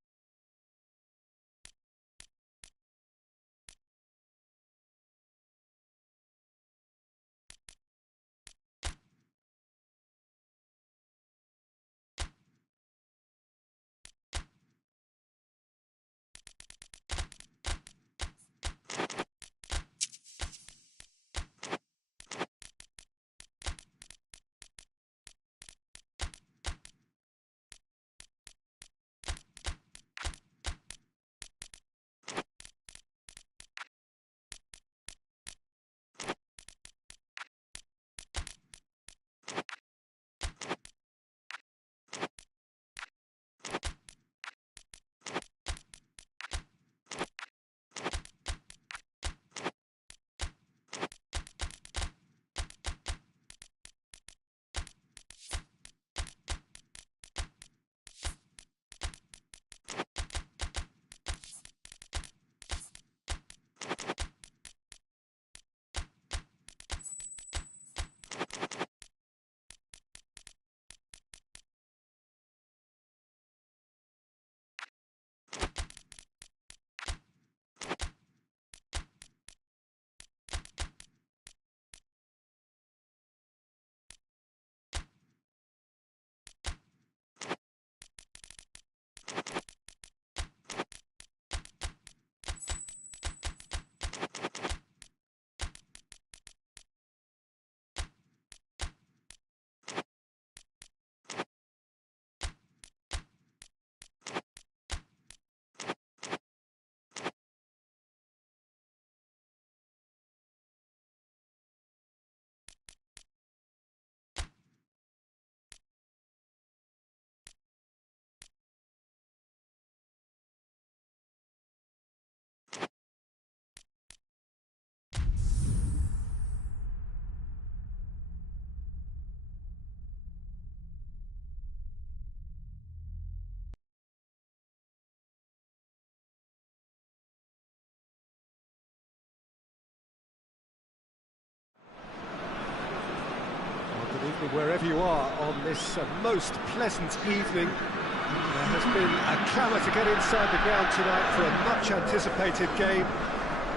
wherever you are on this most pleasant evening. There has been a clamour to get inside the ground tonight for a much-anticipated game.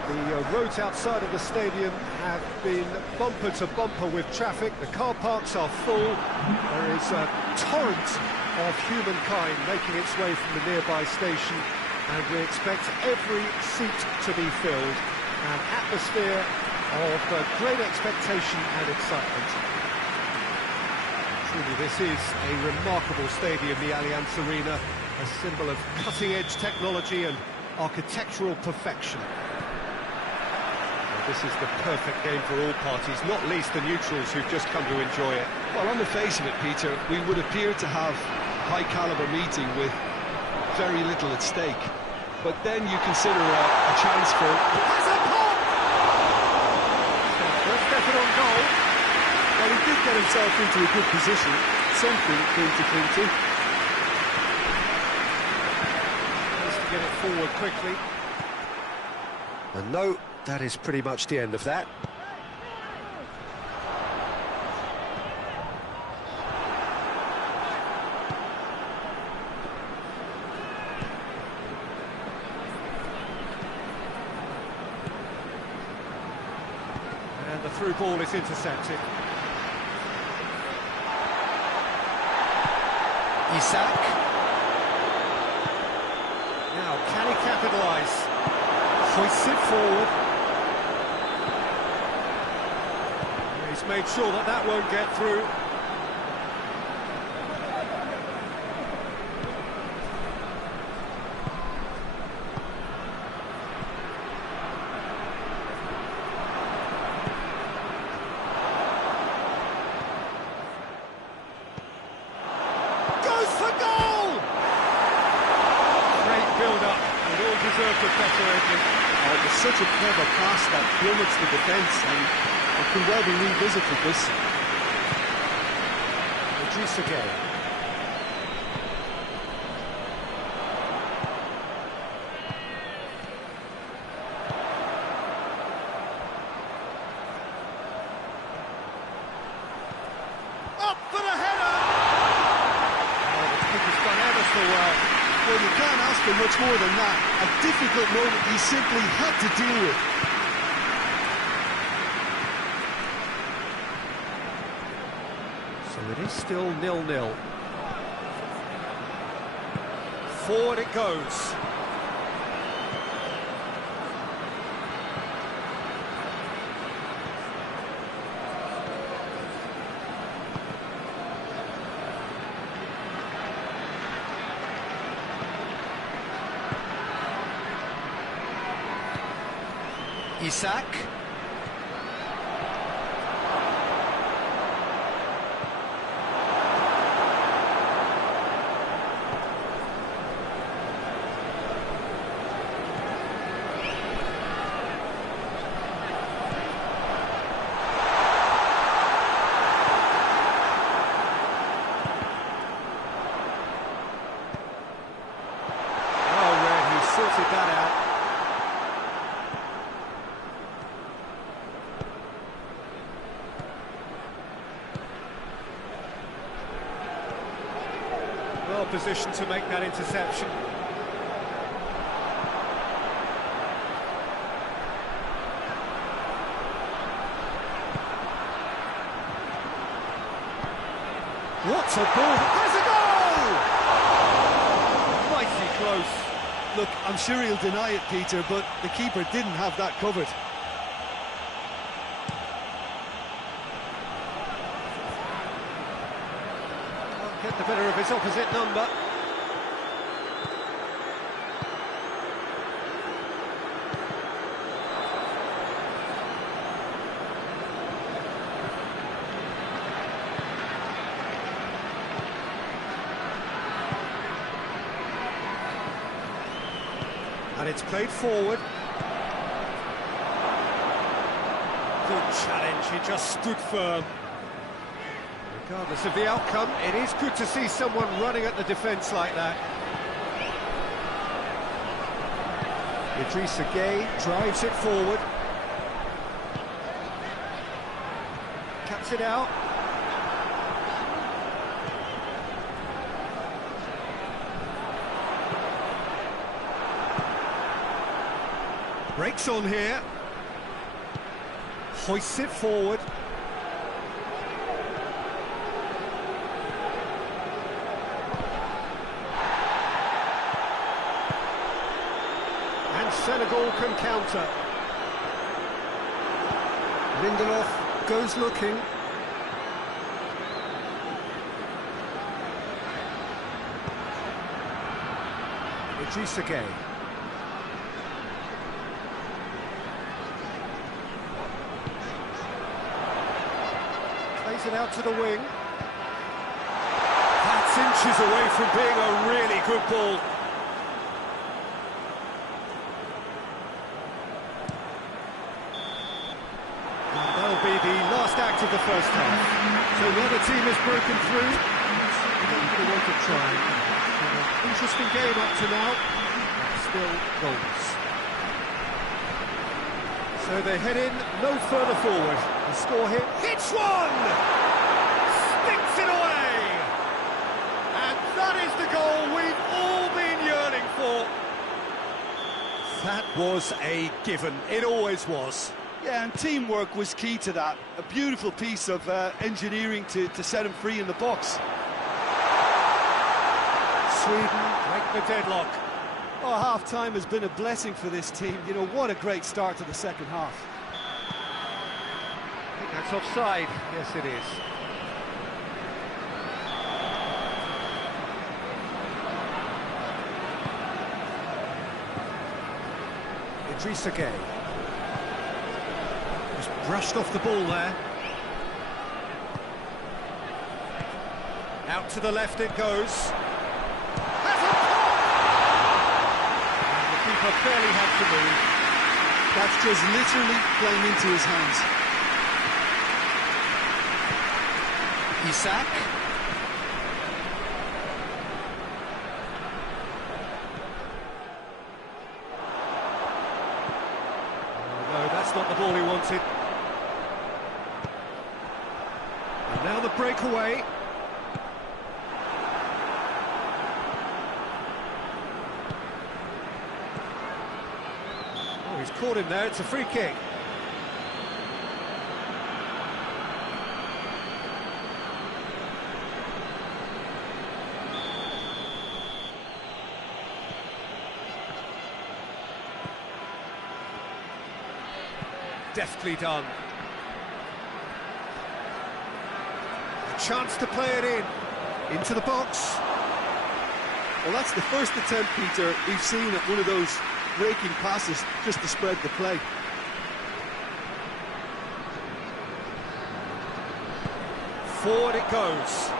The roads outside of the stadium have been bumper to bumper with traffic. The car parks are full. There is a torrent of humankind making its way from the nearby station, and we expect every seat to be filled. An atmosphere of great expectation and excitement. Truly, this is a remarkable stadium, the Allianz Arena, a symbol of cutting-edge technology and architectural perfection. Well, this is the perfect game for all parties, not least the neutrals who've just come to enjoy it. Well, on the face of it, Peter, we would appear to have a high-caliber meeting with very little at stake. But then you consider a chance for... Has a pop! First effort on goal. Well, he did get himself into a good position, something for him to cling to. Has to get it forward quickly. And no, that is pretty much the end of that. And the through ball is intercepted. Isak. Now, can he capitalise? Hoists it forward. He's made sure that that won't get through. Goes for goal! Great build-up, and all deserved a better ending. Oh, it was such a clever pass that plummets the defence, and it can well be revisited, this. Idris again. Up for the header! Oh, the keeper's done ever so well. Well, you can't ask for much more than that. A difficult moment he simply had to deal with. So it is still 0-0. Forward it goes. Isak. Sorted that out. Well positioned to make that interception. What a ball! Has a goal! Mighty close. Look, I'm sure he'll deny it, Peter, but the keeper didn't have that covered. Can't get the better of his opposite number. And it's played forward. Good challenge, he just stood firm. Regardless of the outcome, it is good to see someone running at the defence like that. Idris Gueye drives it forward. Cuts it out. Breaks on here. Hoists it forward. And Senegal can counter. Lindelof goes looking. Diachi. Plays it out to the wing. That's inches away from being a really good ball. And that'll be the last act of the first half. So the other team has broken through. They want to try. Interesting game up to now, but still goals. So they head in no further forward. The score here, hits one! Sticks it away! And that is the goal we've all been yearning for. That was a given, it always was. Yeah, and teamwork was key to that. A beautiful piece of engineering to set him free in the box. Sweden break the deadlock. Oh, half-time has been a blessing for this team. You know, what a great start to the second half. I think that's offside. Yes, it is. Diachi. Just brushed off the ball there. Out to the left it goes. Barely had to move. That's just literally playing into his hands. Isak. Oh, no, that's not the ball he wanted. And now the breakaway. He's caught him there, it's a free kick. Deftly done. A chance to play it in. Into the box. Well, that's the first attempt, Peter, we've seen at one of those breaking passes just to spread the play. Forward it goes.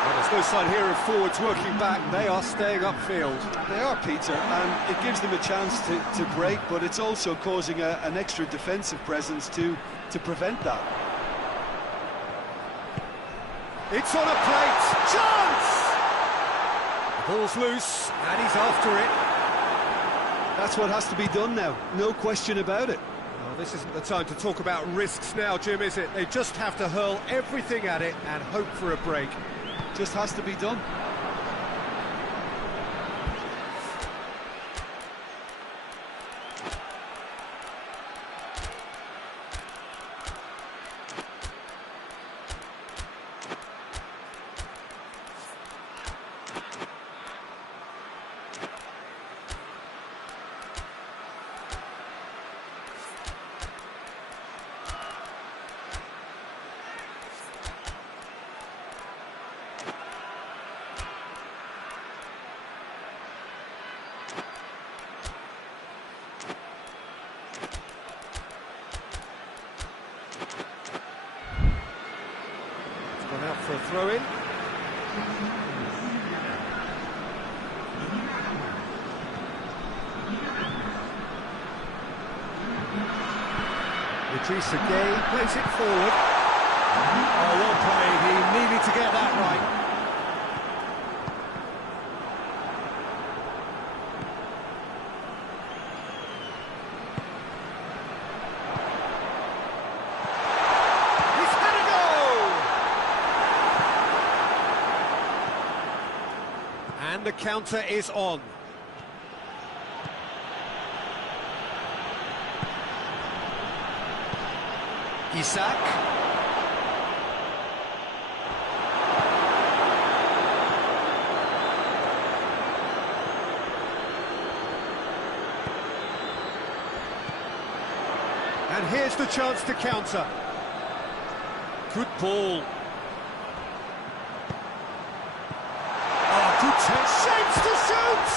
Well, there's no sign here of forwards working back. They are staying upfield. They are, Peter, and it gives them a chance to break, but it's also causing an extra defensive presence to prevent that. It's on a plate. Chance! The ball's loose, and he's after it. That's what has to be done now, no question about it. Well, this isn't the time to talk about risks now, Jim, is it? They just have to hurl everything at it and hope for a break. Just has to be done. Out for a throw-in. Diachi plays it forward. Oh, well played. He needed to get that right. And the counter is on. Isak. And here's the chance to counter. Good ball. Oh, good touch. Shapes to shoot!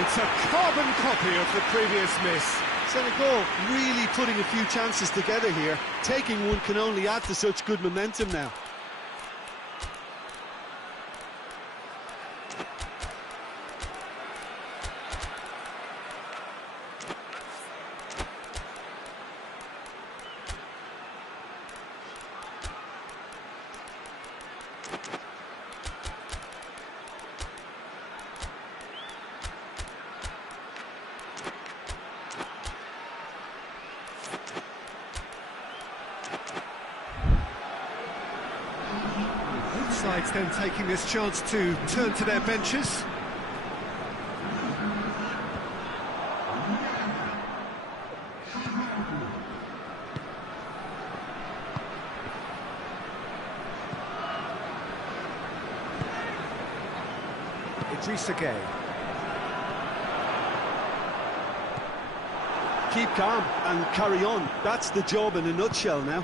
It's a carbon copy of the previous miss. Senegal really putting a few chances together here. Taking one can only add to such good momentum now. Sides then taking this chance to turn to their benches. Idrissa Gueye. Keep calm and carry on. That's the job in a nutshell now.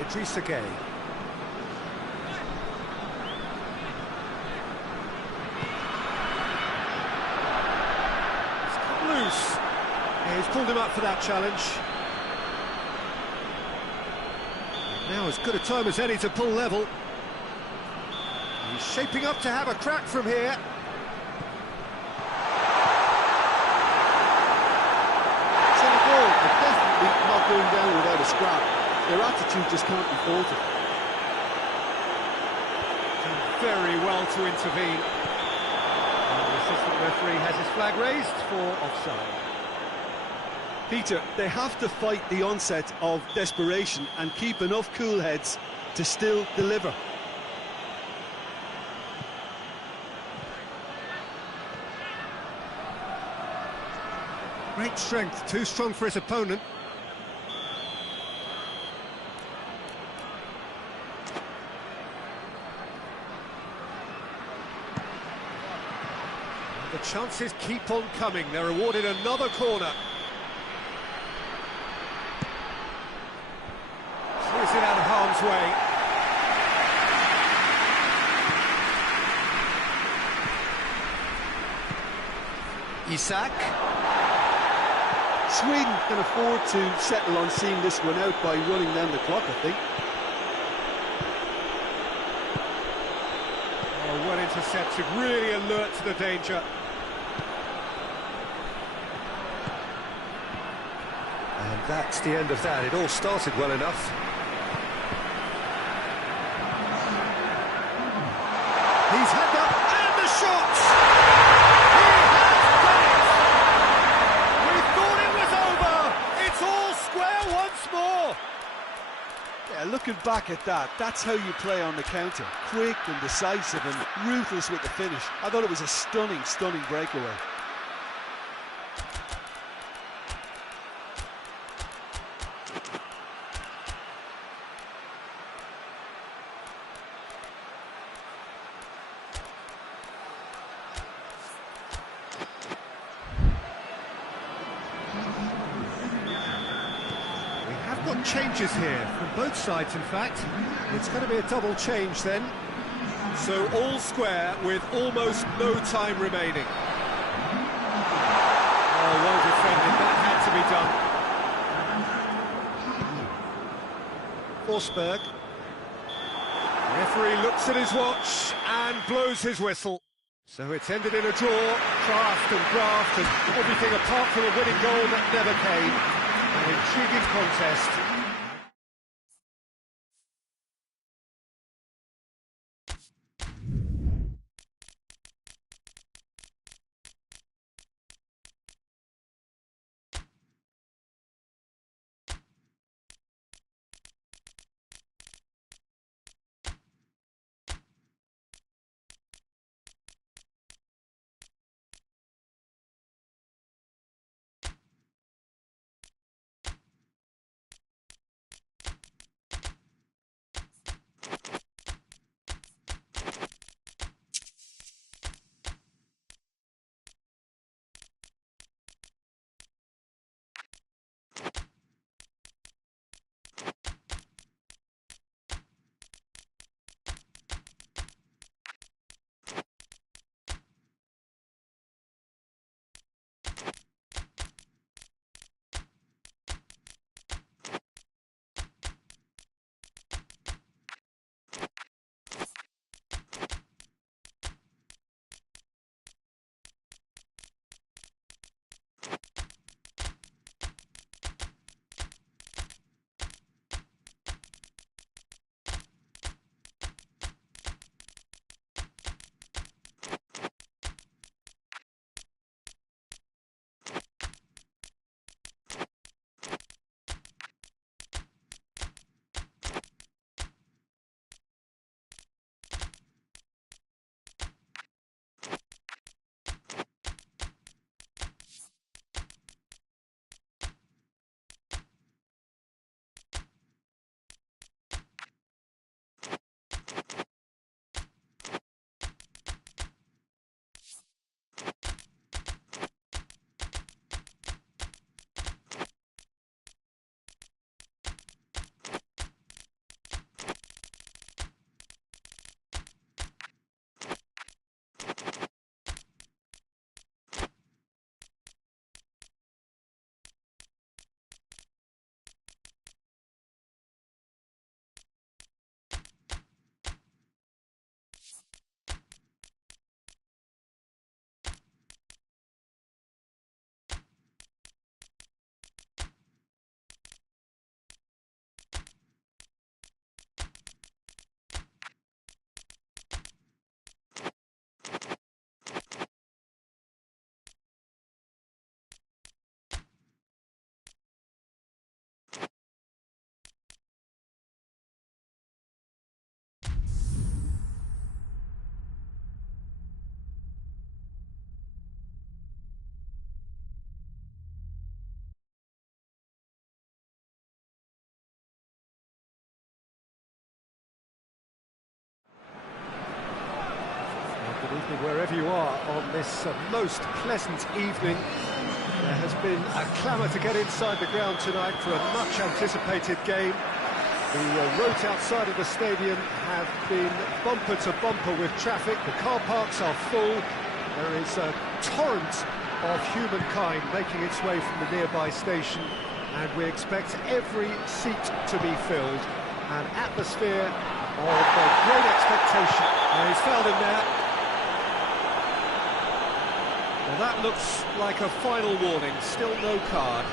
Idrissa Gueye. It's come loose. Yeah, he's pulled him up for that challenge. Now as good a time as any to pull level. He's shaping up to have a crack from here. Senegal are definitely not going down without a scrap. Their attitude just can't be faulted. Done very well to intervene. And the assistant referee has his flag raised for offside. Peter, they have to fight the onset of desperation and keep enough cool heads to still deliver. Great strength, too strong for his opponent. The chances keep on coming. They're awarded another corner. Clears it out of harm's way. Isak. Sweden can afford to settle on seeing this one out by running down the clock, I think. Oh, well intercepted, really alert to the danger. And that's the end of that. It all started well enough. He's had that, and the shot! He has done it! We thought it was over! It's all square once more! Yeah, looking back at that, that's how you play on the counter. Quick and decisive and ruthless with the finish. I thought it was a stunning, stunning breakaway. Changes here from both sides, in fact. It's going to be a double change then. So all square with almost no time remaining. Oh, well defended. That had to be done. Forsberg. Referee looks at his watch and blows his whistle. So it's ended in a draw. Craft and graft and everything apart from a winning goal that never came. An intriguing contest. Wherever you are on this most pleasant evening, there has been a clamour to get inside the ground tonight for a much-anticipated game. The roads outside of the stadium have been bumper to bumper with traffic. The car parks are full. There is a torrent of humankind making its way from the nearby station, and we expect every seat to be filled. An atmosphere of great expectation. And he's fouled him there. Well, that looks like a final warning, still no card.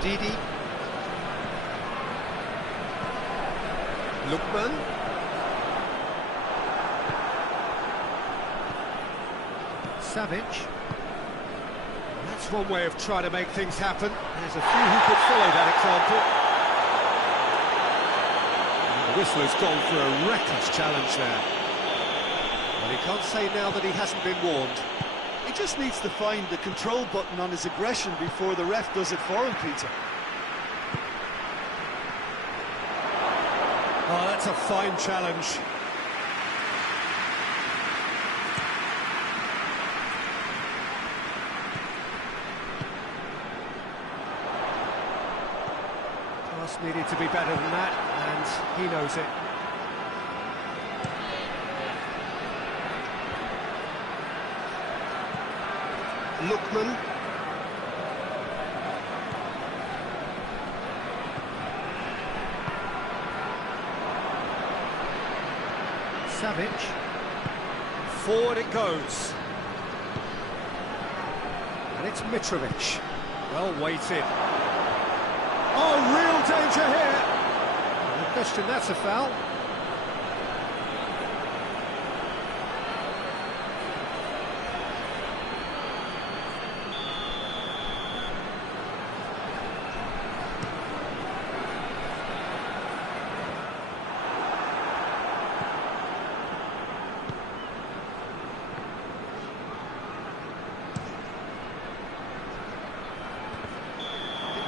Didi. Lookman. Savage. That's one way of trying to make things happen. There's a few who could follow that example. The whistle has gone for a reckless challenge there. Well, he can't say now that he hasn't been warned. He just needs to find the control button on his aggression before the ref does it for him, Peter. Oh, that's a fine challenge. Pass needed to be better than that, and he knows it. Lookman. Savage. Forward it goes. And it's Mitrovic. Well weighted. Oh, real danger here. No question, that's a foul.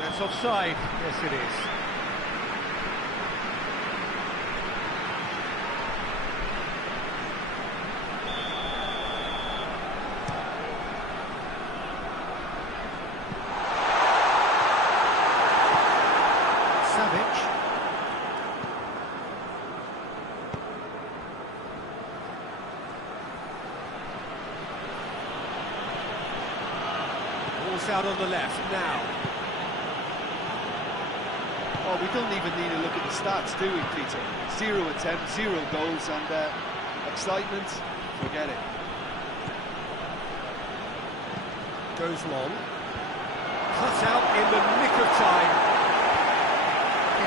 That's offside. Yes, it is. Savage. Ball's out on the left now. Oh, we don't even need to look at the stats, do we, Peter? 0 attempts, 0 goals, and excitement, forget it. Goes long. Cut out in the nick of time.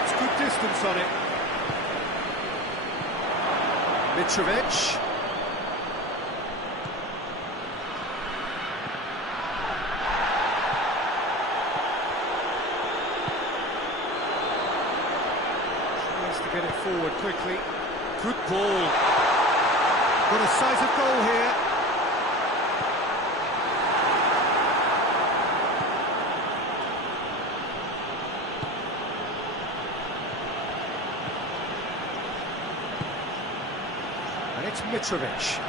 It's good distance on it. Mitrovic. Tries to get it forward quickly. Good ball. Got a sight of goal here. And it's Mitrovic.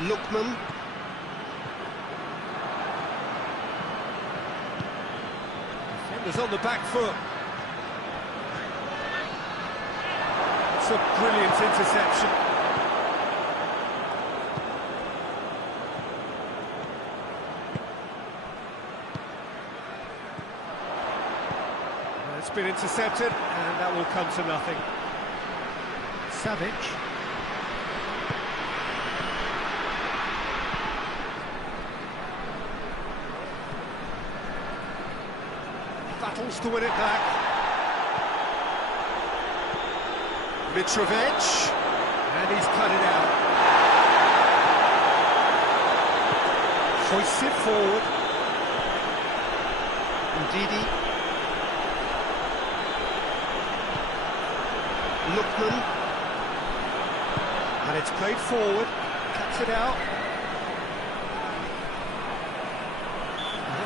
Lookman. Defenders on the back foot. It's a brilliant interception. It's been intercepted, and that will come to nothing. Savage. Battles to win it back. Mitrovic. And he's cut it out. Hoists it forward. Didi. Lookman. And it's played forward. Cuts it out.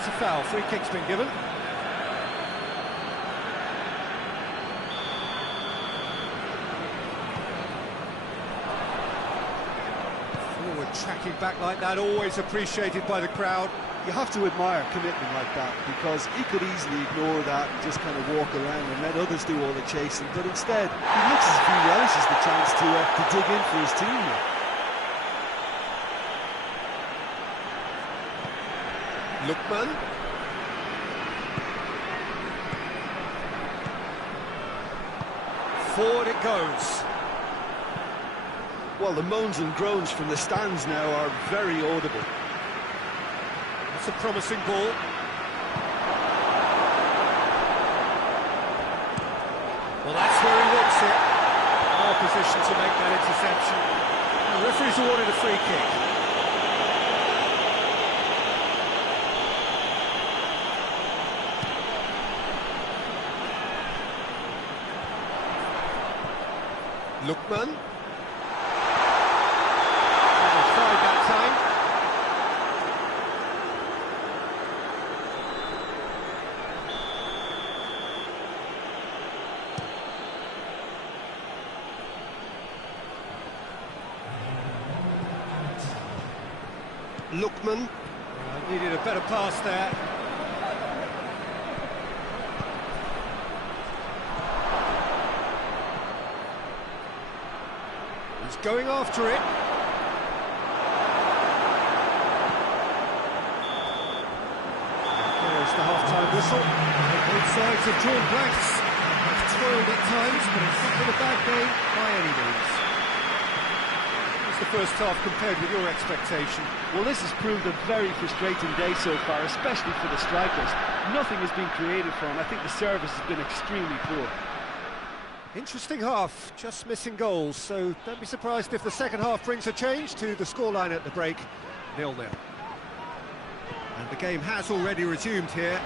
That's a foul. Free kick's been given. Forward tracking back like that, always appreciated by the crowd. You have to admire commitment like that, because he could easily ignore that and just kind of walk around and let others do all the chasing, but instead he looks as if he relishes the chance to dig in for his team here. Lookman. Forward it goes. Well, the moans and groans from the stands now are very audible. That's a promising ball. Well, that's where he wants it. Our position to make that interception. The referee's awarded a free kick. Lookman. Tried that time. Lookman. Needed a better pass there. He's going after it. There's the half-time whistle. Both sides have drawn blanks. It's toiled at times, but it's not been a bad game by any means. What's the first half compared with your expectation? Well, this has proved a very frustrating day so far, especially for the strikers. Nothing has been created for them. I think the service has been extremely poor. Interesting half, just missing goals, so don't be surprised if the second half brings a change to the scoreline at the break, 0-0. And the game has already resumed here.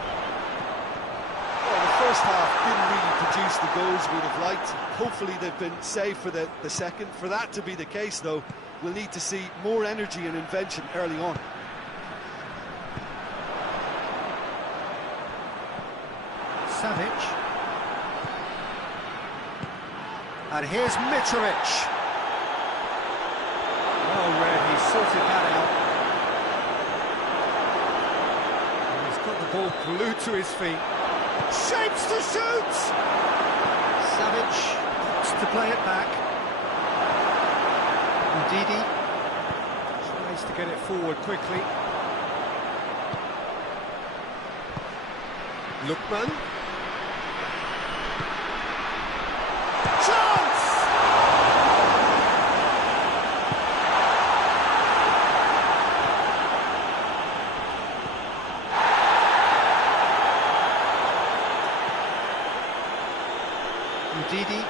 Well, the first half didn't really produce the goals we'd have liked. Hopefully they've been saved for the second. For that to be the case, though, we'll need to see more energy and invention early on. Savic. And here's Mitrovic. Well read, he sorted that out. And he's got the ball glued to his feet. Shapes to shoot! Savic wants to play it back. Ndidi tries to get it forward quickly. Lookman. Ndidi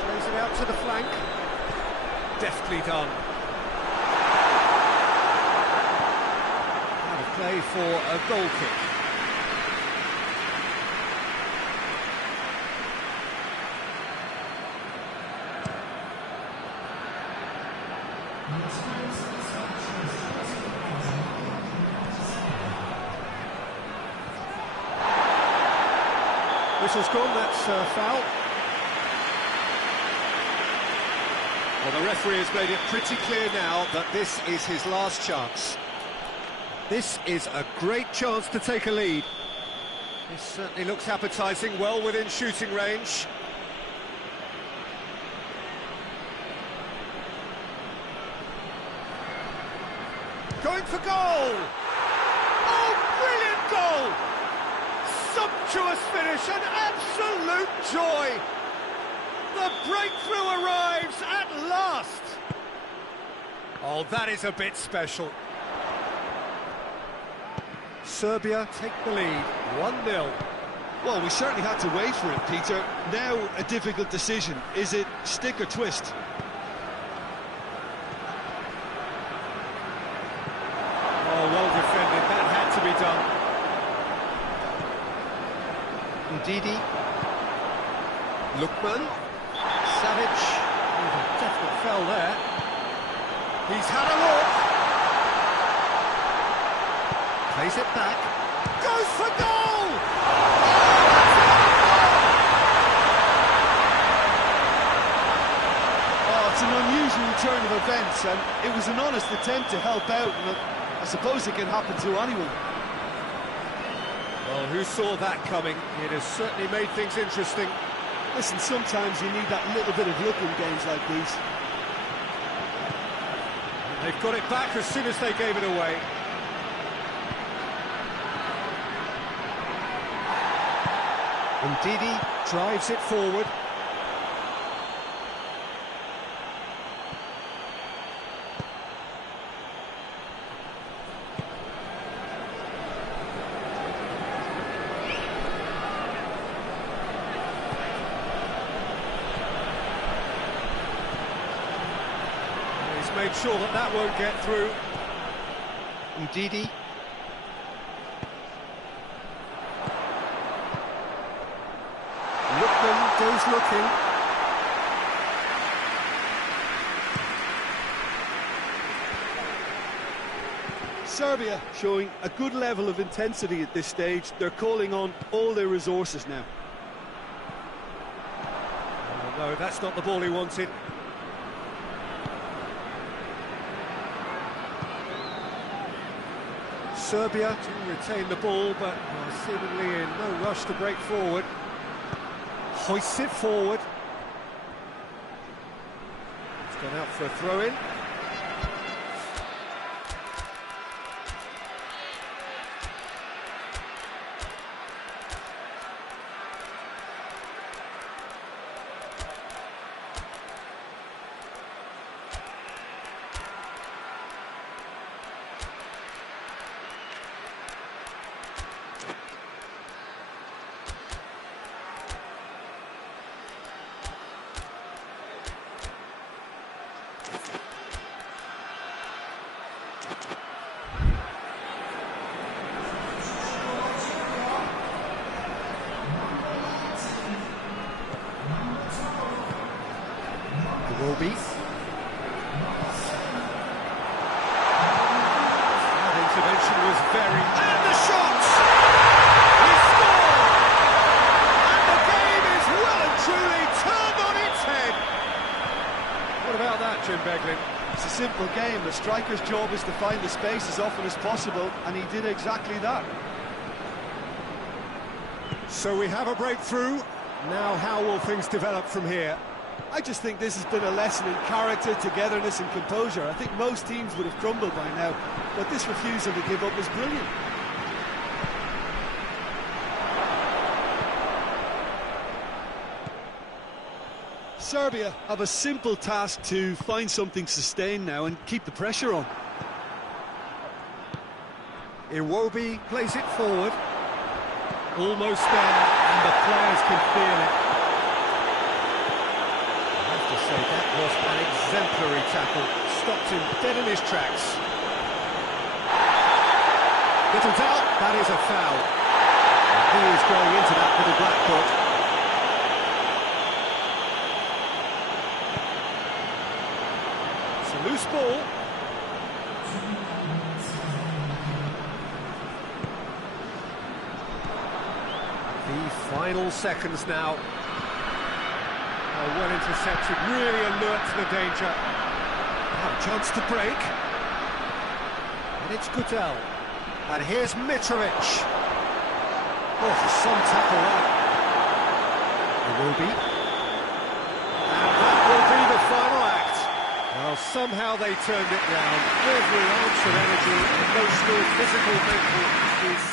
plays it out to the flank. Deftly done. Out of play for a goal kick. Whistle's gone, that's foul. Well, the referee has made it pretty clear now that this is his last chance. This is a great chance to take a lead. This certainly looks appetising, well within shooting range. Going for goal! Oh, brilliant goal! Sumptuous finish, an absolute joy! The breakthrough arrives at last! Oh, that is a bit special. Serbia take the lead, 1-0. Well, we certainly had to wait for it, Peter. Now a difficult decision. Is it stick or twist? Oh, well defended, that had to be done. Ndidi. Lookman. Savic. Oh, a definite foul there. He's had a look. Plays it back. Goes for goal! Oh, it's an unusual turn of events, and it was an honest attempt to help out, and I suppose it can happen to anyone. Well, who saw that coming? It has certainly made things interesting. Listen, sometimes you need that little bit of luck in games like these. They've got it back as soon as they gave it away. Ndidi drives it forward. He's made sure that that won't get through. Ndidi. Lookman goes looking. Serbia showing a good level of intensity at this stage. They're calling on all their resources now. Oh, no, that's not the ball he wanted. Serbia to retain the ball, but seemingly in no rush to break forward. Hoists it forward. It's gone out for a throw-in. Will be. That intervention was very... And the shot! He scored! And the game is well and truly turned on its head! What about that, Jim Beglin? It's a simple game. The striker's job is to find the space as often as possible, and he did exactly that. So we have a breakthrough. Now how will things develop from here? I just think this has been a lesson in character, togetherness and composure. I think most teams would have crumbled by now, but this refusal to give up is brilliant. Serbia have a simple task to find something sustained now and keep the pressure on. Iwobi plays it forward. Almost there, and the players can feel it. So that was an exemplary tackle, stopped him dead in his tracks. Little doubt, that is a foul. And he is going into that with a black book. It's a loose ball. The final seconds now. Well intercepted, really alert to the danger. Now a chance to break. And it's Gudel. And here's Mitrovic. Oh, some tackle that. It will be. And that will be the final act. Well, somehow they turned it round. Every ounce of energy, emotional, physical, mental is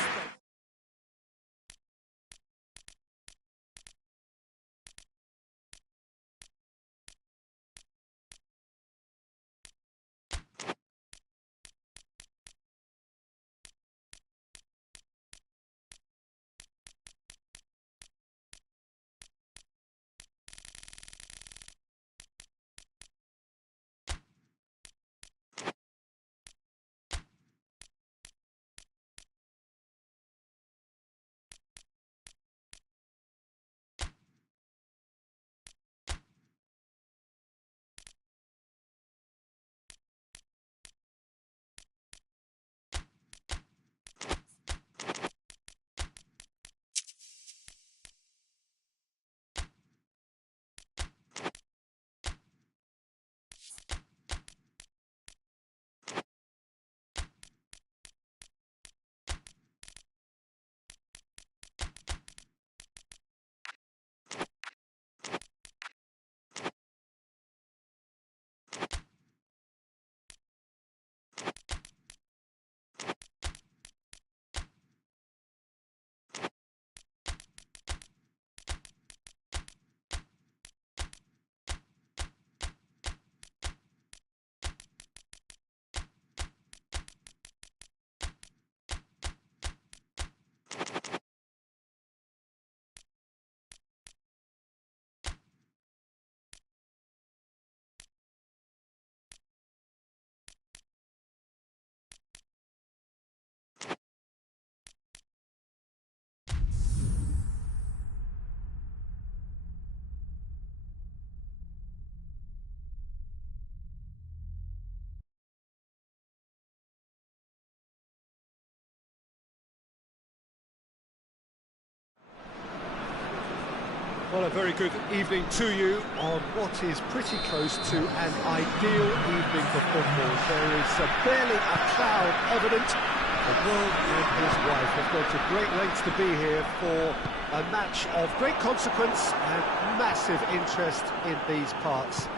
Well, a very good evening to you on what is pretty close to an ideal evening for football. There is barely a cloud evident. The world and his wife have gone to great lengths to be here for a match of great consequence and massive interest in these parts.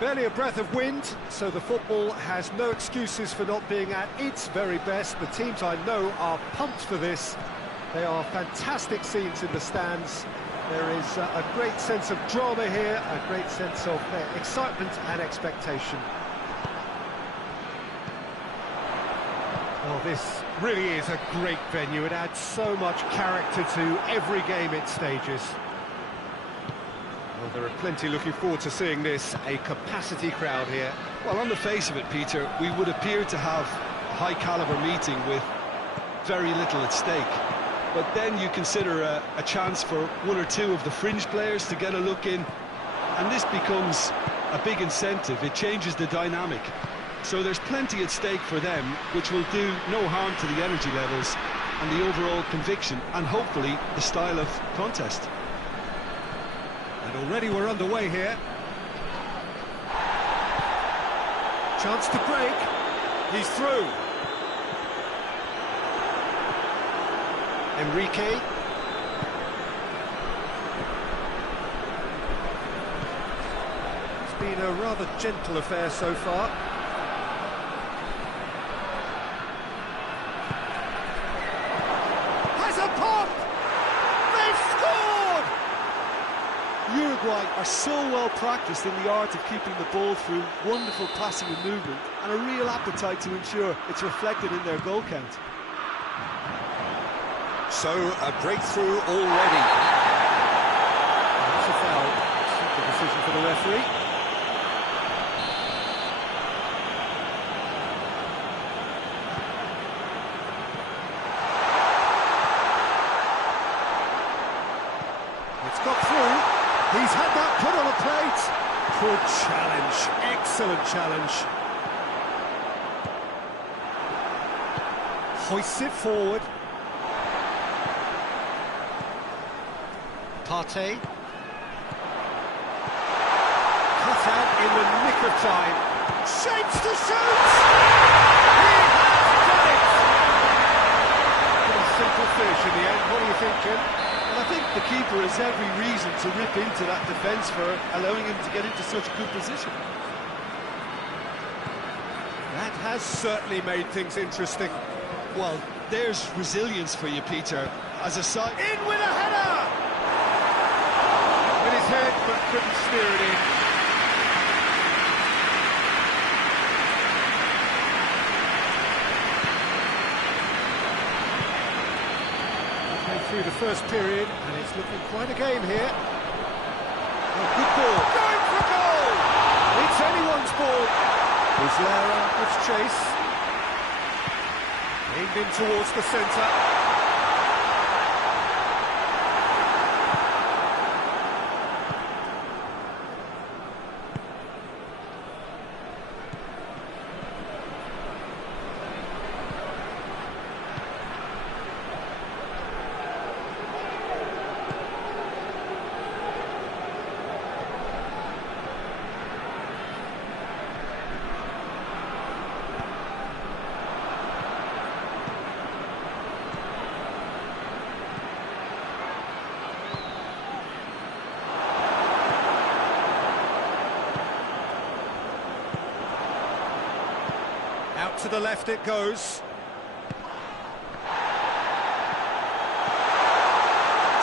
Barely a breath of wind, so the football has no excuses for not being at its very best. The teams I know are pumped for this. They are fantastic scenes in the stands. There is a great sense of drama here, a great sense of excitement and expectation. Well, this really is a great venue. It adds so much character to every game it stages. Well, there are plenty looking forward to seeing this, a capacity crowd here. Well, on the face of it, Peter, we would appear to have a high-caliber meeting with very little at stake. But then you consider a chance for one or two of the fringe players to get a look in, and this becomes a big incentive. It changes the dynamic. So there's plenty at stake for them, which will do no harm to the energy levels and the overall conviction, and hopefully the style of contest. And already we're underway here. Chance to break. He's through. Enrique. It's been a rather gentle affair so far. Has a pop! They've scored! Uruguay are so well practiced in the art of keeping the ball through wonderful passing and movement, and a real appetite to ensure it's reflected in their goal count. So, a breakthrough already. That's a foul. Simple decision for the referee. It's got through. He's had that put on a plate. Good challenge. Excellent challenge. Hoists it forward. Partey. Cut out in the nick of time. Shapes to shoot! He has done it! What a simple finish in the end. What do you think, Jim? And I think the keeper has every reason to rip into that defence for allowing him to get into such a good position. That has certainly made things interesting. Well, there's resilience for you, Peter. As a side... In with a header! With his head, but couldn't steer it in. Halfway through the first period, and it's looking quite a game here. Oh, good ball. Going for goal! It's anyone's ball. Muslera with chase. Aimed in towards the centre. Out to the left it goes.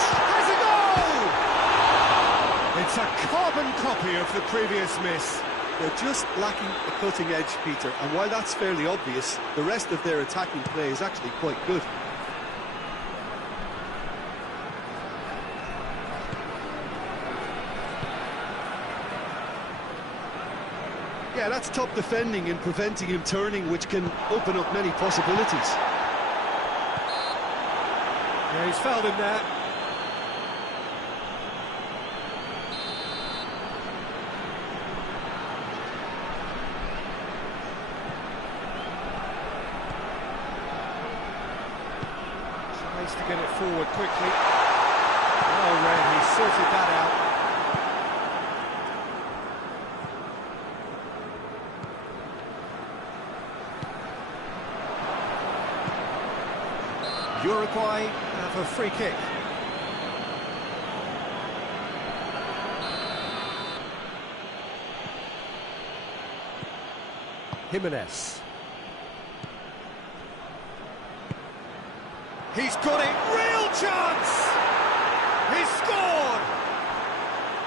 Has a goal! It's a carbon copy of the previous miss. They're just lacking a cutting edge, Peter, and while that's fairly obvious, the rest of their attacking play is actually quite good. Yeah, that's top defending and preventing him turning, which can open up many possibilities. Yeah, he's fouled him there. Tries to get it forward quickly. Oh, well read, he sorted that out. Uruguay have a free kick. Jimenez. He's got it, real chance! He's scored!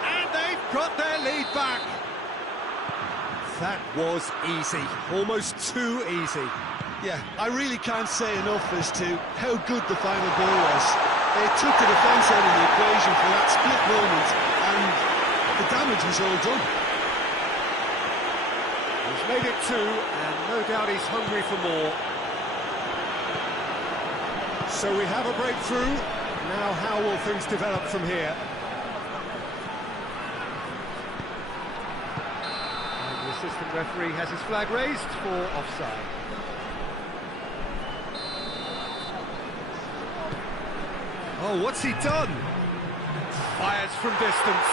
And they've got their lead back. That was easy, almost too easy. Yeah, I really can't say enough as to how good the final goal was. They took the defence out of the equation for that split moment, and the damage was all done. He's made it two, and no doubt he's hungry for more. So we have a breakthrough. Now how will things develop from here? And the assistant referee has his flag raised for offside. Oh, what's he done? Fires from distance.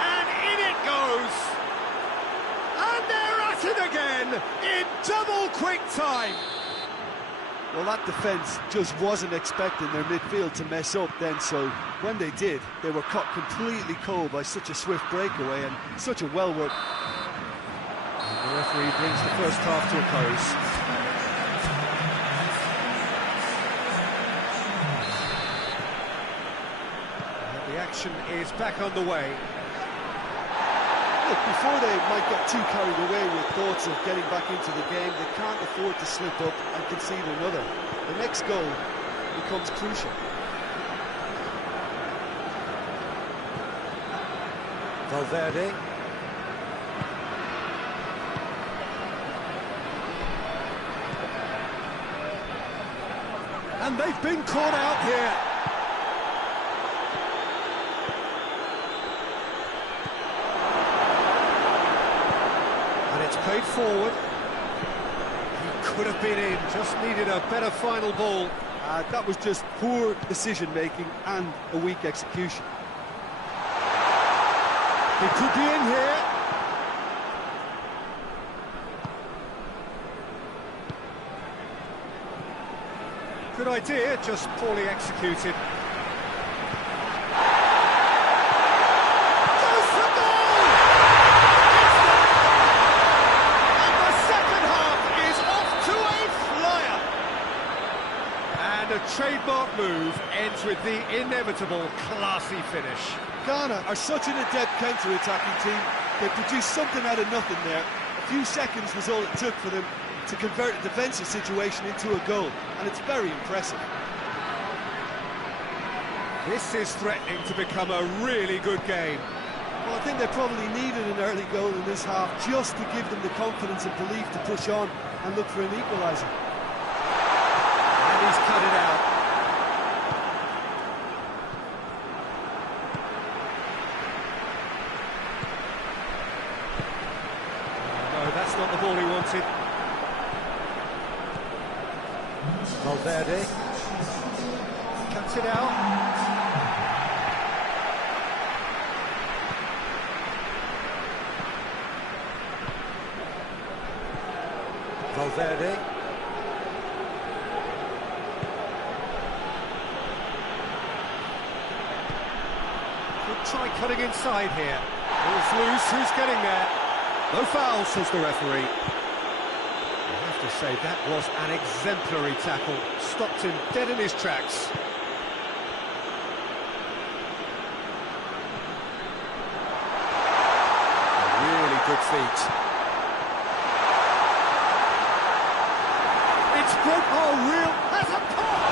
And in it goes! And they're at it again in double quick time. Well, that defence just wasn't expecting their midfield to mess up then, so when they did, they were caught completely cold by such a swift breakaway and such a well-worked... And the referee brings the first half to a close. And the action is back on the way. Look, before they might get too carried away with thoughts of getting back into the game, they can't afford to slip up and concede another. The next goal becomes crucial. Valverde. And they've been caught out here. Played forward. He could have been in, just needed a better final ball. That was just poor decision-making and a weak execution. He could be in here. Good idea, just poorly executed. Trademark move ends with the inevitable classy finish. Ghana are such an adept counter-attacking team. They produced something out of nothing there. A few seconds was all it took for them to convert a defensive situation into a goal, and it's very impressive. This is threatening to become a really good game. Well, I think they probably needed an early goal in this half just to give them the confidence and belief to push on and look for an equaliser. And he's cut it out. No, that's not the ball he wanted. Valverde cuts it out. Valverde. Could try cutting inside here. Ball's loose, who's getting there? No foul, says the referee. I have to say, that was an exemplary tackle. Stopped him dead in his tracks. A really good feat. It's broke. Oh, real has a pop!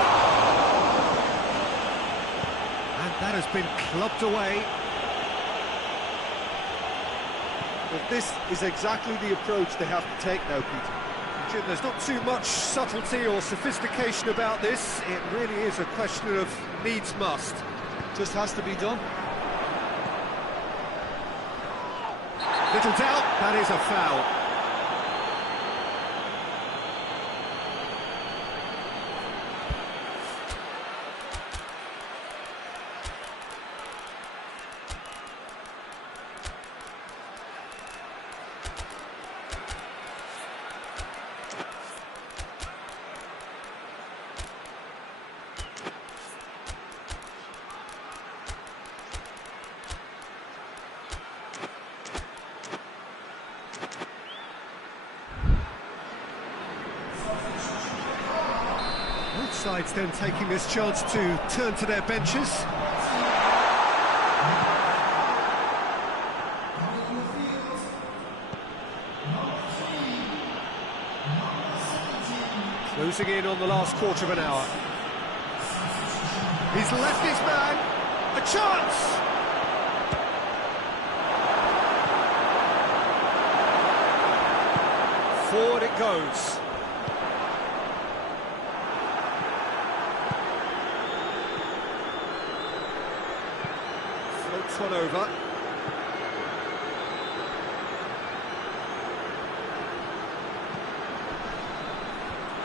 And that has been clubbed away. But this is exactly the approach they have to take now, Peter. Jim, there's not too much subtlety or sophistication about this. It really is a question of needs must. Just has to be done. Little doubt, that is a foul. Both sides then taking this chance to turn to their benches. Closing in on the last quarter of an hour. He's left his man. A chance! Forward it goes. Floats one over.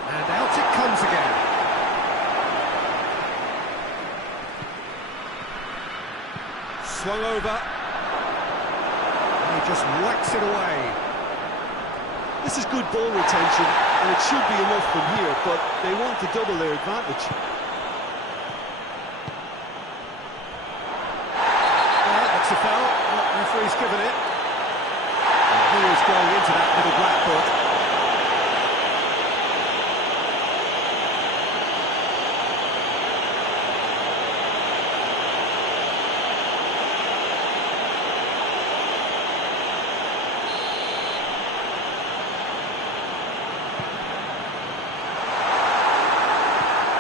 And out it comes again. Swung over. And he just whacks it away. This is good ball retention, and it should be enough from here, but they want to double their advantage. Well, that's a foul. Referee's given it. And who is going into that little black book?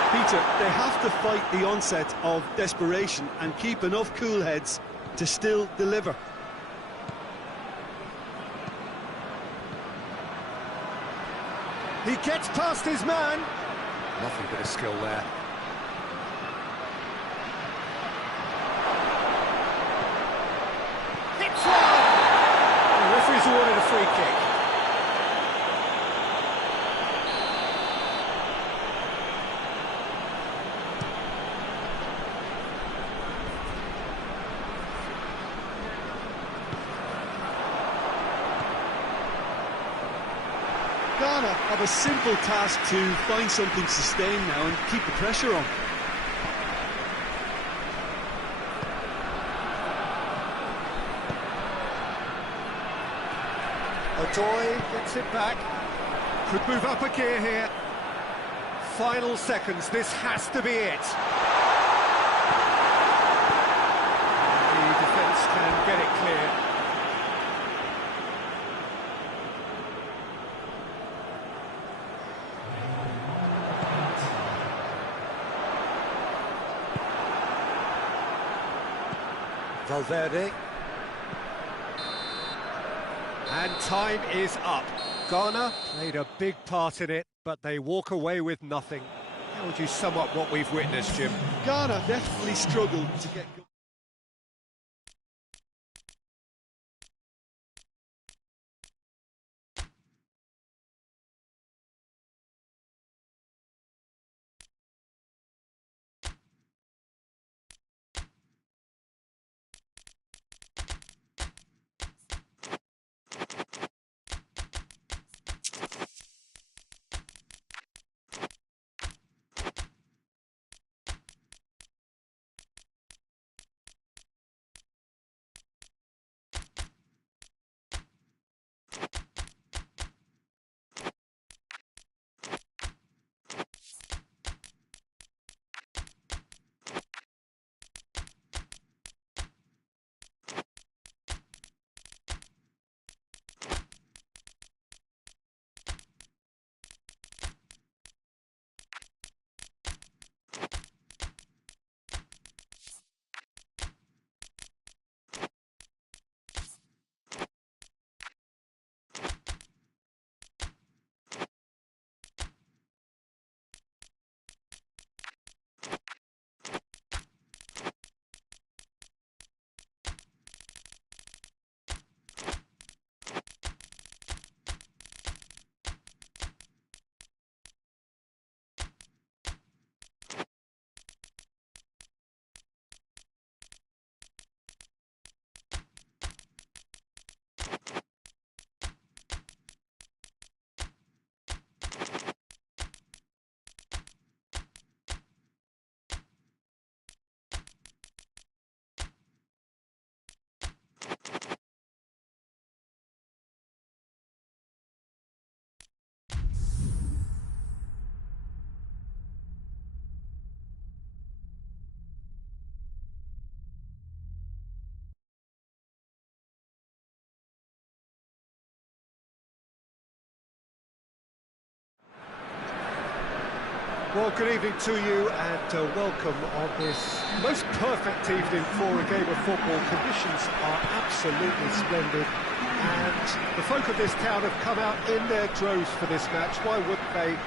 Peter, they have to fight the onset of desperation and keep enough cool heads to still deliver. He gets past his man. Nothing but a skill there. Hits one! The referee's awarded a free kick. Ghana have a simple task to find something sustained now and keep the pressure on. Odoi gets it back. Could move up a gear here. Final seconds, this has to be it. The defence can get it clear. Valverde. And time is up. Ghana played a big part in it, but they walk away with nothing. How would you sum up what we've witnessed, Jim? Ghana definitely struggled to get going. Well, good evening to you and welcome on this most perfect evening for a game of football. Conditions are absolutely splendid and the folk of this town have come out in their droves for this match. Why wouldn't they?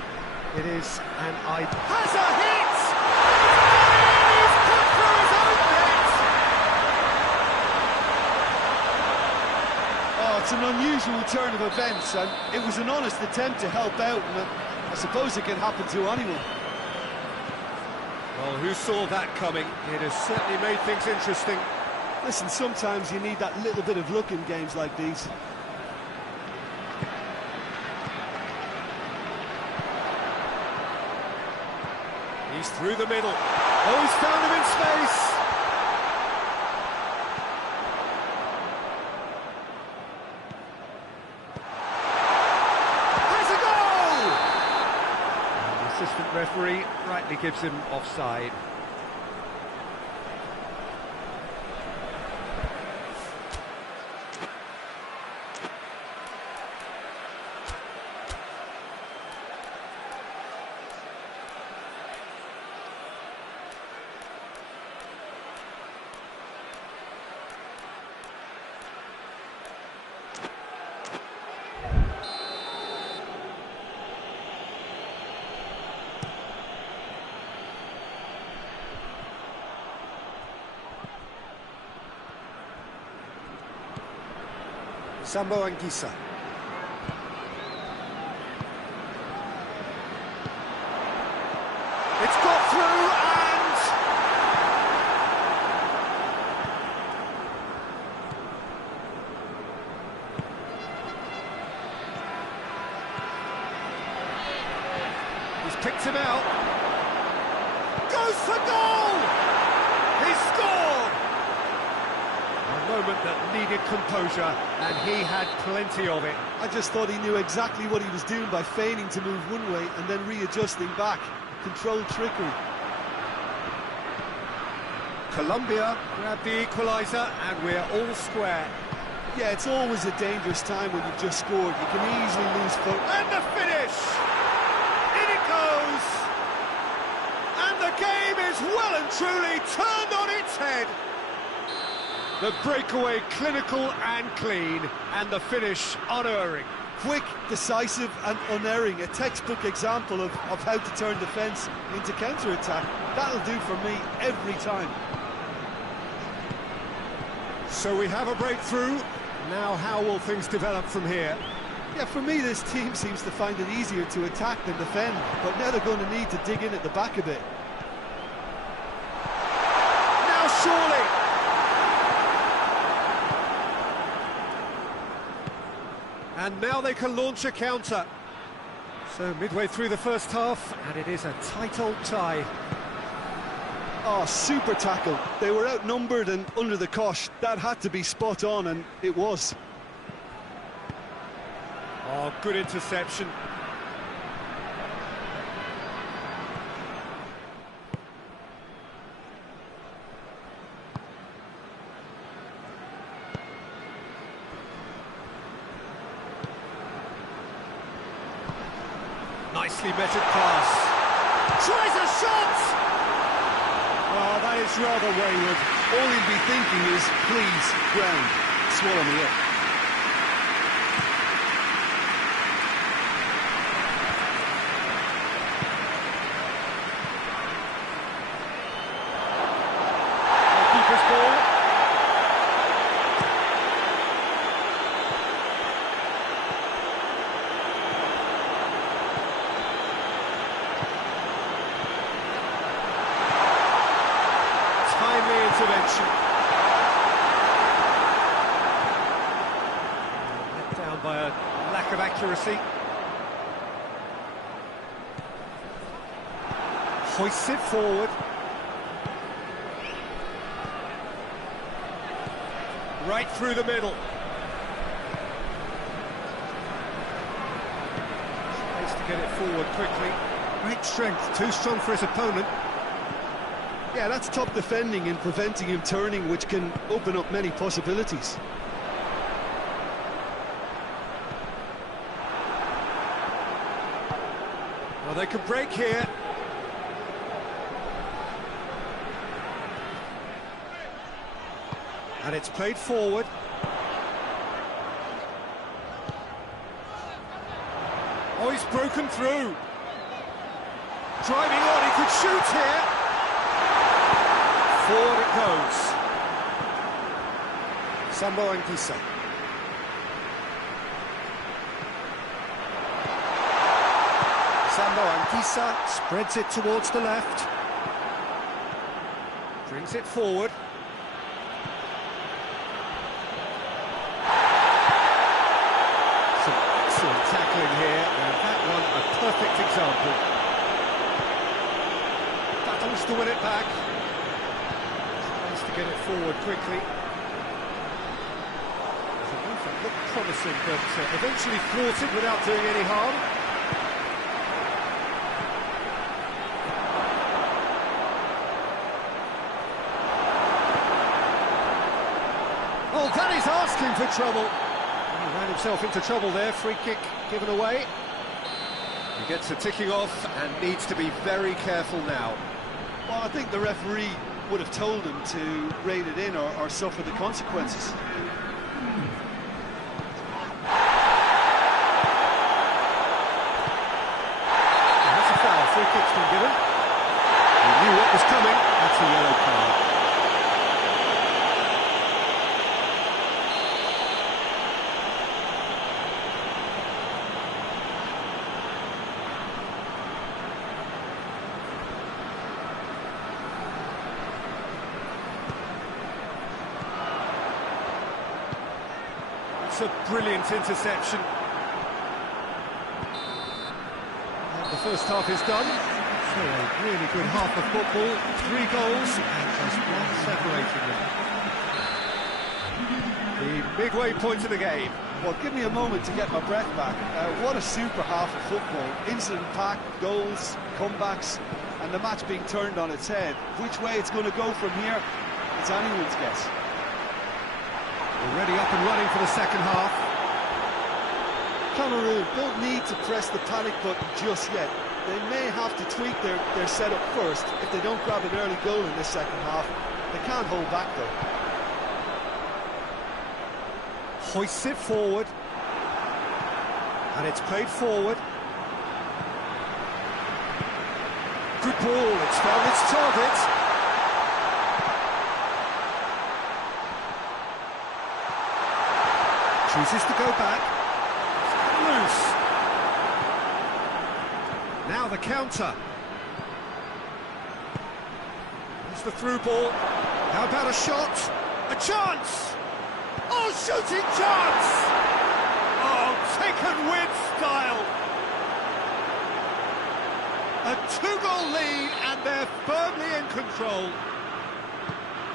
It is an ideal... Has a hit! He's put through his own net! Oh, it's an unusual turn of events, and it was an honest attempt to help out, and I suppose it can happen to anyone. Well, who saw that coming? It has certainly made things interesting. Listen, sometimes you need that little bit of luck in games like these. He's through the middle. Oh, he's found him in space. Has a goal! And the assistant referee rightly gives him offside. Sambo Anguissa. It's got through and... He's picked him out. goes for goal! He scored! A moment that needed composure, and he had plenty of it. I just thought he knew exactly what he was doing by feigning to move one way and then readjusting back. Controlled trickery. Colombia grabbed the equaliser, and we're all square. Yeah, it's always a dangerous time when you've just scored. You can easily lose focus. And the finish! In it goes! And the game is well and truly turned on its head! The breakaway clinical and clean, and the finish unerring. Quick, decisive and unerring. A textbook example of how to turn defence into counter-attack. That'll do for me every time. So we have a breakthrough. Now how will things develop from here? Yeah, for me this team seems to find it easier to attack than defend, but now they're going to need to dig in at the back a bit. Now surely! And now they can launch a counter. So midway through the first half, and it is a tight old tie. Oh, super tackle. They were outnumbered and under the cosh. That had to be spot on, and it was. Oh, good interception. Nicely measured pass. Tries a shot! Oh, that is rather wayward. All he'd be thinking is, please, ground, swallow me up. Keeper's ball. Timely intervention. Let down by a lack of accuracy. Hoists it forward. Right through the middle. Tries to get it forward quickly. Great strength, too strong for his opponent. Yeah, that's top defending and preventing him turning, which can open up many possibilities. Well, they can break here. And it's played forward. Oh, he's broken through. Driving on, he could shoot here. Forward it goes. Sambo Anguissa. Sambo Anguissa spreads it towards the left. Brings it forward. Some excellent tackling here, and that one a perfect example. Battles to win it back. Tries to get it forward quickly. The movement looked promising, but eventually thwarted without doing any harm. Oh, Danny's asking for trouble. He ran himself into trouble there. Free kick given away. He gets a ticking off and needs to be very careful now. Well, I think the referee would have told him to rein it in or suffer the consequences. That's a foul. Free kick's been given. He knew what was coming. That's a yellow card. A brilliant interception. And the first half is done. So a really good half of football. 3 goals and just one separating them. The midway point of the game. Well, give me a moment to get my breath back. What a super half of football. Incident-packed, goals, comebacks, and the match being turned on its head. Which way it's going to go from here, it's anyone's guess. Already up and running for the second half. Cameroon don't need to press the panic button just yet. They may have to tweak their setup first if they don't grab an early goal in this second half. They can't hold back though. Hoists it forward. And it's played forward. Good ball, it's found its target. Chooses to go back. Loose. Now the counter. It's the through ball. How about a shot? A chance! Oh, shooting chance! Oh, taken with style. A 2-goal lead and they're firmly in control.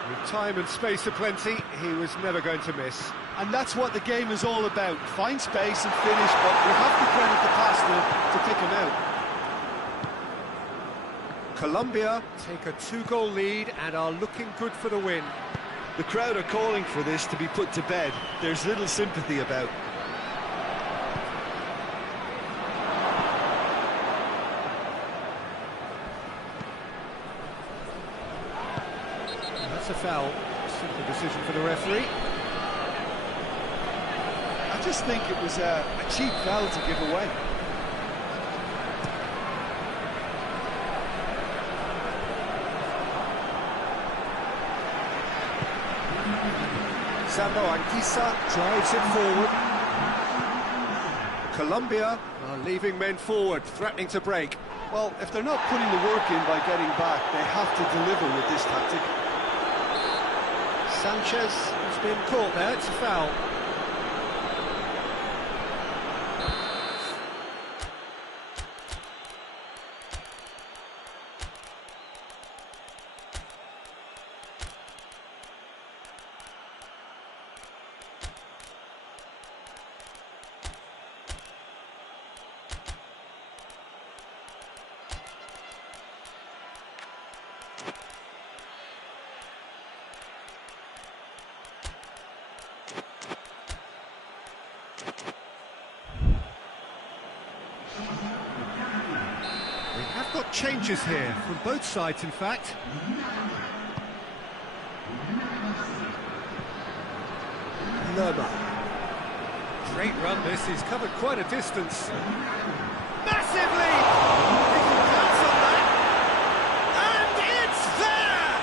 With time and space aplenty, he was never going to miss. And that's what the game is all about. Find space and finish, but we have to credit the passer to pick him out. Colombia take a 2-goal lead and are looking good for the win. The crowd are calling for this to be put to bed. There's little sympathy about. And that's a foul. Simple decision for the referee. I just think it was a cheap foul to give away. Sambo Anguissa drives it forward. Colombia are leaving men forward, threatening to break. Well, if they're not putting the work in by getting back, they have to deliver with this tactic. Sanchez has been caught there, it's a foul. We have got changes here, from both sides in fact. Lerma. Great run this, he's covered quite a distance. Massive lead! He can bounce on that. And it's there!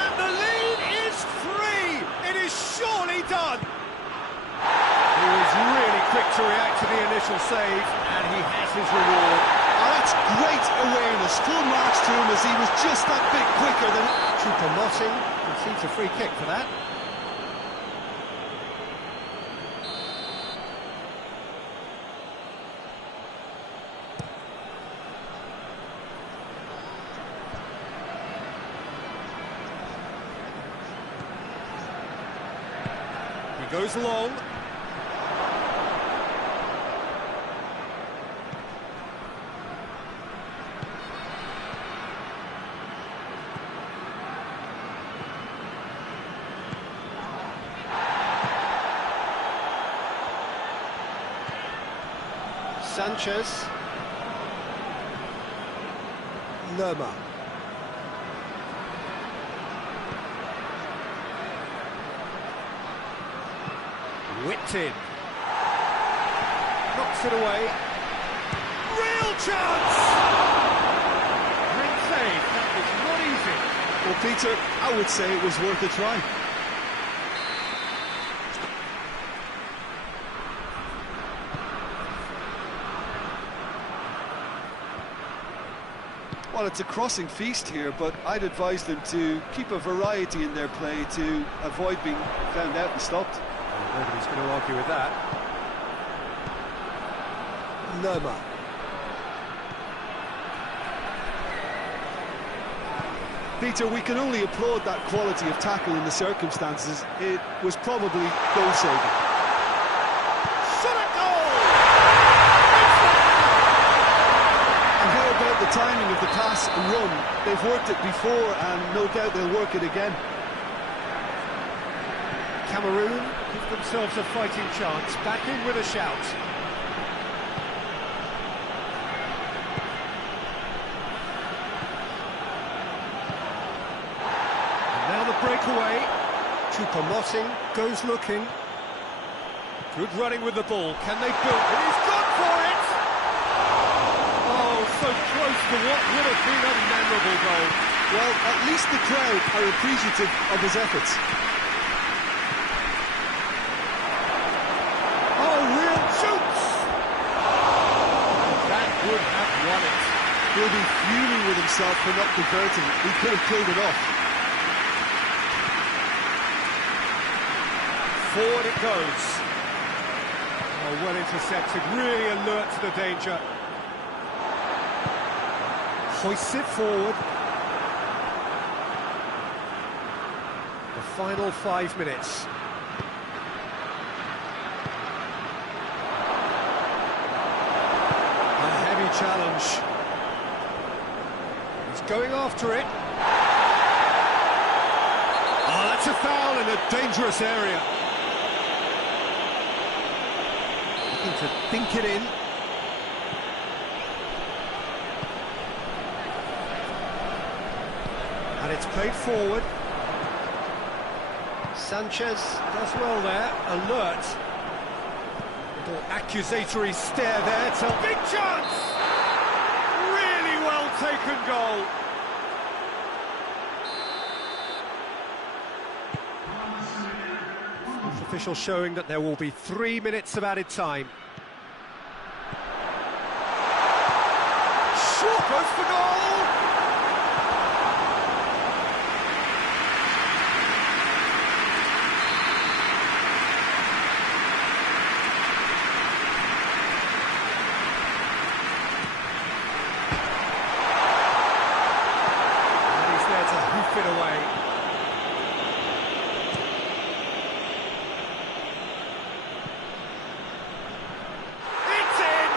And the lead is 3! It is surely done! He was really quick to react to the initial save, and he has his reward. Oh, that's great awareness. Full marks to him as he was just that bit quicker than... Choupo-Moting concedes a free kick for that. He goes long. Sanchez. Lerma. Whipped in. Knocks it away. Real chance! Great save. That was not easy. Well, Peter, I would say it was worth a try. Well, it's a crossing feast here, but I'd advise them to keep a variety in their play to avoid being found out and stopped. Nobody's going to argue with that. Lerma. Peter, we can only applaud that quality of tackle in the circumstances. It was probably goal-saving. Shot at goal! And how about the timing of the pass and run? They've worked it before, and no doubt they'll work it again. Cameroon give themselves a fighting chance, back in with a shout. And now the breakaway. Choupo-Moting goes looking. Good running with the ball. Can they build it? He's gone for it! Oh, so close to what would have been a memorable goal. Well, at least the crowd are appreciative of his efforts. Would have won it. He'll be fuming with himself for not converting. He could have killed it off. Forward it goes. Oh, well intercepted, really alert to the danger. Hoists it forward. The final 5 minutes. Challenge. He's going after it. Oh, that's a foul in a dangerous area. Looking to think it in. And it's played forward. Sanchez does well there, alert. Little accusatory stare there, it's a big chance! Really well taken goal. Official showing that there will be 3 minutes of added time. Short goes for goal! It away. It's in!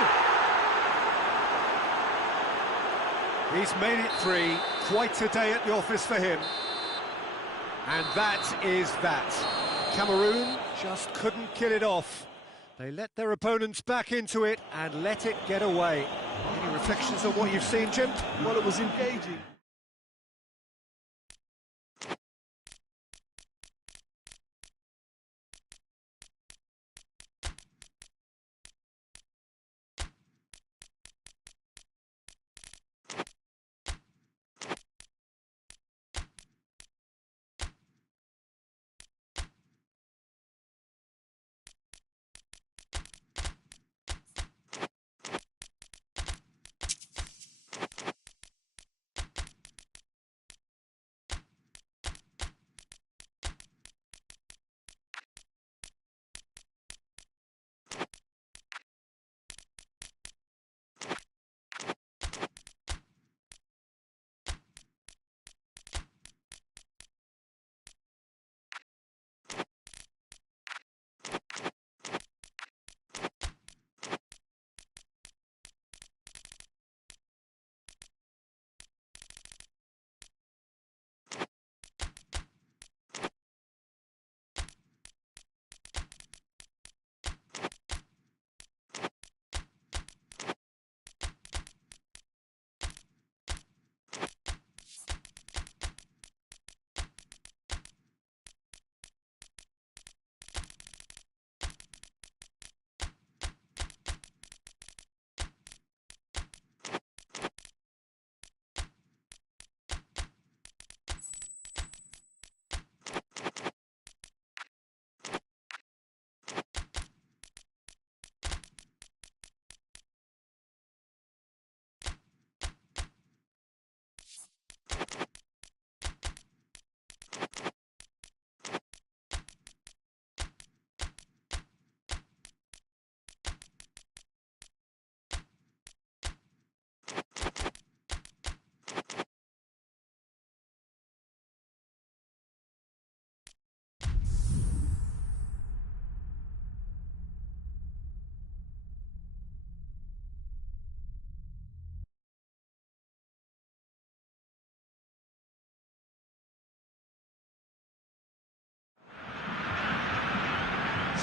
He's made it 3. Quite a day at the office for him. And that is that. Cameroon just couldn't kill it off. They let their opponents back into it and let it get away. Any reflections on what you've seen, Jim? Well, it was engaging.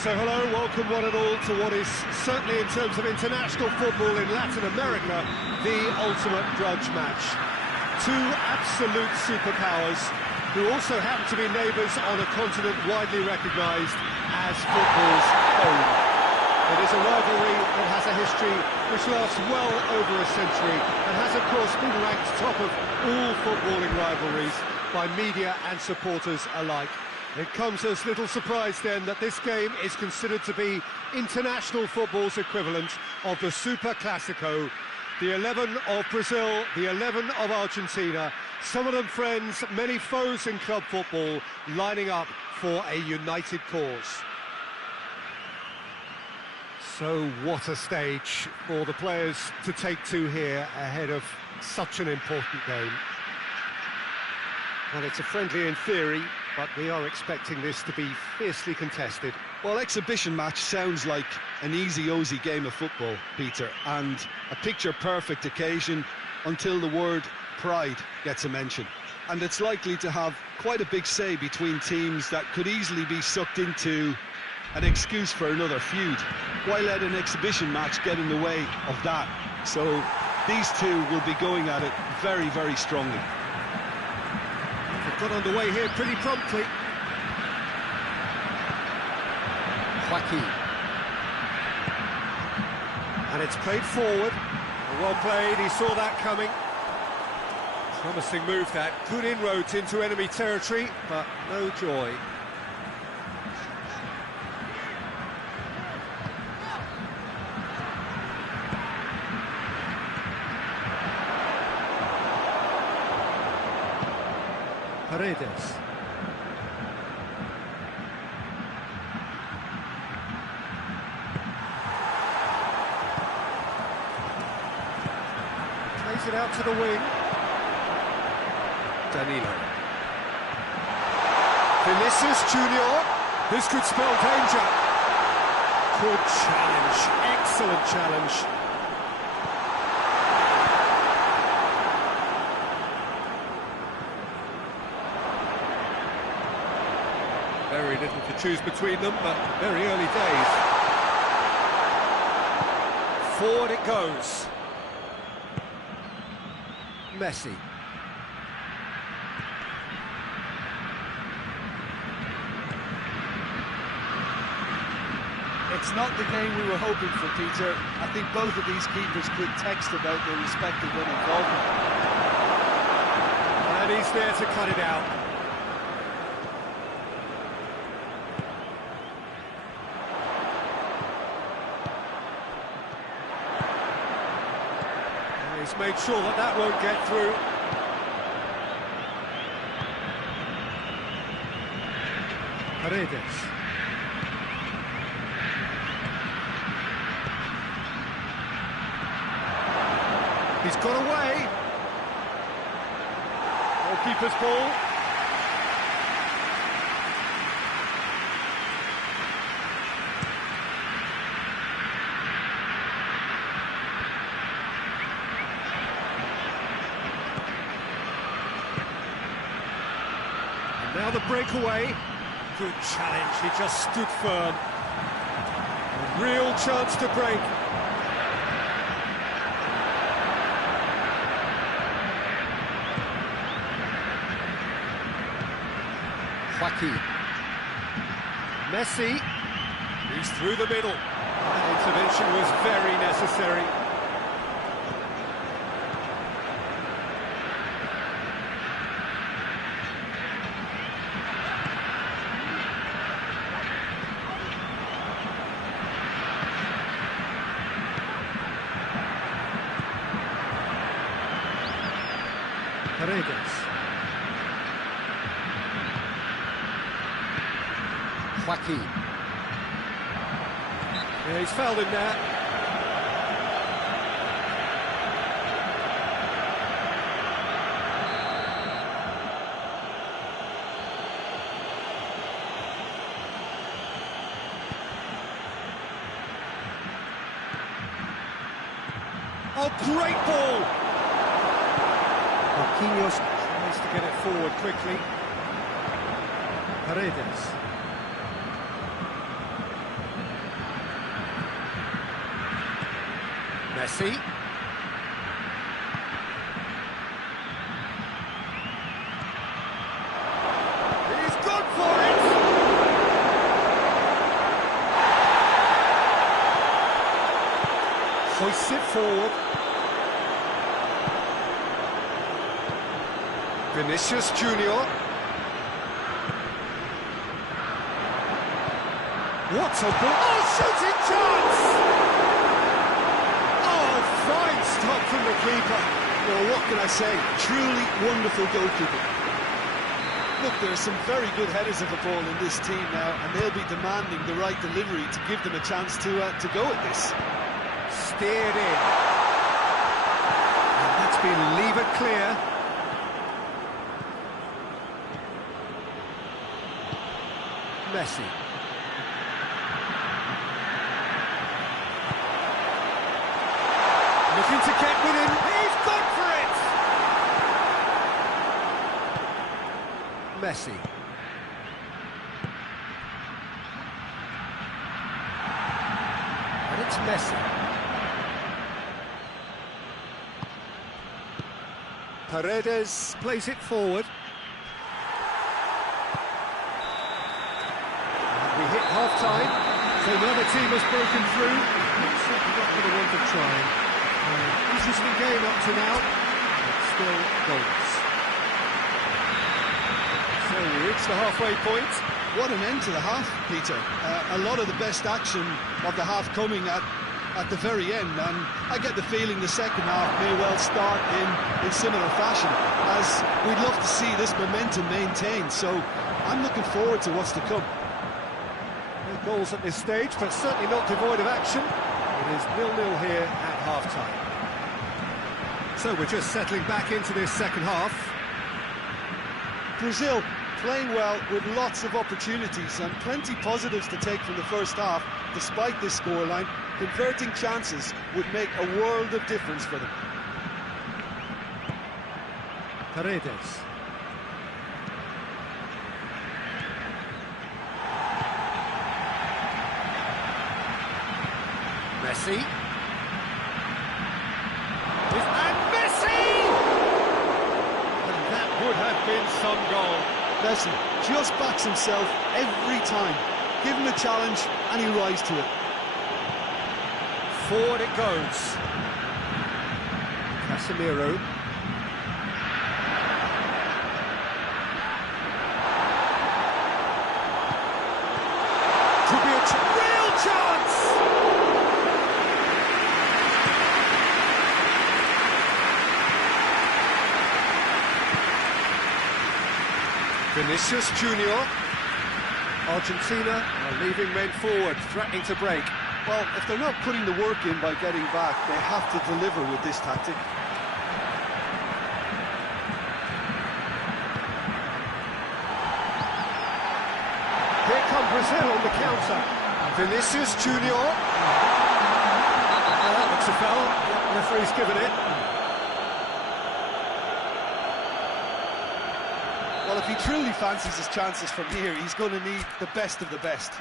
So hello, welcome one and all to what is certainly in terms of international football in Latin America, the ultimate grudge match. Two absolute superpowers who also happen to be neighbours on a continent widely recognised as football's home. It is a rivalry that has a history which lasts well over a century and has of course been ranked top of all footballing rivalries by media and supporters alike. It comes as little surprise then that this game is considered to be international football's equivalent of the Super Classico. The 11 of Brazil, the 11 of Argentina, some of them friends, many foes in club football, lining up for a united cause. So what a stage for the players to take to here ahead of such an important game. Well, it's a friendly in theory, but we are expecting this to be fiercely contested. Well, exhibition match sounds like an easy-ozy game of football, Peter, and a picture-perfect occasion until the word pride gets a mention. And it's likely to have quite a big say between teams that could easily be sucked into an excuse for another feud. Why let an exhibition match get in the way of that? So these two will be going at it very, very strongly. They've got underway here pretty promptly. Joaquin. And it's played forward. Well played, he saw that coming. Promising move that. Good inroads into enemy territory, but no joy. Paredes. Plays it out to the wing. Danilo. Vinicius Junior. This could spell danger. Good challenge. Excellent challenge. Very little to choose between them, but very early days. Forward it goes. Messi. It's not the game we were hoping for, Peter. I think both of these keepers could text about their respective involvement. And he's there to cut it out. He's made sure that that won't get through. Paredes. He's got away. Goalkeeper's ball. Now the breakaway. Good challenge, he just stood firm. A real chance to break. Joaquin. Messi. He's through the middle. That intervention was very necessary. Paredes. Joaquin. Yeah, he's fouled him there. Oh, great ball! Marquinhos tries to get it forward quickly. Paredes. Messi. He's gone for it! Hoists it forward. Vinicius Junior. What a ball! Oh, shooting chance! Oh, fine stop from the keeper. Well, what can I say? Truly wonderful goalkeeper. Look, there are some very good headers of the ball in this team now, and they'll be demanding the right delivery to give them a chance to go at this. Steered in. And that's been levered clear. Messi. Looking to get within. He's gone for it! Messi. And it's Messi. Paredes plays it forward. And we hit half-time, so neither team has broken through. It's certainly not going to want to try. Interesting game up to now, but still goals. So we reach the halfway point. What an end to the half, Peter. A lot of the best action of the half coming at the very end, and I get the feeling the second half may well start in similar fashion, as we'd love to see this momentum maintained, so I'm looking forward to what's to come. No goals at this stage, but certainly not devoid of action. It is 0-0 here at half-time. So we're just settling back into this second half. Brazil playing well with lots of opportunities and plenty positives to take from the first half. Despite this scoreline, converting chances would make a world of difference for them. Paredes. Messi. And Messi! And that would have been some goal. Messi just backs himself every time. Give him a challenge and he rises to it. Forward it goes. Casemiro. Could be a real chance! Vinicius Junior. Argentina are leaving men forward, threatening to break. Well, if they're not putting the work in by getting back, they have to deliver with this tactic. Here come Brazil on the counter. Vinicius Junior. That looks a foul. The referee's given it. Well, if he truly fancies his chances from here, he's going to need the best of the best.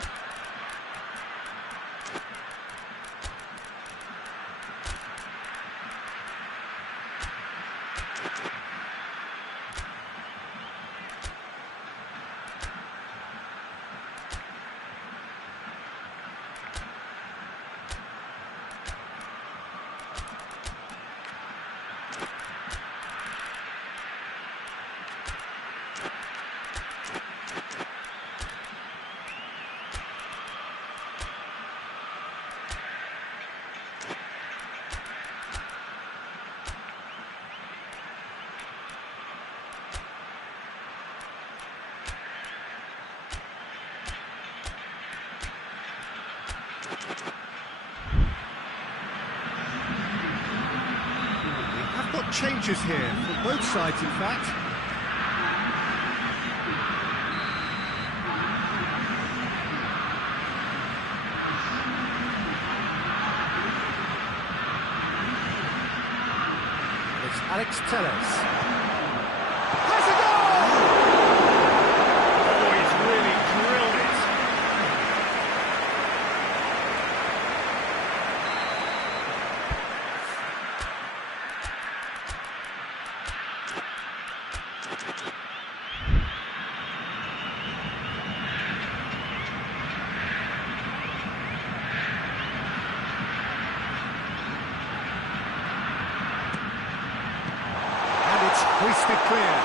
I've got changes here, for both sides in fact. It's Alex Telles. Has a goal! Oh, he's really drilled it. Hoisted clear.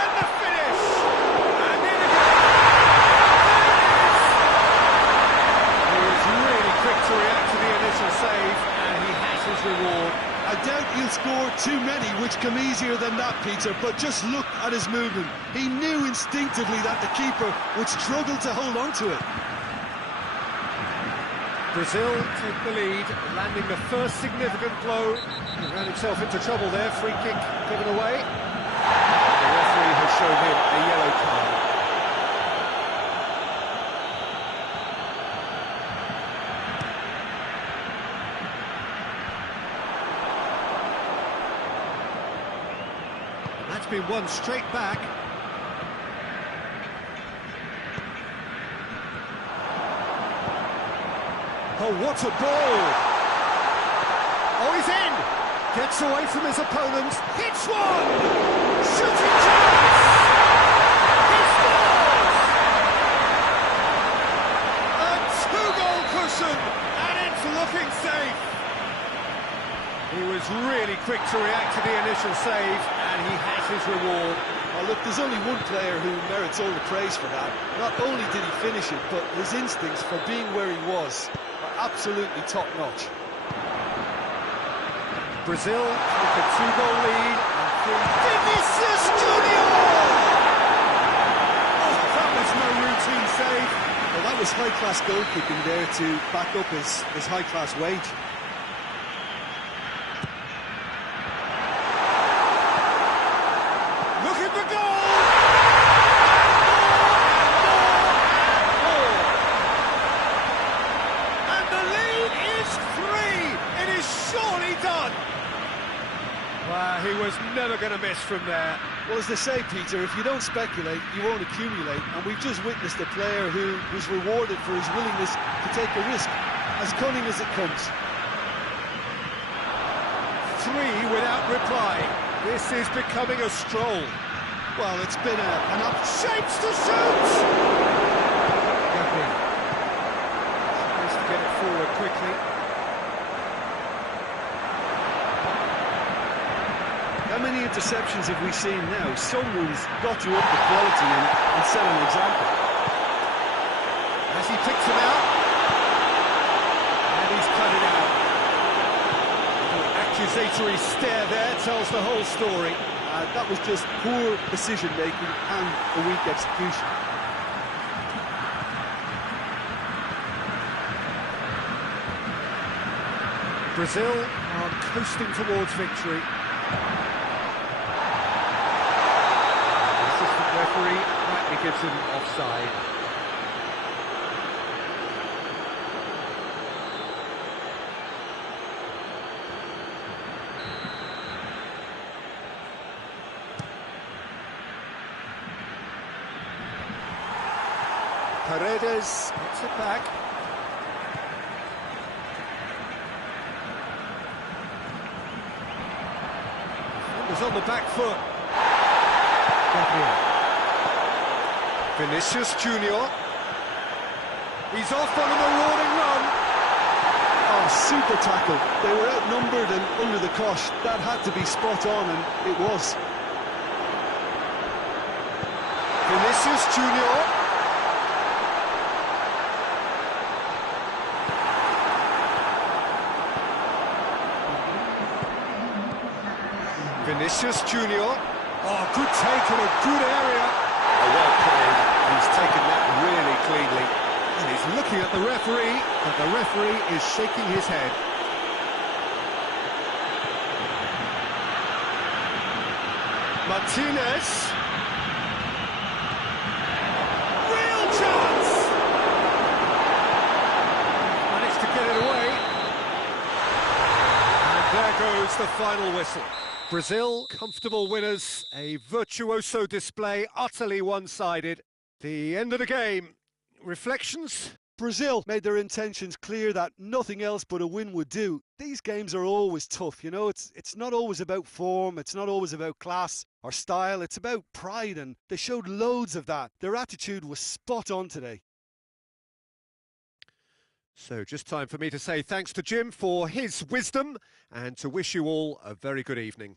And the finish! And in again! He was really quick to react to the initial save, and he has his reward. I doubt he'll score too many which come easier than that, Peter, but just look at his movement. He knew instinctively that the keeper would struggle to hold on to it. Brazil take the lead, landing the first significant blow. He ran himself into trouble there, free kick given away. The referee has shown him a yellow card. That's been won straight back. Oh, what a ball! Oh, he's in! Gets away from his opponent, hits one! Shooting chance! He scores! A two-goal cushion, and it's looking safe! He was really quick to react to the initial save, and he has his reward. Oh, look, there's only one player who merits all the praise for that. Not only did he finish it, but his instincts for being where he was are absolutely top-notch. Brazil take a two-goal lead. Vinicius Junior! Oh, that was no routine save. Well, that was high-class goalkeeping there to back up his high-class wage. Looking for goal! And the lead is 3. It is surely done. Wow, he was never going to miss from there. Well, as they say, Peter, if you don't speculate, you won't accumulate. And we've just witnessed a player who was rewarded for his willingness to take a risk, as cunning as it comes. 3 without reply. This is becoming a stroll. Well, it's been an up... Shapes to shoot! Gabriel tries to get it forward quickly. How many interceptions have we seen now? Someone's got to up the quality and set an example. As he picks him out, and he's cut it out. The accusatory stare there tells the whole story. That was just poor decision-making and a weak execution. Brazil are coasting towards victory. The assistant referee rightly gives him offside. Paredes gets it back. Defenders on the back foot. Gabriel. Vinicius Junior. He's off on a marauding run. Oh, super tackle. They were outnumbered and under the cosh. That had to be spot on, and it was. Vinicius Junior. Vinicius Junior. Oh, good take in a good area. Oh, well played. He's taken that really cleanly. And he's looking at the referee, but the referee is shaking his head. Martinez. Real chance! Managed to get it away. And there goes the final whistle. Brazil, comfortable winners, a virtuoso display, utterly one-sided. The end of the game. Reflections? Brazil made their intentions clear that nothing else but a win would do. These games are always tough, you know, it's not always about form, it's not always about class or style, it's about pride, and they showed loads of that. Their attitude was spot on today. So just time for me to say thanks to Jim for his wisdom and to wish you all a very good evening.